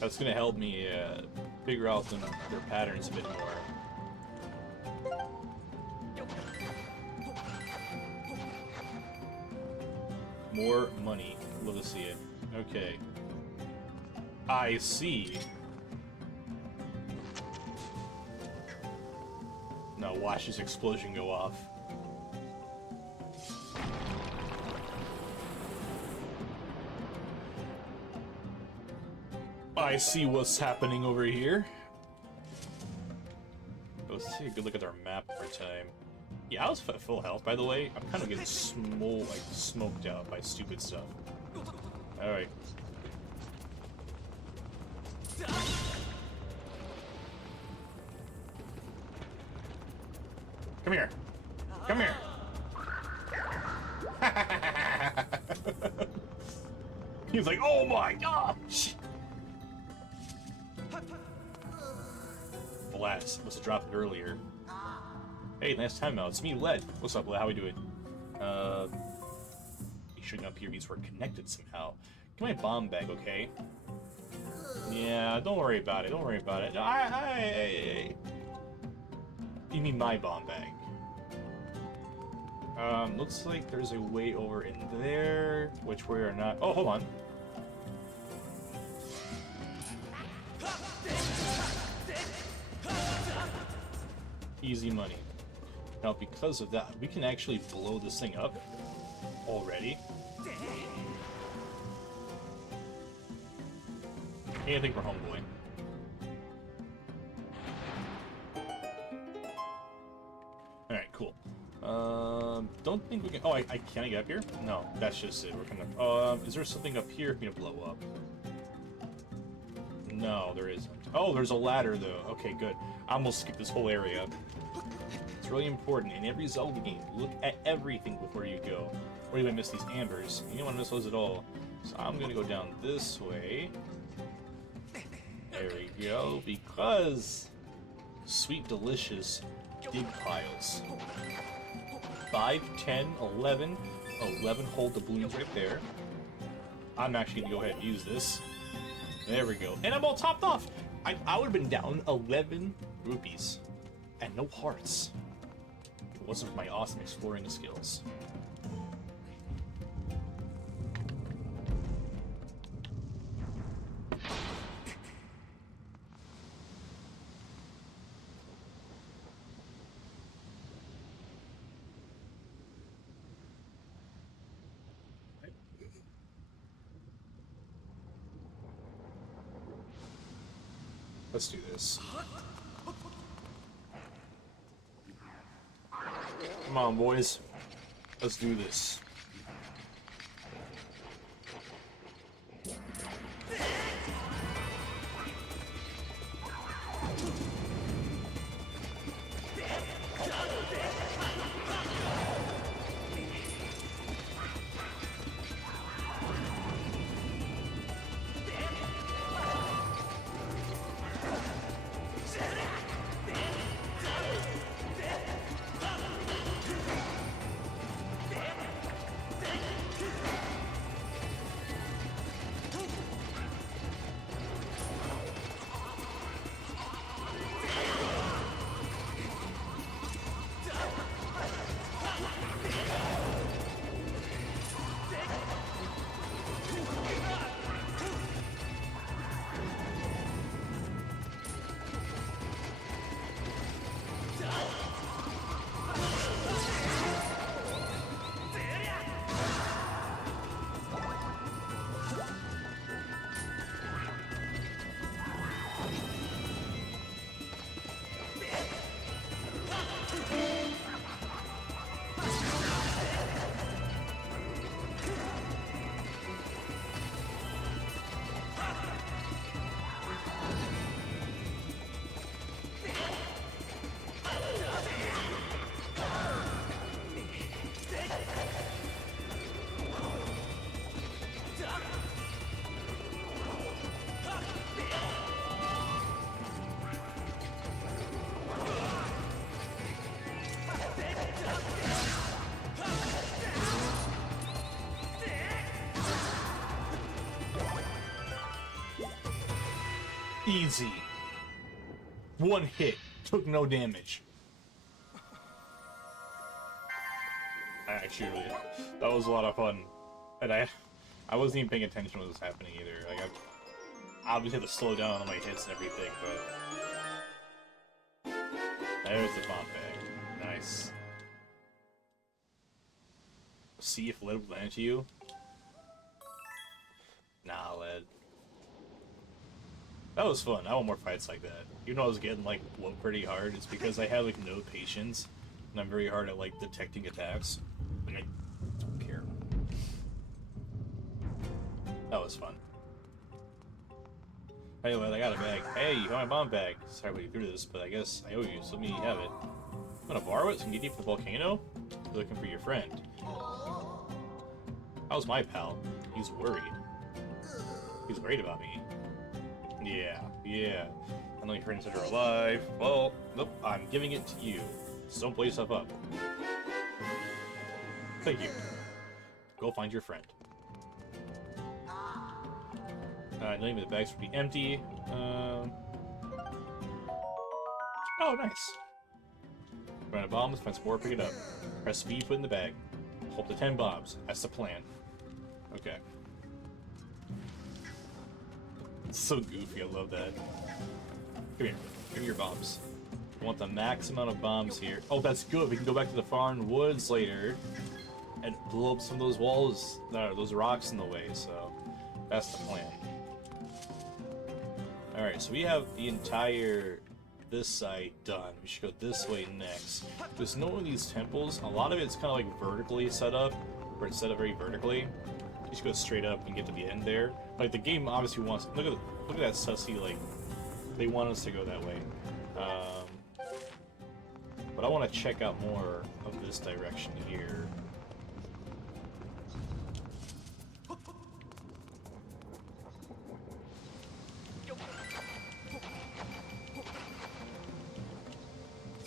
That's gonna help me figure out their patterns a bit more. More money. Love to see it. Okay. I see. Now watch this explosion go off. I see what's happening over here. Let's take a good look at our map for time. Yeah, I was at full health, by the way. I'm kind of getting smoked out by stupid stuff. Alright. Come here. Come here. He's like, oh my gosh! Blast. Must have dropped it earlier. Hey, nice timeout. It's me, Led. What's up, Led? How we doing? Shooting up here means we're connected somehow. Get my bomb bag, okay? Yeah, don't worry about it. Don't worry about it. You mean my bomb bag? Looks like there's a way over in there, which we are not. Oh, hold on. Easy money. Now, because of that, we can actually blow this thing up already. Anything for homeboy. Alright, cool. Don't think we can. Oh, I can't get up here? No, that's just it. We're gonna. Is there something up here for me to blow up? No, there isn't. Oh, there's a ladder though. Okay, good. I almost skipped this whole area. It's really important in every Zelda game. Look at everything before you go, or you might miss these ambers. You don't want to miss those at all. So I'm gonna go down this way. There we go. Because sweet, delicious dig piles. 5, 10, 11. 11 hold the balloons right there. I'm actually gonna go ahead and use this. There we go. And I'm all topped off. I would have been down 11 rupees and no hearts if it wasn't for my awesome exploring skills. Let's do this. Come on, boys. Let's do this. Easy. One hit. Took no damage. Actually, that was a lot of fun. And I wasn't even paying attention to what was happening either. Like, I obviously had to slow down on my hits and everything, but... There's the bomb bag. Nice. See if lead will land to you. Nah, lead. That was fun. I want more fights like that. Even though I was getting, like, low pretty hard, it's because I have, like, no patience. And I'm very hard at, like, detecting attacks. Like, I don't care. That was fun. Hey, lad, I got a bag. Hey, you got my bomb bag. Sorry to put you through this, but I guess I owe you, so let me have it. I'm gonna borrow it so you can get deep for the volcano? You're looking for your friend. How's my pal? He's worried. He's worried about me. Yeah. I know your friends that are alive. Well, nope, I'm giving it to you. So don't blow yourself up. Thank you. Go find your friend. Knowing the bags would be empty. Oh, nice. Run out of bombs, find some more, pick it up. Press B, put in the bag. Hold the 10 bombs. That's the plan. Okay. It's so goofy, I love that. Come here. Give me your bombs. I want the max amount of bombs here. Oh, that's good. We can go back to the foreign woods later and blow up some of those walls, those rocks in the way, so that's the plan. Alright, so we have the entire this side done. We should go this way next. There's no one of these temples. A lot of it's kind of like vertically set up, or it's set up very vertically. You should go straight up and get to the end there. Like, the game obviously wants... Look at that sussy, like... They want us to go that way. But I want to check out more of this direction here.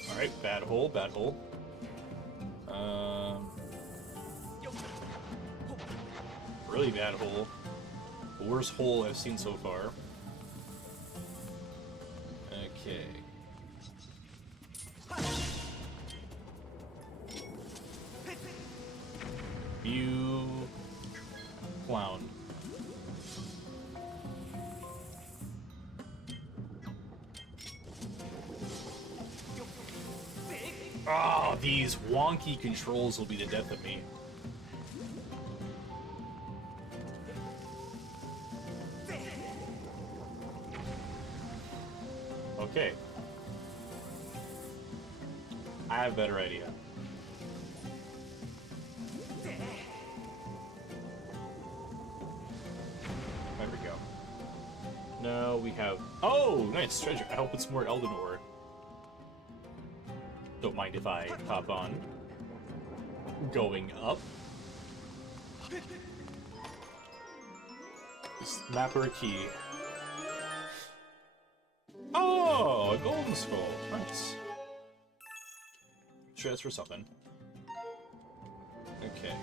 Alright, bad hole, bad hole. Really bad hole. The worst hole I've seen so far. Okay. You clown. Oh, these wonky controls will be the death of me. Okay. I have a better idea. There we go. Now we have... Oh, nice treasure. I hope it's more Elden ore. Don't mind if I hop on. Going up. This mapper key. Oh, a golden skull. Nice. Sure, that's for something. Okay.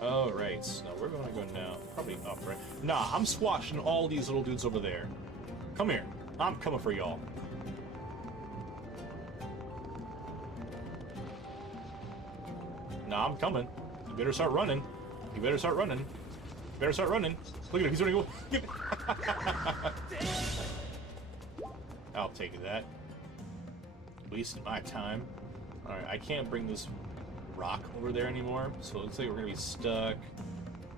Oh, right. Now, where do I want to go now? Probably up, right? Nah, I'm squashing all these little dudes over there. Come here. I'm coming for y'all. Nah, I'm coming. You better start running. You better start running. You better start running. Look at him. He's running away. I'll take that. Wasting my time. Alright, I can't bring this rock over there anymore, so it looks like we're gonna be stuck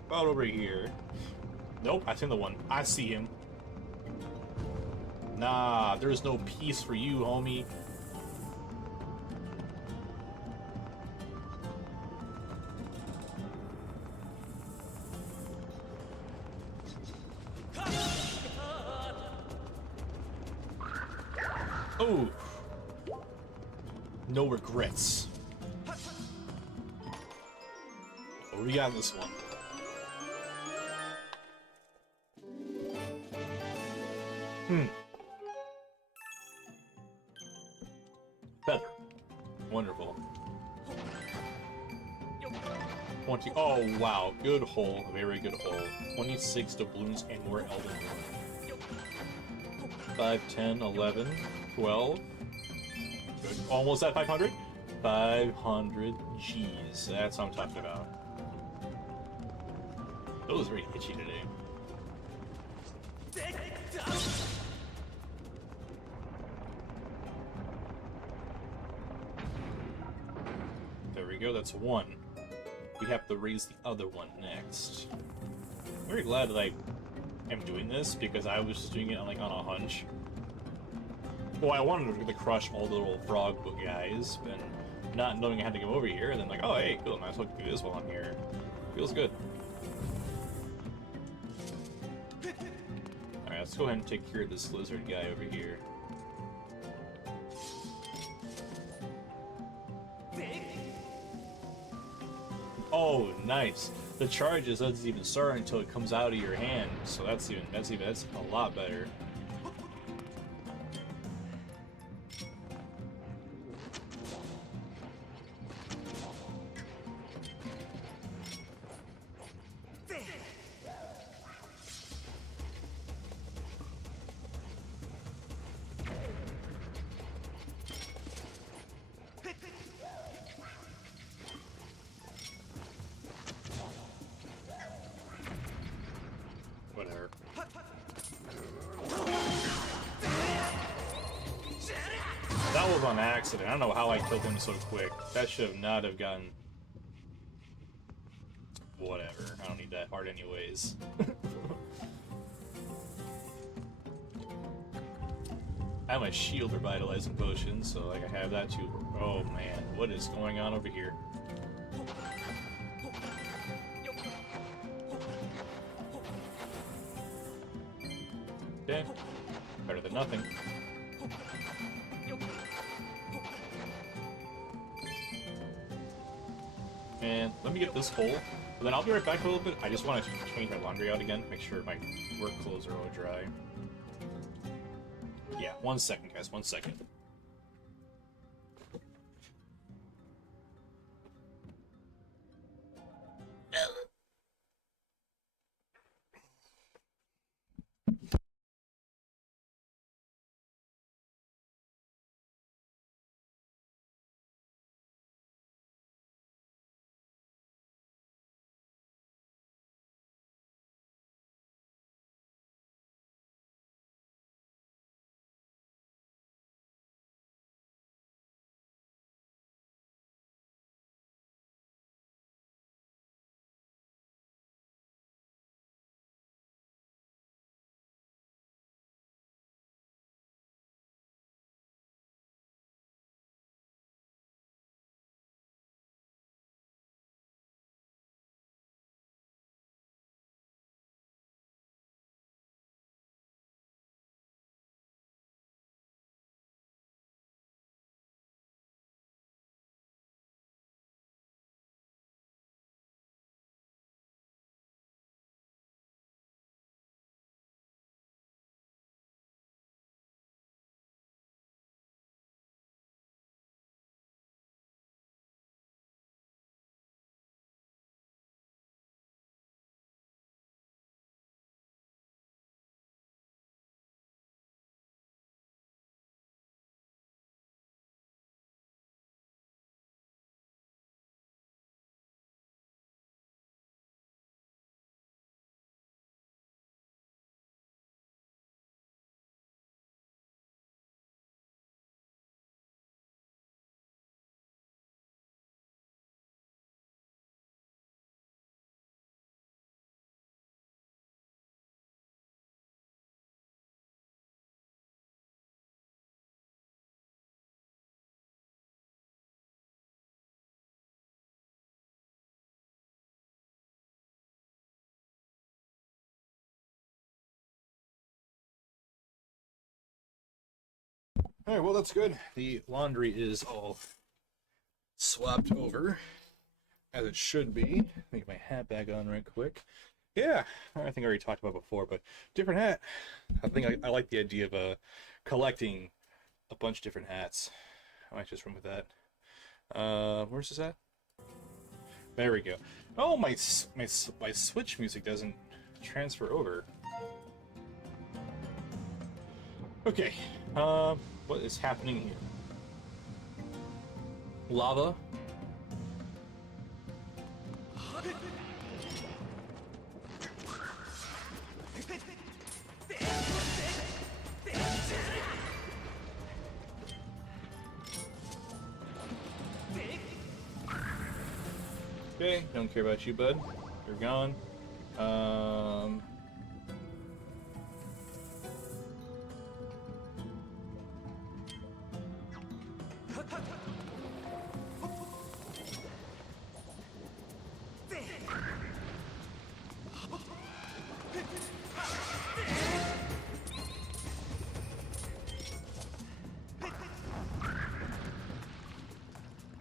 about over here. Nope, I seen the one. I see him. Nah, there's no peace for you, homie. Oh! No regrets. What do we got in this one? Feather. Wonderful. 20. Oh, wow. Good hole. Very good hole. 26 doubloons and more Elden ore. 5, 10, 11, 12. Good. Almost at 500? 500 G's. That's what I'm talking about. That was very itchy today. There we go, that's one. We have to raise the other one next. I'm very glad that I am doing this, because I was just doing it on a hunch. Well, I wanted to crush all the little frog guys, and not knowing I had to go over here, and then like, oh hey, cool, might as well do this while I'm here. Feels good. Alright, let's go ahead and take care of this lizard guy over here. Oh, nice. The charges doesn't even start until it comes out of your hand, so that's a lot better. Whatever. That was on accident. I don't know how I killed him so quick. That should not have gotten... Whatever. I don't need that heart anyways. I have my shield revitalizing potion, so like I have that too. Oh man, what is going on over here? Okay. Better than nothing. And let me get this hole, and then I'll be right back for a little bit. I just want to change my laundry out again, make sure my work clothes are all dry. Yeah, 1 second, guys, 1 second. Alright, well, that's good. The laundry is all swapped over, as it should be. Let me get my hat back on right quick. Yeah, I think I already talked about it before, but different hat. I think I like the idea of collecting a bunch of different hats. I might just run with that. Where's this at? There we go. Oh, my Switch music doesn't transfer over. Okay, what is happening here? Lava. Okay, don't care about you, bud. You're gone.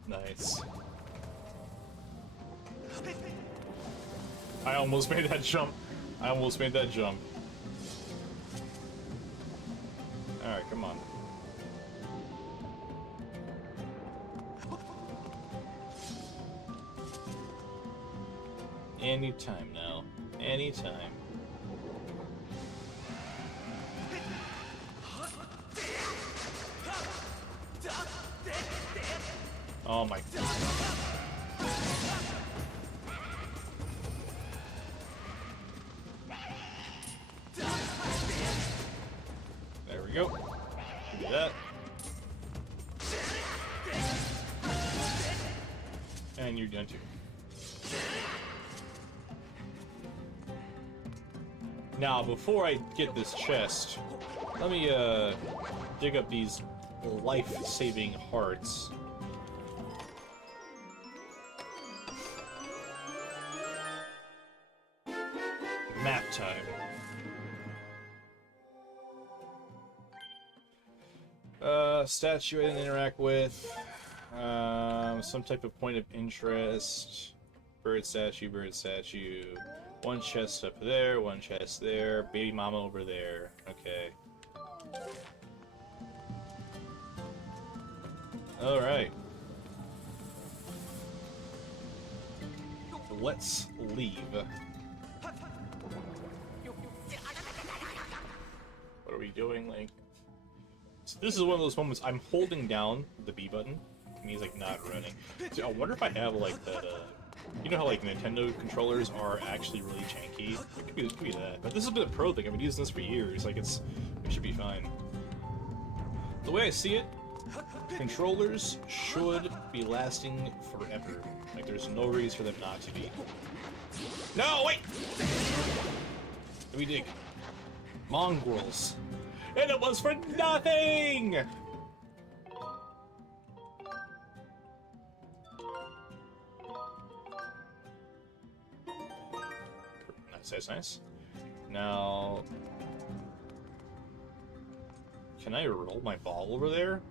Nice. I almost made that jump. I almost made that jump. Alright, come on. Anytime now. Anytime. Oh my god. There we go. Do that. And you're done too. Now, before I get this chest, let me dig up these life-saving hearts. Map time. Statue I didn't interact with. Some type of point of interest. Bird statue, bird statue. One chest up there, one chest there. Baby mama over there. Okay. Alright. Let's leave. What are we doing? Like, so this is one of those moments I'm holding down the B button, and he's like not running. So I wonder if I have like that. You know how like Nintendo controllers are actually really janky? It could be that. But this has been a pro thing. I've been using this for years. Like it should be fine. The way I see it, controllers should be lasting forever. Like there's no reason for them not to be. No, wait! Let me dig. Mongrels. And it was for nothing! Nice, that's nice. Now... Can I roll my ball over there?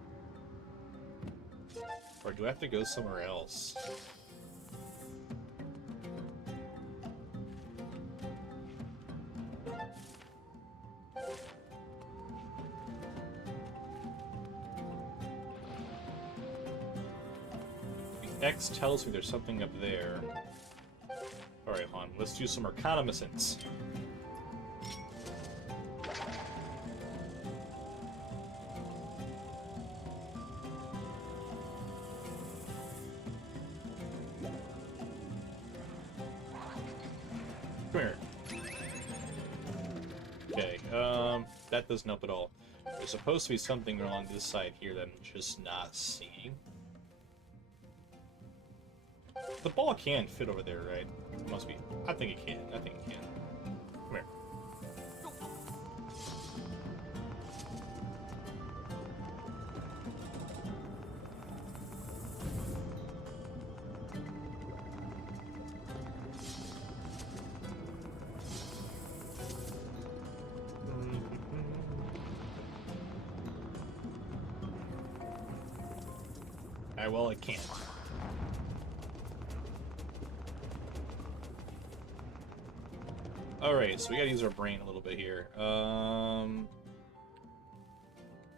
Or do I have to go somewhere else? X tells me there's something up there. Alright, hon, let's do some reconnaissance. Come here. Okay, that doesn't help at all. There's supposed to be something along this side here that I'm just not seeing. The ball can fit over there, right? It must be. I think it can. I think it can. Come here. Well, I can't. Alright, so we gotta use our brain a little bit here. There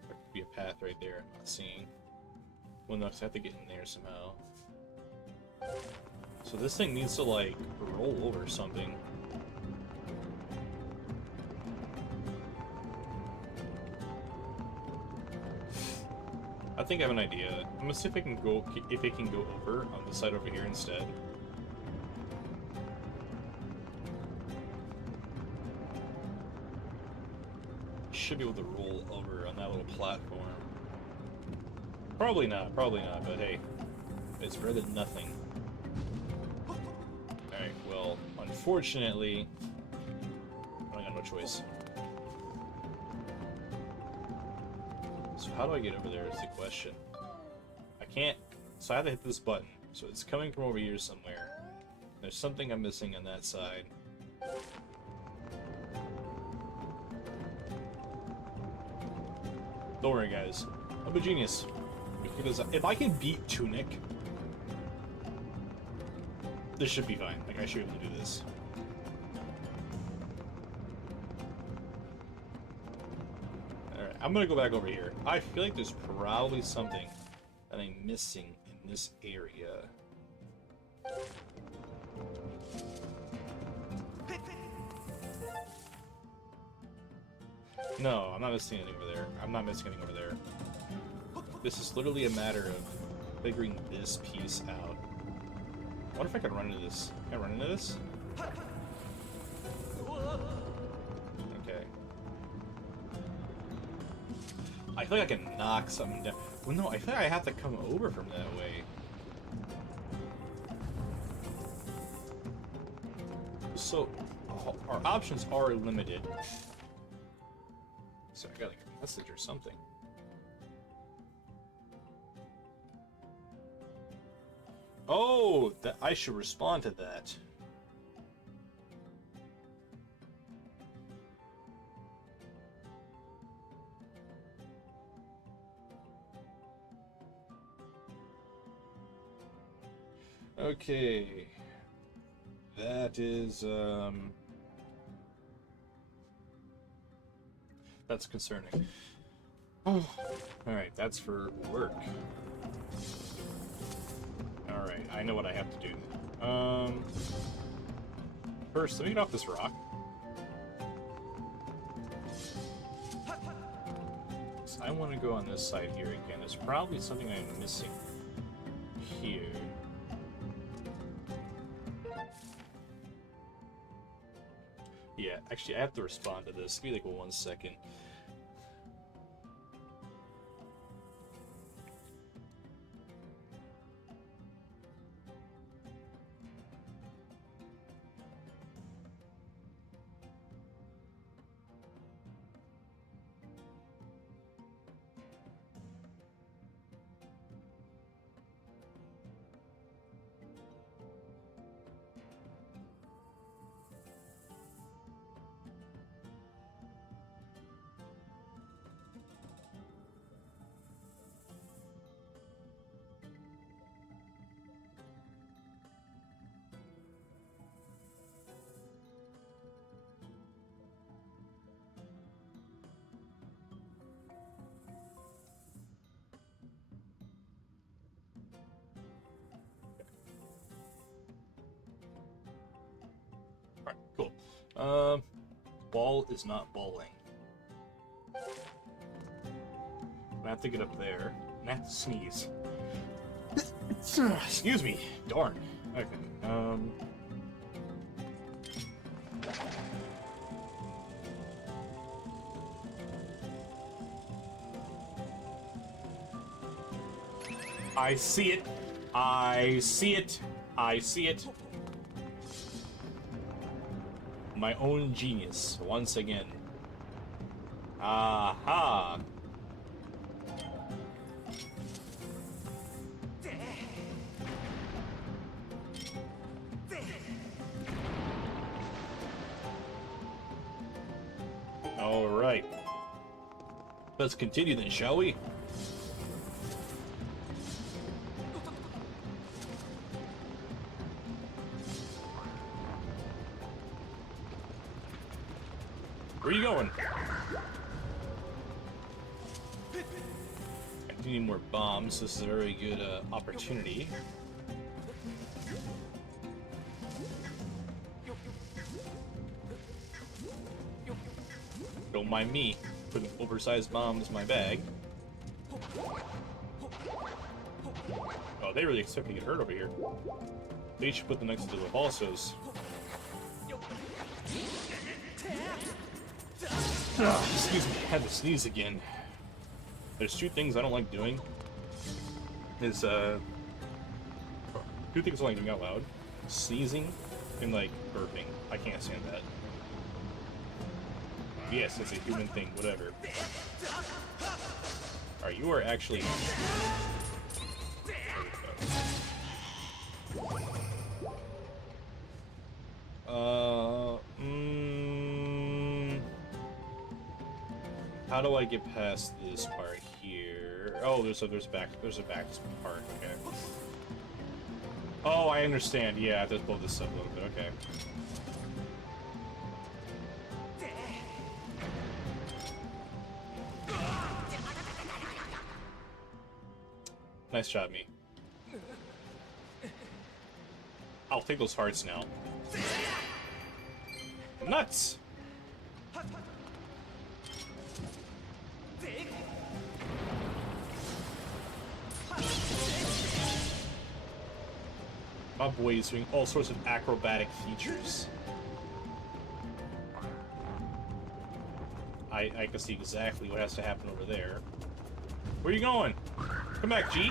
could be a path right there I'm not seeing. Well, no, 'cause I have to get in there somehow. So this thing needs to, like, roll over something. I think I have an idea. I'm gonna see if I can go, if it can go over on the side over here instead. Should be able to roll over on that little platform. Probably not, but hey, it's better than nothing. Alright, well, unfortunately, I got no choice. So how do I get over there is the question. I can't, so I have to hit this button. So it's coming from over here somewhere. There's something I'm missing on that side. Don't worry, guys. I'm a genius. Because if I can beat Tunic, this should be fine. Like, I should be able to do this. Alright, I'm gonna go back over here. I feel like there's probably something that I'm missing in this area. No, I'm not missing anything over there. I'm not missing anything over there. This is literally a matter of figuring this piece out. I wonder if I can run into this. Can I run into this? Okay. I feel like I can knock something down. Well, no, I feel like I have to come over from that way. So, our options are limited. So I got like a message or something. Oh, that I should respond to that. Okay. That is that's concerning. Oh. Alright, that's for work. Alright, I know what I have to do. First, let me get off this rock. So I want to go on this side here again. There's probably something I'm missing here. Yeah, actually, I have to respond to this. Give me like 1 second. Alright, cool. Ball is not balling. I have to get up there, and I have to sneeze. Excuse me. Darn. Okay. I see it. I see it. I see it. My own genius, once again. Aha! Alright. Let's continue then, shall we? Where are you going? I do need more bombs. This is a very good opportunity. Don't mind me putting oversized bombs in my bag. Oh, they really expect to get hurt over here. They should put them next to the balsos. Excuse me, I had to sneeze again. There's two things I don't like doing. Is, two things I like doing out loud. Sneezing and, like, burping. I can't stand that. Yes, it's a human thing, whatever. Alright, you are actually... How do I get past this part here? Oh, there's a back part. Okay. Oh, I understand. Yeah, I have to pull this up a little bit. Okay. Nice job, me. I'll take those hearts now. Nuts! My boy is doing all sorts of acrobatic features. I can see exactly what has to happen over there. Where are you going? Come back, G!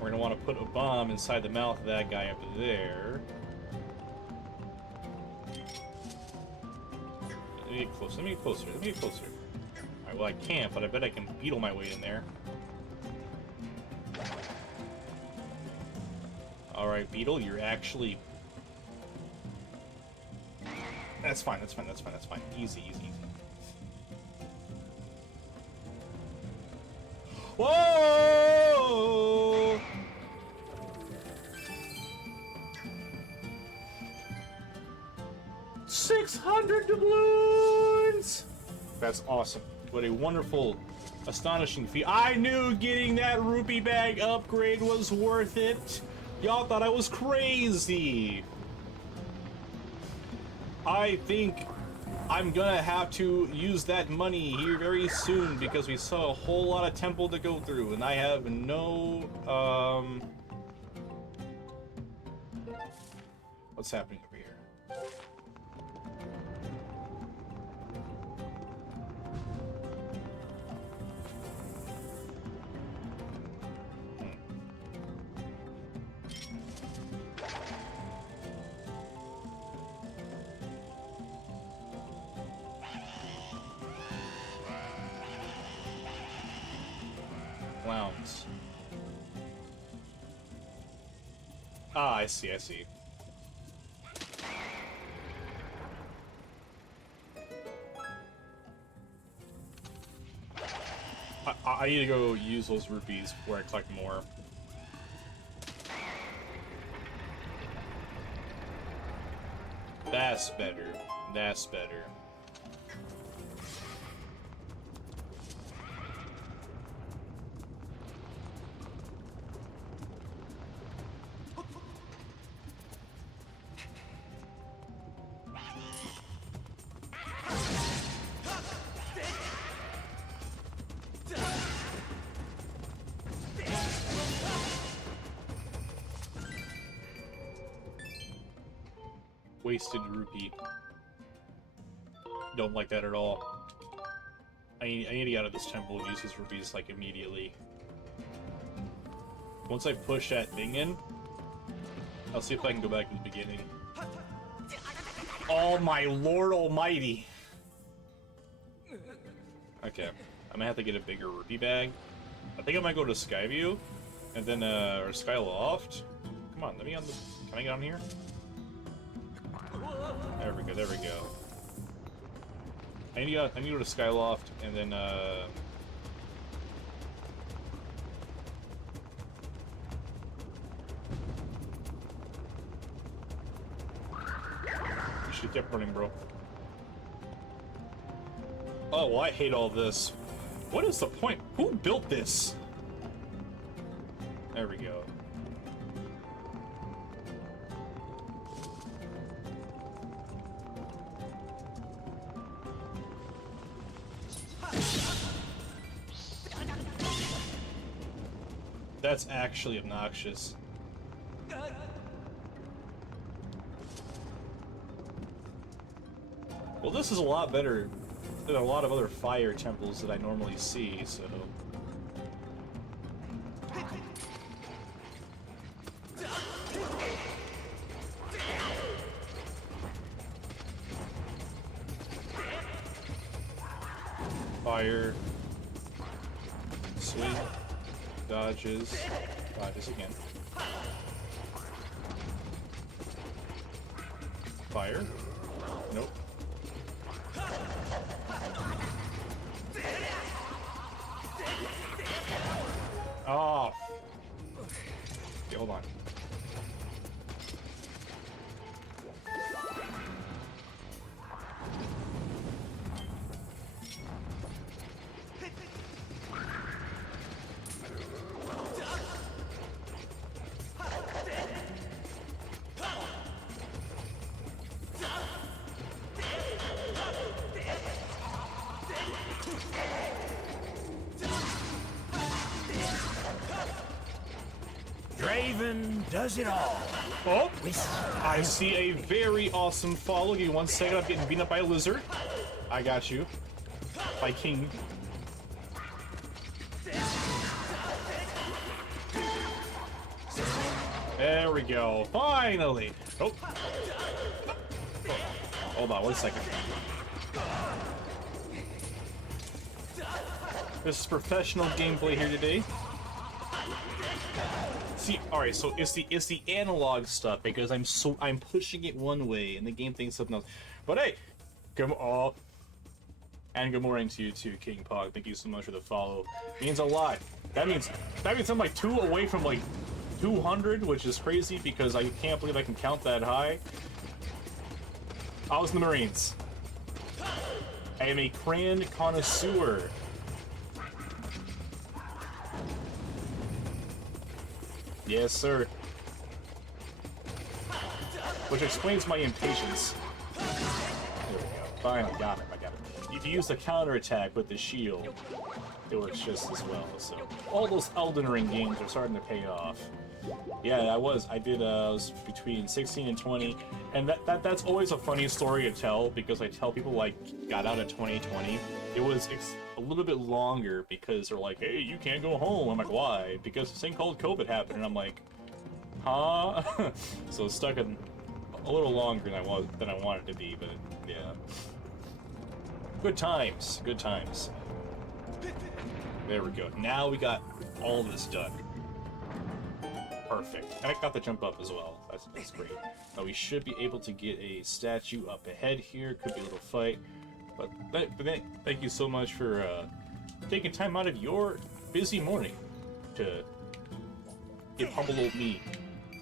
We're gonna want to put a bomb inside the mouth of that guy up there. Let me get closer, let me get closer, let me get closer. Alright, well I can't, but I bet I can beetle my way in there. Alright, Beetle, you're actually... That's fine, that's fine, that's fine, that's fine. Easy, easy, easy. Whoa! $600 doubloons! That's awesome. What a wonderful, astonishing feat. I knew getting that rupee bag upgrade was worth it. Y'all thought I was crazy. I think I'm gonna have to use that money here very soon because we saw a whole lot of temple to go through and I have no, what's happening over here? Clowns. Ah, I see, I see. I need to go use those rupees before I collect more. That's better. That's better. Wasted rupee. Don't like that at all. I need to get out of this temple and use these rupees like immediately. Once I push that thing in, I'll see if I can go back to the beginning. Oh my lord almighty! Okay, I'm gonna have to get a bigger rupee bag. I think I might go to Skyview, and then or Skyloft. Come on, let me on the. Can I get on here? There we go, there we go. I need to go to Skyloft, and then, She kept running, bro. Oh, well, I hate all this. What is the point? Who built this? There we go. That's actually obnoxious. Well, this is a lot better than a lot of other fire temples that I normally see, so... Fire. Sweet. Dodges. Dodges again. Fire. Nope. Oh. Okay, hold on. Draven does it all. Oh, I see a very awesome follow. Give me 1 second. I'm getting beaten up by a lizard. I got you. By King. There we go. Finally. Oh. Hold on 1 second. This is professional gameplay here today. See, alright, so it's the analog stuff because I'm pushing it one way and the game thinks something else. But hey, come on. And good morning to you too, King Pog. Thank you so much for the follow. It means a lot. That means I'm like 2 away from like 200, which is crazy because I can't believe I can count that high. I was in the Marines. I am a Cran connoisseur. Yes, sir. Which explains my impatience. There we go. Finally got him. I got him. If you use the counterattack with the shield, it works just as well. So all those Elden Ring games are starting to pay off. Yeah, I was between 16 and 20, and that's always a funny story to tell because I tell people like got out of 2020. It was a little bit longer because they're like, hey, you can't go home. I'm like, why? Because this thing called COVID happened, and I'm like, huh? So it's stuck in a little longer than I wanted to be, but yeah. Good times, good times. There we go. Now we got all this done. Perfect. And I got the jump up as well. That's great. Now we should be able to get a statue up ahead here. Could be a little fight. But thank you so much for taking time out of your busy morning to give humble old me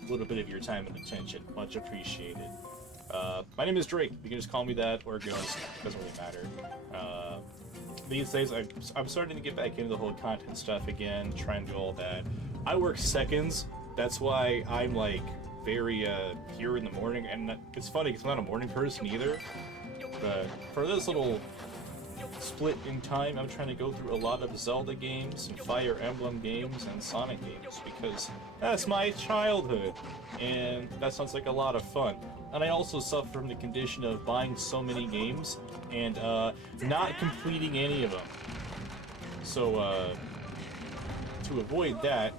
a little bit of your time and attention. Much appreciated. My name is Drake. You can just call me that or Ghost. Doesn't really matter. These days, I'm starting to get back into the whole content stuff again, trying to do all that. I work seconds. That's why I'm like very here in the morning, and it's funny because I'm not a morning person either. But for this little split in time, I'm trying to go through a lot of Zelda games, and Fire Emblem games, and Sonic games because that's my childhood, and that sounds like a lot of fun. And I also suffer from the condition of buying so many games and not completing any of them. So to avoid that,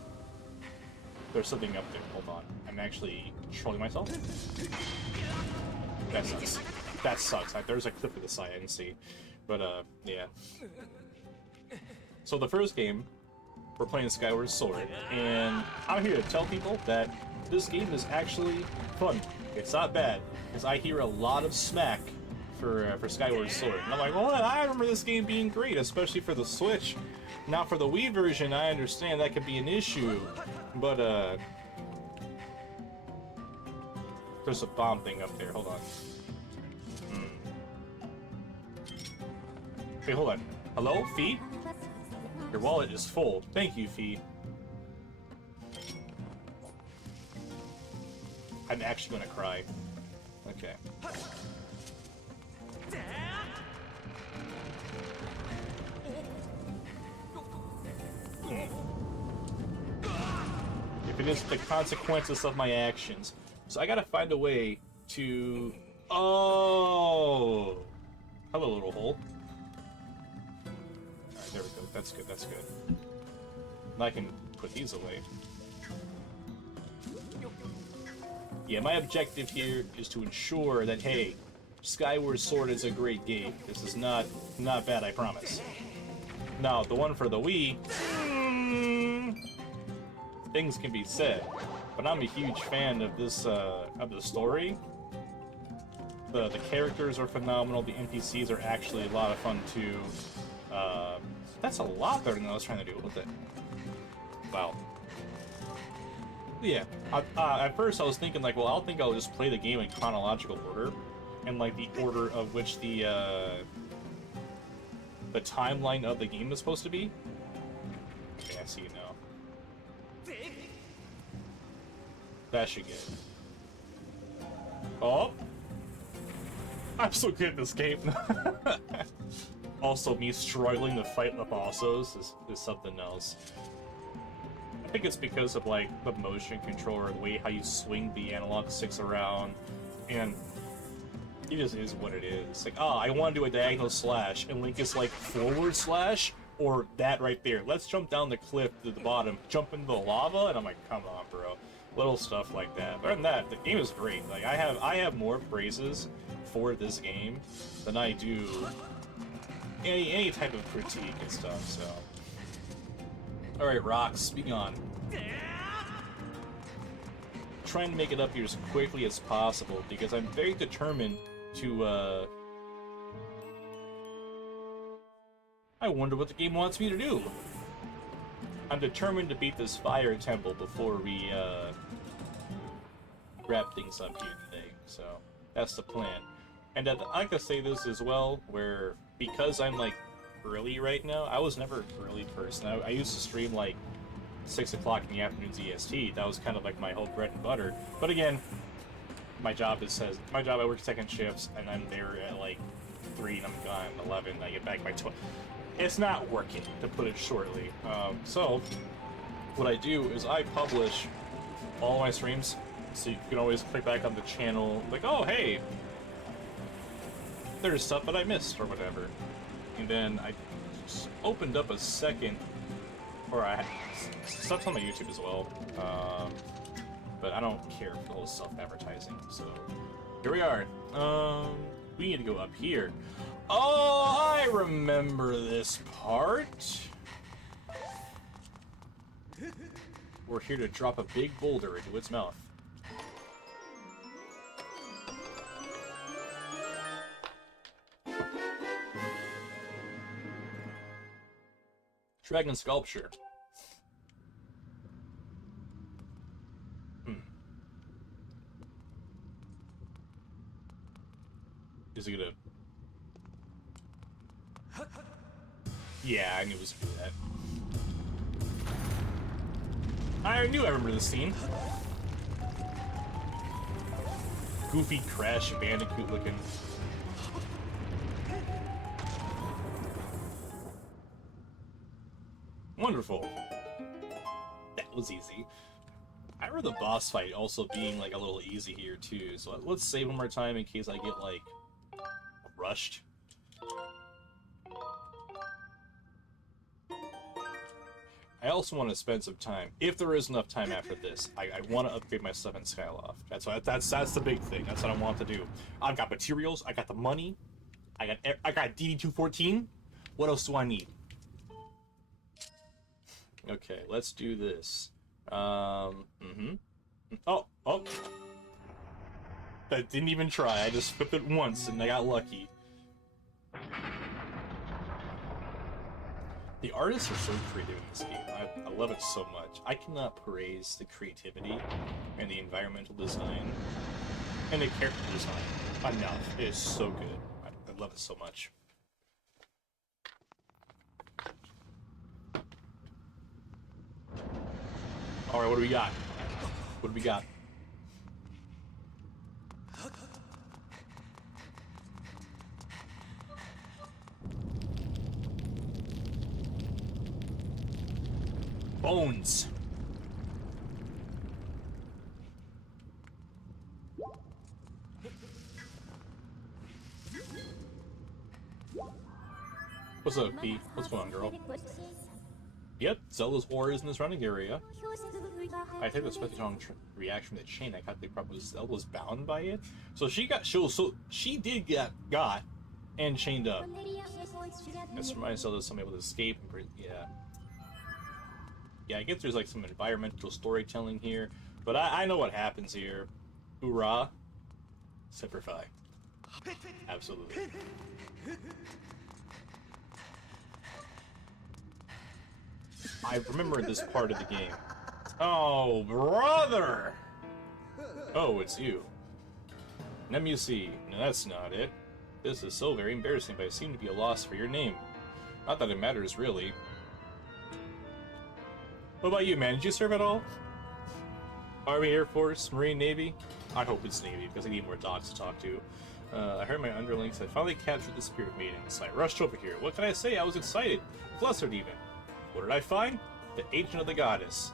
there's something up there. Hold on. I'm actually trolling myself. That sucks. That sucks. There's a clip of the side I didn't see. But, yeah. So the first game, we're playing Skyward Sword. And I'm here to tell people that this game is actually fun. It's not bad. Because I hear a lot of smack for Skyward Sword. And I'm like, well, I remember this game being great, especially for the Switch. Now for the Wii version, I understand that could be an issue. But, there's a bomb thing up there. Hold on. Hey, hold on. Hello, Fee? Your wallet is full. Thank you, Fee. I'm actually gonna cry. Okay. If it is the consequences of my actions. So I gotta find a way to... Oh! Hello, little hole. Alright, there we go. That's good, that's good. Now I can put these away. Yeah, my objective here is to ensure that, hey, Skyward Sword is a great game. This is not bad, I promise. Now, the one for the Wii... things can be said, but I'm a huge fan of this, of the story. The characters are phenomenal, the NPCs are actually a lot of fun too. That's a lot better than I was trying to do with it. Wow. Yeah, at first I was thinking like, well, I'll just play the game in chronological order, and like the order of which the timeline of the game is supposed to be. Okay, I see you now. That should get it. Oh! I'm so good at this game. Also, me struggling to fight the bossos is something else. I think it's because of, like, the motion controller, the way how you swing the analog sticks around, and it just is what it is. Like, oh, I want to do a diagonal slash, and Link is like, forward slash? Or that right there. Let's jump down the cliff to the bottom, jump into the lava, and I'm like, come on, bro. Little stuff like that. But other than that, the game is great. Like, I have more praises for this game than I do any type of critique and stuff, so. Alright, Rocks, be gone. Trying to make it up here as quickly as possible, because I'm very determined to, I wonder what the game wants me to do. I'm determined to beat this fire temple before we, wrap things up here today, so that's the plan. And I like to say this as well, where, because I'm, like, early right now, I was never an early person. I used to stream, like, 6 o'clock in the afternoons EST. That was kind of like my whole bread and butter. But again, my job I work second shifts, and I'm there at, like, 3, and I'm gone at 11, and I get back by 12. It's not working, to put it shortly. So, what I do is I publish all my streams, so you can always click back on the channel, like, oh, hey, there's stuff that I missed, or whatever. And then I just opened up a second, or I had stuff's on my YouTube as well, but I don't care for the whole self-advertising, so here we are. We need to go up here. Oh, I remember this part. We're here to drop a big boulder into its mouth. Dragon sculpture. Is he gonna... Yeah, I knew it was gonna do that. I remember this scene. Goofy Crash Bandicoot looking. Wonderful. That was easy. I remember the boss fight also being like a little easy here too, so let's save one more time in case I get like rushed. I also want to spend some time, if there is enough time after this, I want to upgrade my stuff in Skyloft. That's the big thing. That's what I want to do. I've got materials, I got the money, I got DD214. What else do I need? Okay, let's do this. Oh. That didn't even try. I just flipped it once and I got lucky. The artists are so creative in this game. I love it so much. I cannot praise the creativity and the environmental design and the character design enough. It is so good. I love it so much. Alright, what do we got? What do we got? Bones. What's up, P? What's going on, girl? Yep, Zelda's aura is in this running area. I take the special strong reaction to the chain. I got the problem was Zelda was bound by it. So she got she did get and chained up. This reminds Zelda of somebody able to escape and yeah, I guess there's like some environmental storytelling here, but I know what happens here. Hoorah. Simplify. Absolutely. I remember this part of the game. Oh, brother! Oh, it's you. Let me see. No, that's not it. This is so very embarrassing, but I seem to be a loss for your name. Not that it matters, really. What about you, man? Did you serve at all? Army, Air Force, Marine, Navy? I hope it's Navy, because I need more dogs to talk to. I heard my underlings had finally captured the spirit maiden, so I rushed over here. What can I say? I was excited. Flustered, even. What did I find? The agent of the goddess.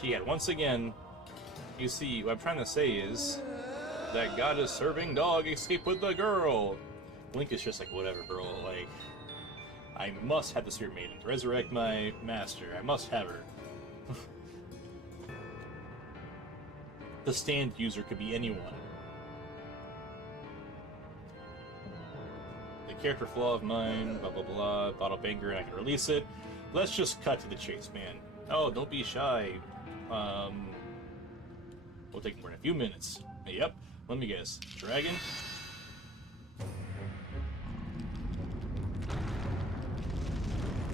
She had once again... You see, what I'm trying to say is... That goddess serving dog escaped with the girl! Link is just like, whatever, bro. Like... I must have the spirit maiden to resurrect my master. I must have her. The stand user could be anyone. The character flaw of mine, blah blah blah, bottle banger, and I can release it. Let's just cut to the chase, man. Oh, don't be shy. We'll take more than a few minutes. Yep, let me guess. Dragon?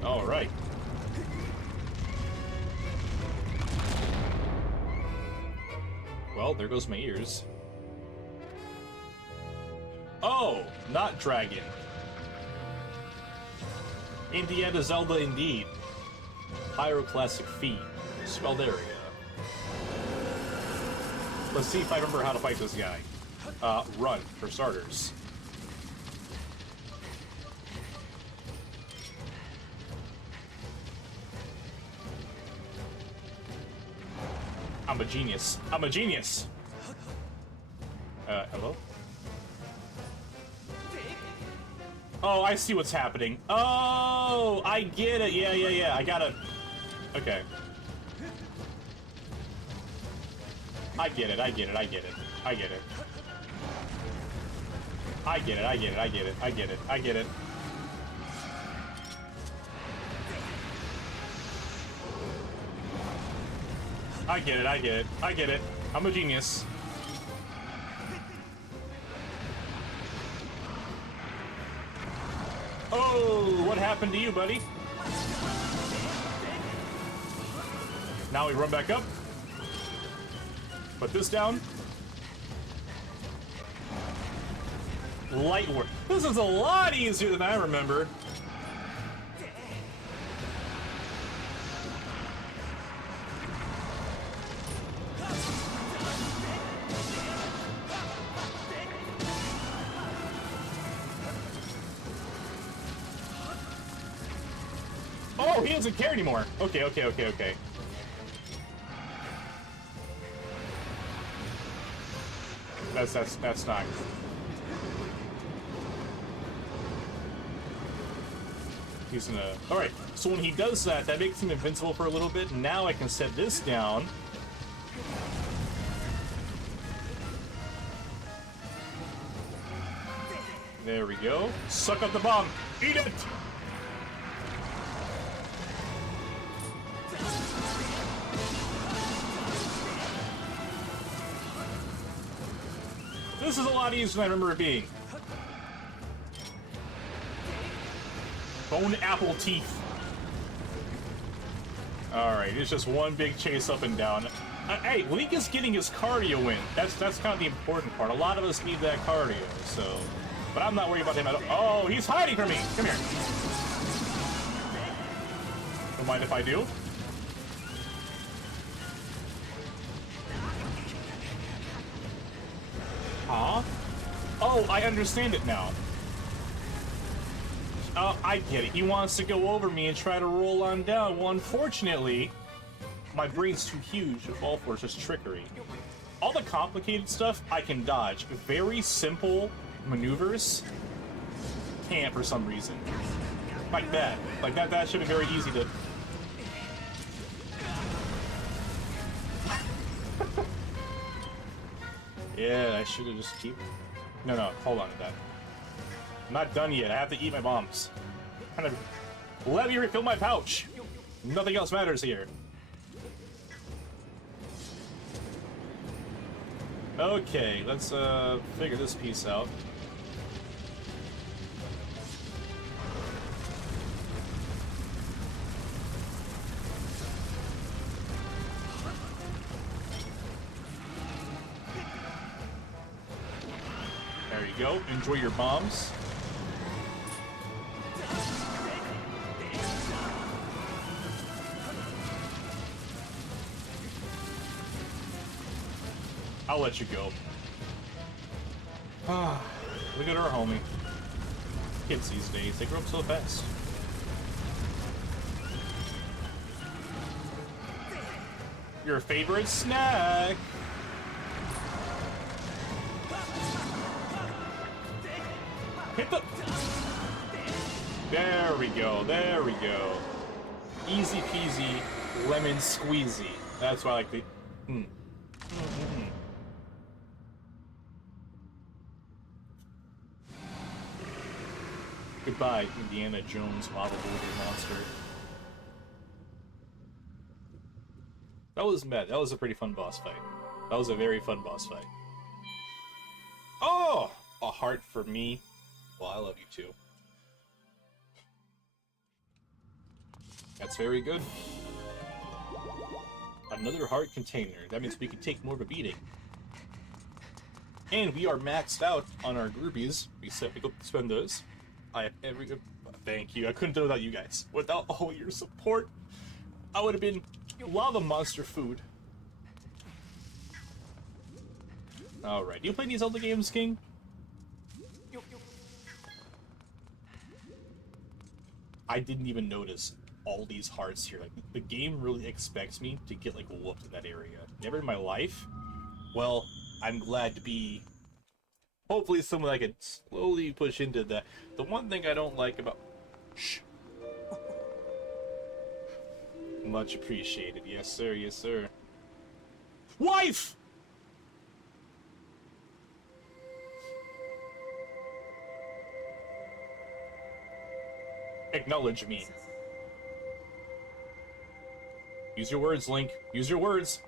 Alright. Well, there goes my ears. Oh, not dragon. Indiana Zelda indeed. Pyroclastic feat. Spelled area. Let's see if I remember how to fight this guy. Run, for starters. I'm a genius. I'm a genius! Hello? Oh, I see what's happening. Oh, I get it. Yeah. I gotta... Okay. I get it. I get it. I'm a genius. Oh, what happened to you, buddy? Now we run back up. Put this down. Light work. This is a lot easier than I remember. Oh, he doesn't care anymore. Okay. That's not. He's gonna. All right. So when he does that, that makes him invincible for a little bit. Now I can set this down. There we go. Suck up the bomb. Eat it. This is a lot easier than I remember it being. Bone apple teeth. Alright, it's just one big chase up and down. Hey, Link is getting his cardio in. That's kind of the important part. A lot of us need that cardio, so... But I'm not worried about him at all. Oh, he's hiding from me! Come here. Don't mind if I do. Huh? Oh, I understand it now. Oh, I get it. He wants to go over me and try to roll on down. Well, unfortunately, my brain's too huge to fall for such trickery. All the complicated stuff, I can dodge. Very simple maneuvers, can't for some reason. Like that. Like that should be very easy to... Yeah, I should have just keep... No, hold on to that. I'm not done yet. I have to eat my bombs. Kind of... Let me refill my pouch! Nothing else matters here. Okay, let's figure this piece out. There you go. Enjoy your bombs. I'll let you go. Look at our homie. Kids these days, they grow up so fast. Your favorite snack? Hit the... There we go, there we go. Easy peasy, lemon squeezy. That's why I like the... Goodbye, Indiana Jones lava boulder monster. That was mad. That was a pretty fun boss fight. That was a very fun boss fight. Oh! A heart for me. Well, I love you too. That's very good. Another heart container. That means we can take more of a beating. And we are maxed out on our groupies. We said we go spend those. I have every... Thank you. I couldn't do it without you guys. Without all your support, I would have been lava monster food. Alright. Do you play any Zelda games, King? I didn't even notice all these hearts here. Like, the game really expects me to get, like, whooped in that area. Never in my life. Well, I'm glad to be... Hopefully someone I can slowly push into that. The one thing I don't like about... Shh. Much appreciated. Yes, sir. Yes, sir. Wife! Acknowledge me. Use your words, Link. Use your words.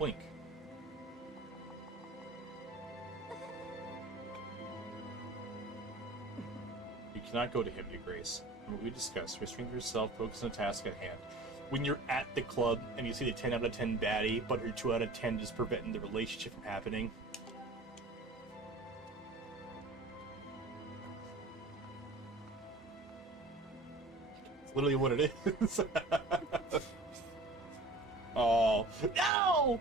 Link. You cannot go to him, Your Grace. We discussed, restrain yourself, focus on the task at hand. When you're at the club and you see the 10 out of 10 baddie, but your 2 out of 10 just preventing the relationship from happening. It's literally what it is. Oh, no!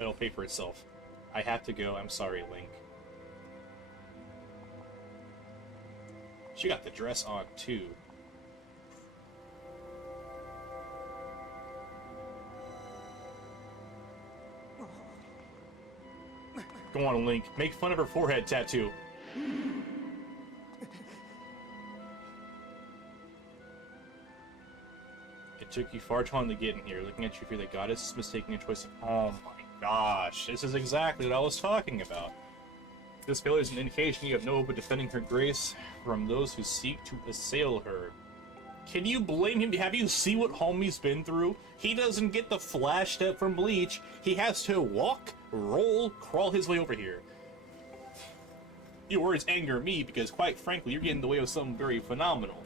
It'll pay for itself. I have to go. I'm sorry, Link. She got the dress on, too. Go on, Link. Make fun of her forehead tattoo. It took you far too long to get in here. Looking at you, fear the goddess is mistaking a choice of... Oh my gosh. This is exactly what I was talking about. This failure is an indication you have no hope of defending her grace from those who seek to assail her. Can you blame him? Have you seen what homie's been through? He doesn't get the flash step from Bleach. He has to walk, roll, crawl his way over here. Your words anger me because, quite frankly, you're getting in the way of something very phenomenal.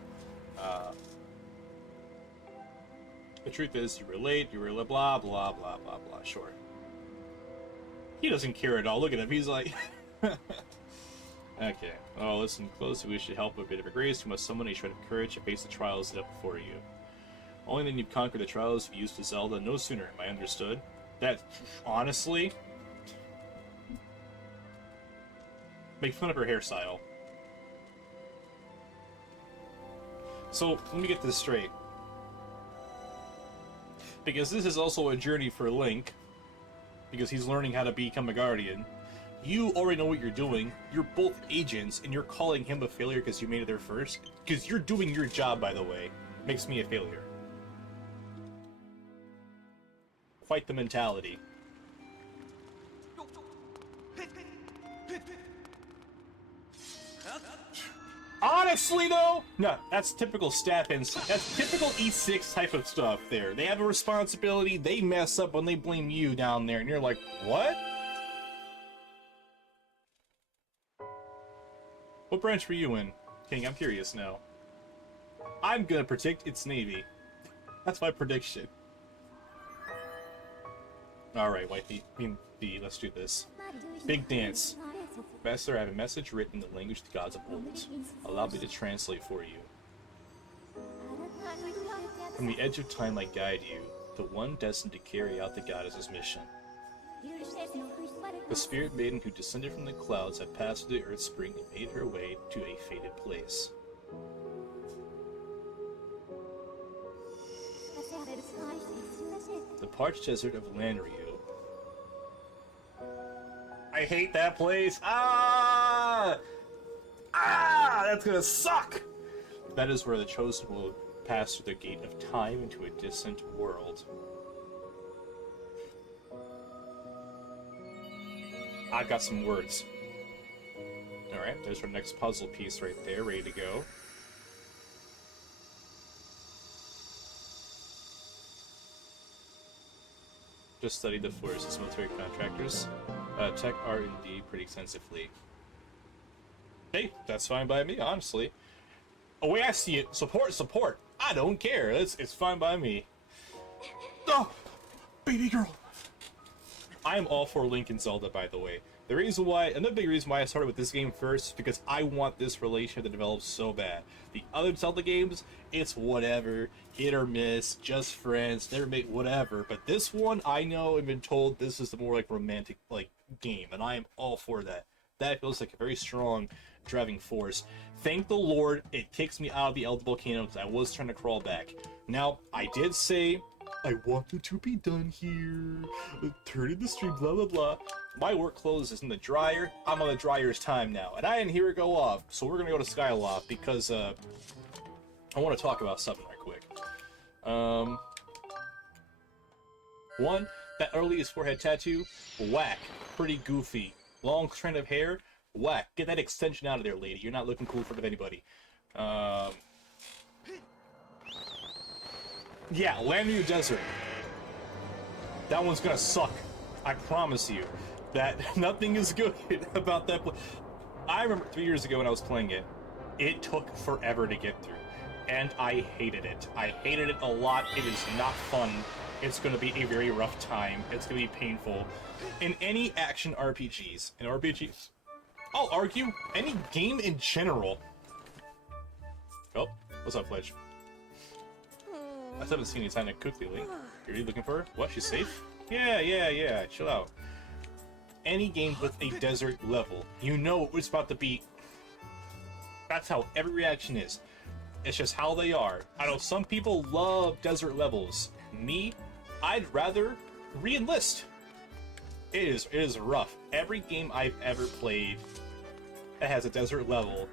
The truth is, you were late, you were blah, blah, blah, blah, blah, sure. He doesn't care at all. Look at him. He's like... Okay. Oh, listen closely. We should help a bit of a grace. You must summon a shred of courage to face the trials set up before you. Only then you conquer the trials if you used to Zelda. No sooner. Am I understood? That, honestly, make fun of her hairstyle. So, let me get this straight. Because this is also a journey for Link, because he's learning how to become a guardian. You already know what you're doing. You're both agents, and you're calling him a failure because you made it there first. Because you're doing your job, by the way. Makes me a failure. Fight the mentality. Honestly, though, no, that's typical staff and that's typical E6 type of stuff there. They have a responsibility, they mess up when they blame you down there, and you're like, what? What branch were you in? King, I'm curious now. I'm gonna predict it's Navy. That's my prediction. Alright, wifey. B, let's do this. Big dance. Master, I have a message written in the language of the gods of old. Allow me to translate for you. From the edge of time I guide you, the one destined to carry out the goddess's mission. The spirit maiden who descended from the clouds had passed through the earth spring and made her way to a fated place. The parched desert of Lanryu. I hate that place. Ah! Ah! That's gonna suck! That is where the chosen will pass through the gate of time into a distant world. I got some words. Alright, there's our next puzzle piece right there, ready to go. Just studied the floors as military contractors. Tech R&D pretty extensively. Hey, that's fine by me, honestly. Oh, way I see it, support. I don't care. It's fine by me. Oh, baby girl. I am all for Link and Zelda, by the way. The reason why, another big reason why I started with this game first, is because I want this relationship to develop so bad. The other Zelda games, it's whatever, hit or miss, just friends, never made whatever. But this one, I know and been told this is the more like romantic like game, and I am all for that. That feels like a very strong driving force. Thank the Lord, it kicks me out of the Elder Volcano because I was trying to crawl back. Now, I did say I wanted to be done here. Turning the stream, blah blah blah. My work clothes is in the dryer. I'm on the dryer's time now, and I didn't hear it go off. So we're gonna go to Skyward because I want to talk about something right quick. One, that earliest forehead tattoo, whack, pretty goofy. Long strand of hair, whack. Get that extension out of there, lady. You're not looking cool in front of anybody. Yeah, Lanryu Desert. That one's gonna suck. I promise you. That nothing is good about that. I remember 3 years ago when I was playing it, it took forever to get through. And I hated it. I hated it a lot. It is not fun. It's gonna be a very rough time. It's gonna be painful. In any action RPGs, I'll argue, any game in general. Oh, what's up, Fledge? I still haven't seen any sign of quickly, Link. Are you looking for her? What, she's safe? Yeah, chill out. Any game with a desert level, you know it's about to be... That's how every reaction is. It's just how they are. I know some people love desert levels. Me, I'd rather re-enlist. It is rough. Every game I've ever played that has a desert level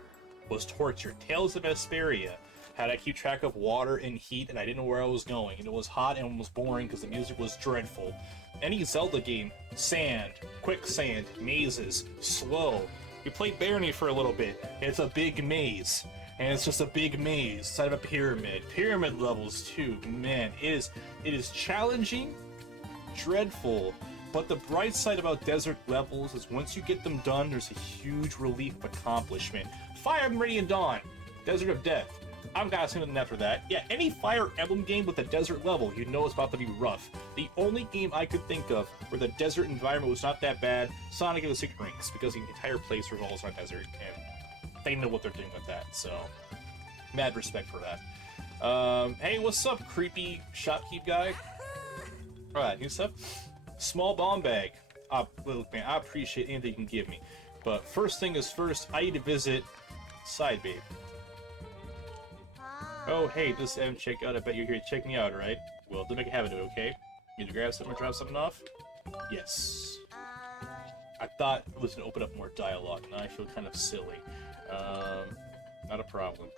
was torture. Tales of Vesperia had to keep track of water and heat, and I didn't know where I was going. And it was hot and almost boring because the music was dreadful. Any Zelda game, sand, quicksand, mazes, slow. We played Barony for a little bit. It's a big maze. And it's just a big maze inside of a pyramid. Pyramid levels too. Man, it is challenging, dreadful. But the bright side about desert levels is once you get them done, there's a huge relief of accomplishment. Fire Meridian Dawn, Desert of Death, I'm gonna assume nothing after that. Yeah, any Fire Emblem game with a desert level, you know it's about to be rough. The only game I could think of where the desert environment was not that bad, Sonic and the Secret Rings, because the entire place revolves on desert, and they know what they're doing with that, so mad respect for that. Hey, what's up, creepy shopkeep guy? Alright, new stuff. Small bomb bag. Look, man, I appreciate anything you can give me. But first thing is first, I need to visit Side Babe. Oh, hey, this haven't checked out. I bet you're here to check me out, right? Well, don't make a habit of it, okay? Need to grab something or drop something off? Yes. I thought it was going to open up more dialogue, and I feel kind of silly. Not a problem.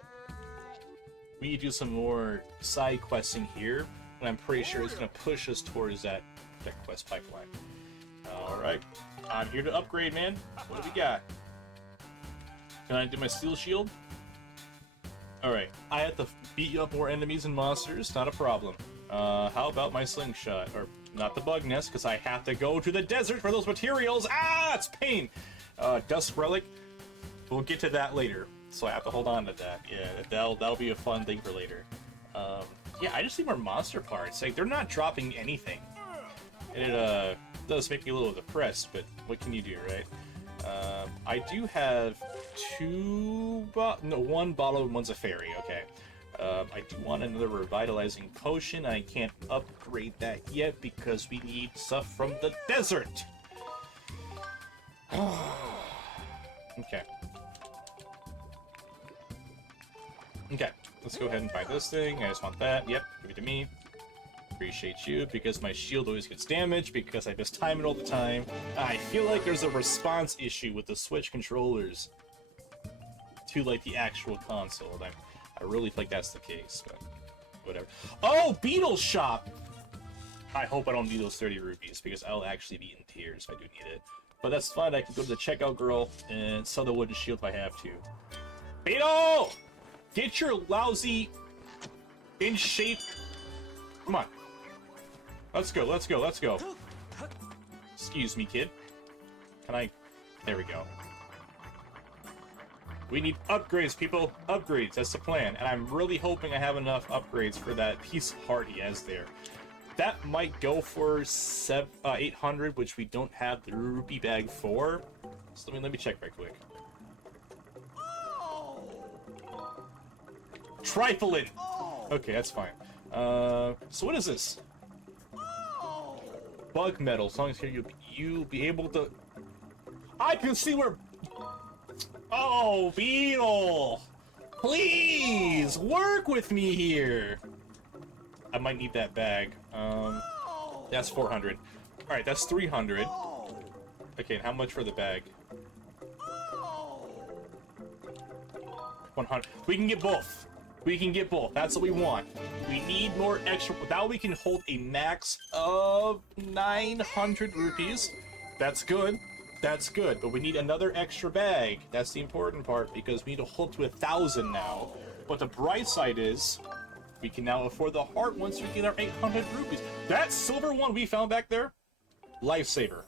We need to do some more side questing here, and I'm pretty sure it's going to push us towards that quest pipeline. Alright. I'm here to upgrade, man. What do we got? Can I do my steel shield? Alright. I have to beat up more enemies and monsters. Not a problem. How about my slingshot? Or, not the bug nest, because I have to go to the desert for those materials! Ah! It's pain! Dust relic. We'll get to that later. So I have to hold on to that. Yeah, that'll be a fun thing for later. Yeah, I just need more monster parts. Like, they're not dropping anything. It does make me a little depressed, but what can you do, right? I do have one bottle and one's a fairy, okay. I do want another revitalizing potion. I can't upgrade that yet because we need stuff from the desert. Okay. Okay, let's go ahead and buy this thing. I just want that. Yep, give it to me. Appreciate you, because my shield always gets damaged because I mistime it all the time. I feel like there's a response issue with the Switch controllers to, like, the actual console. And I really think that's the case, but whatever. Oh, Beetle Shop! I hope I don't need those 30 rupees, because I'll actually be in tears if I do need it. But that's fine, I can go to the checkout girl and sell the wooden shield if I have to. Beetle! Get your lousy, in shape. Come on. Let's go, let's go, let's go. Excuse me, kid. Can I... There we go. We need upgrades, people. Upgrades, that's the plan. And I'm really hoping I have enough upgrades for that piece of heart he has there. That might go for 800, which we don't have the rupee bag for. So let me check right quick. Trifling! Okay, that's fine. So what is this? Bug metal. As long as you'll be able to... I can see where... Oh, Beetle! Please! Work with me here! I might need that bag. That's 400. Alright, that's 300. Okay, and how much for the bag? 100. We can get both. We can get both. That's what we want. We need more extra. Now we can hold a max of 900 rupees. That's good. That's good. But we need another extra bag. That's the important part, because we need to hold to 1,000 now. But the bright side is, we can now afford the heart once we get our 800 rupees. That silver one we found back there, lifesaver.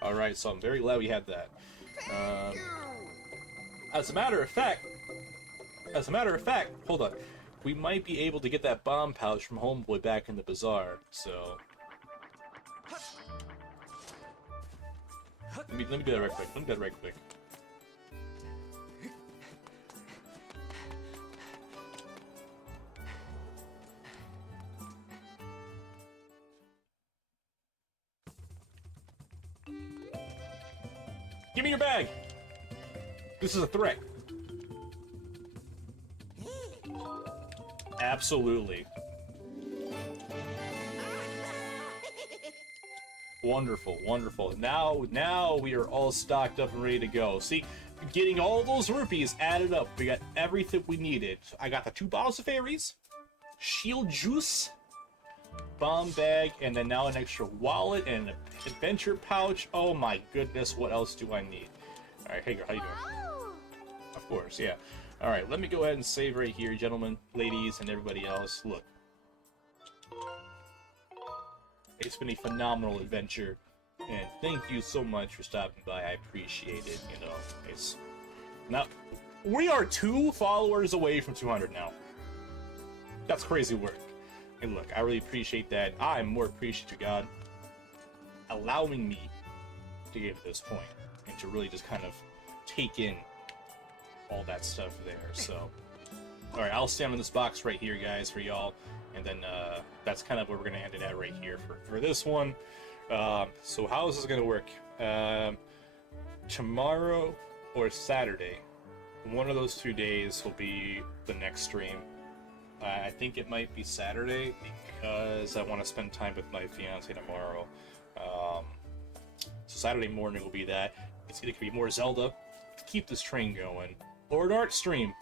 Alright, so I'm very glad we had that. As a matter of fact, hold on. We might be able to get that bomb pouch from Homeboy back in the bazaar, so... Let me do that right quick. Give me your bag! This is a threat. Absolutely. Wonderful, wonderful. Now we are all stocked up and ready to go. See, getting all those rupees added up, we got everything we needed. I got the 2 bottles of fairies, shield juice, bomb bag, and then now an extra wallet and an adventure pouch. Oh my goodness, what else do I need? Alright, hey girl, how you doing? Of course, yeah. Alright, let me go ahead and save right here, gentlemen, ladies, and everybody else. Look. It's been a phenomenal adventure, and thank you so much for stopping by. I appreciate it, you know. It's... Now, we are 2 followers away from 200 now. That's crazy work. And look, I really appreciate that. I'm more appreciative to God allowing me to get to this point and to really just kind of take in all that stuff there. So, all right, I'll stand in this box right here, guys, for y'all, and then that's kind of where we're gonna end it at right here for this one. So how is this gonna work? Tomorrow or Saturday, one of those 2 days will be the next stream. I think it might be Saturday because I want to spend time with my fiance tomorrow. So Saturday morning will be that. It's either going to be more Zelda to keep this train going, or an art stream.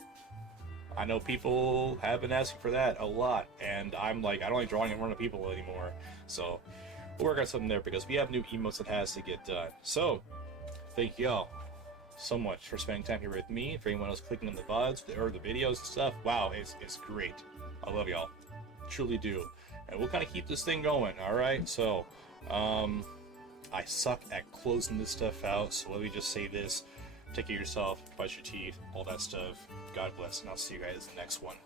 I know people have been asking for that a lot, and I'm like, I don't like drawing in front of people anymore. So we'll work on something there because we have new emotes that has to get done. So thank y'all so much for spending time here with me. For anyone else clicking on the VODs or the videos and stuff, wow, it's great. I love y'all, truly do. And we'll kind of keep this thing going. All right, so I suck at closing this stuff out, so let me just say this: take care of yourself, brush your teeth, all that stuff. God bless, and I'll see you guys in the next one.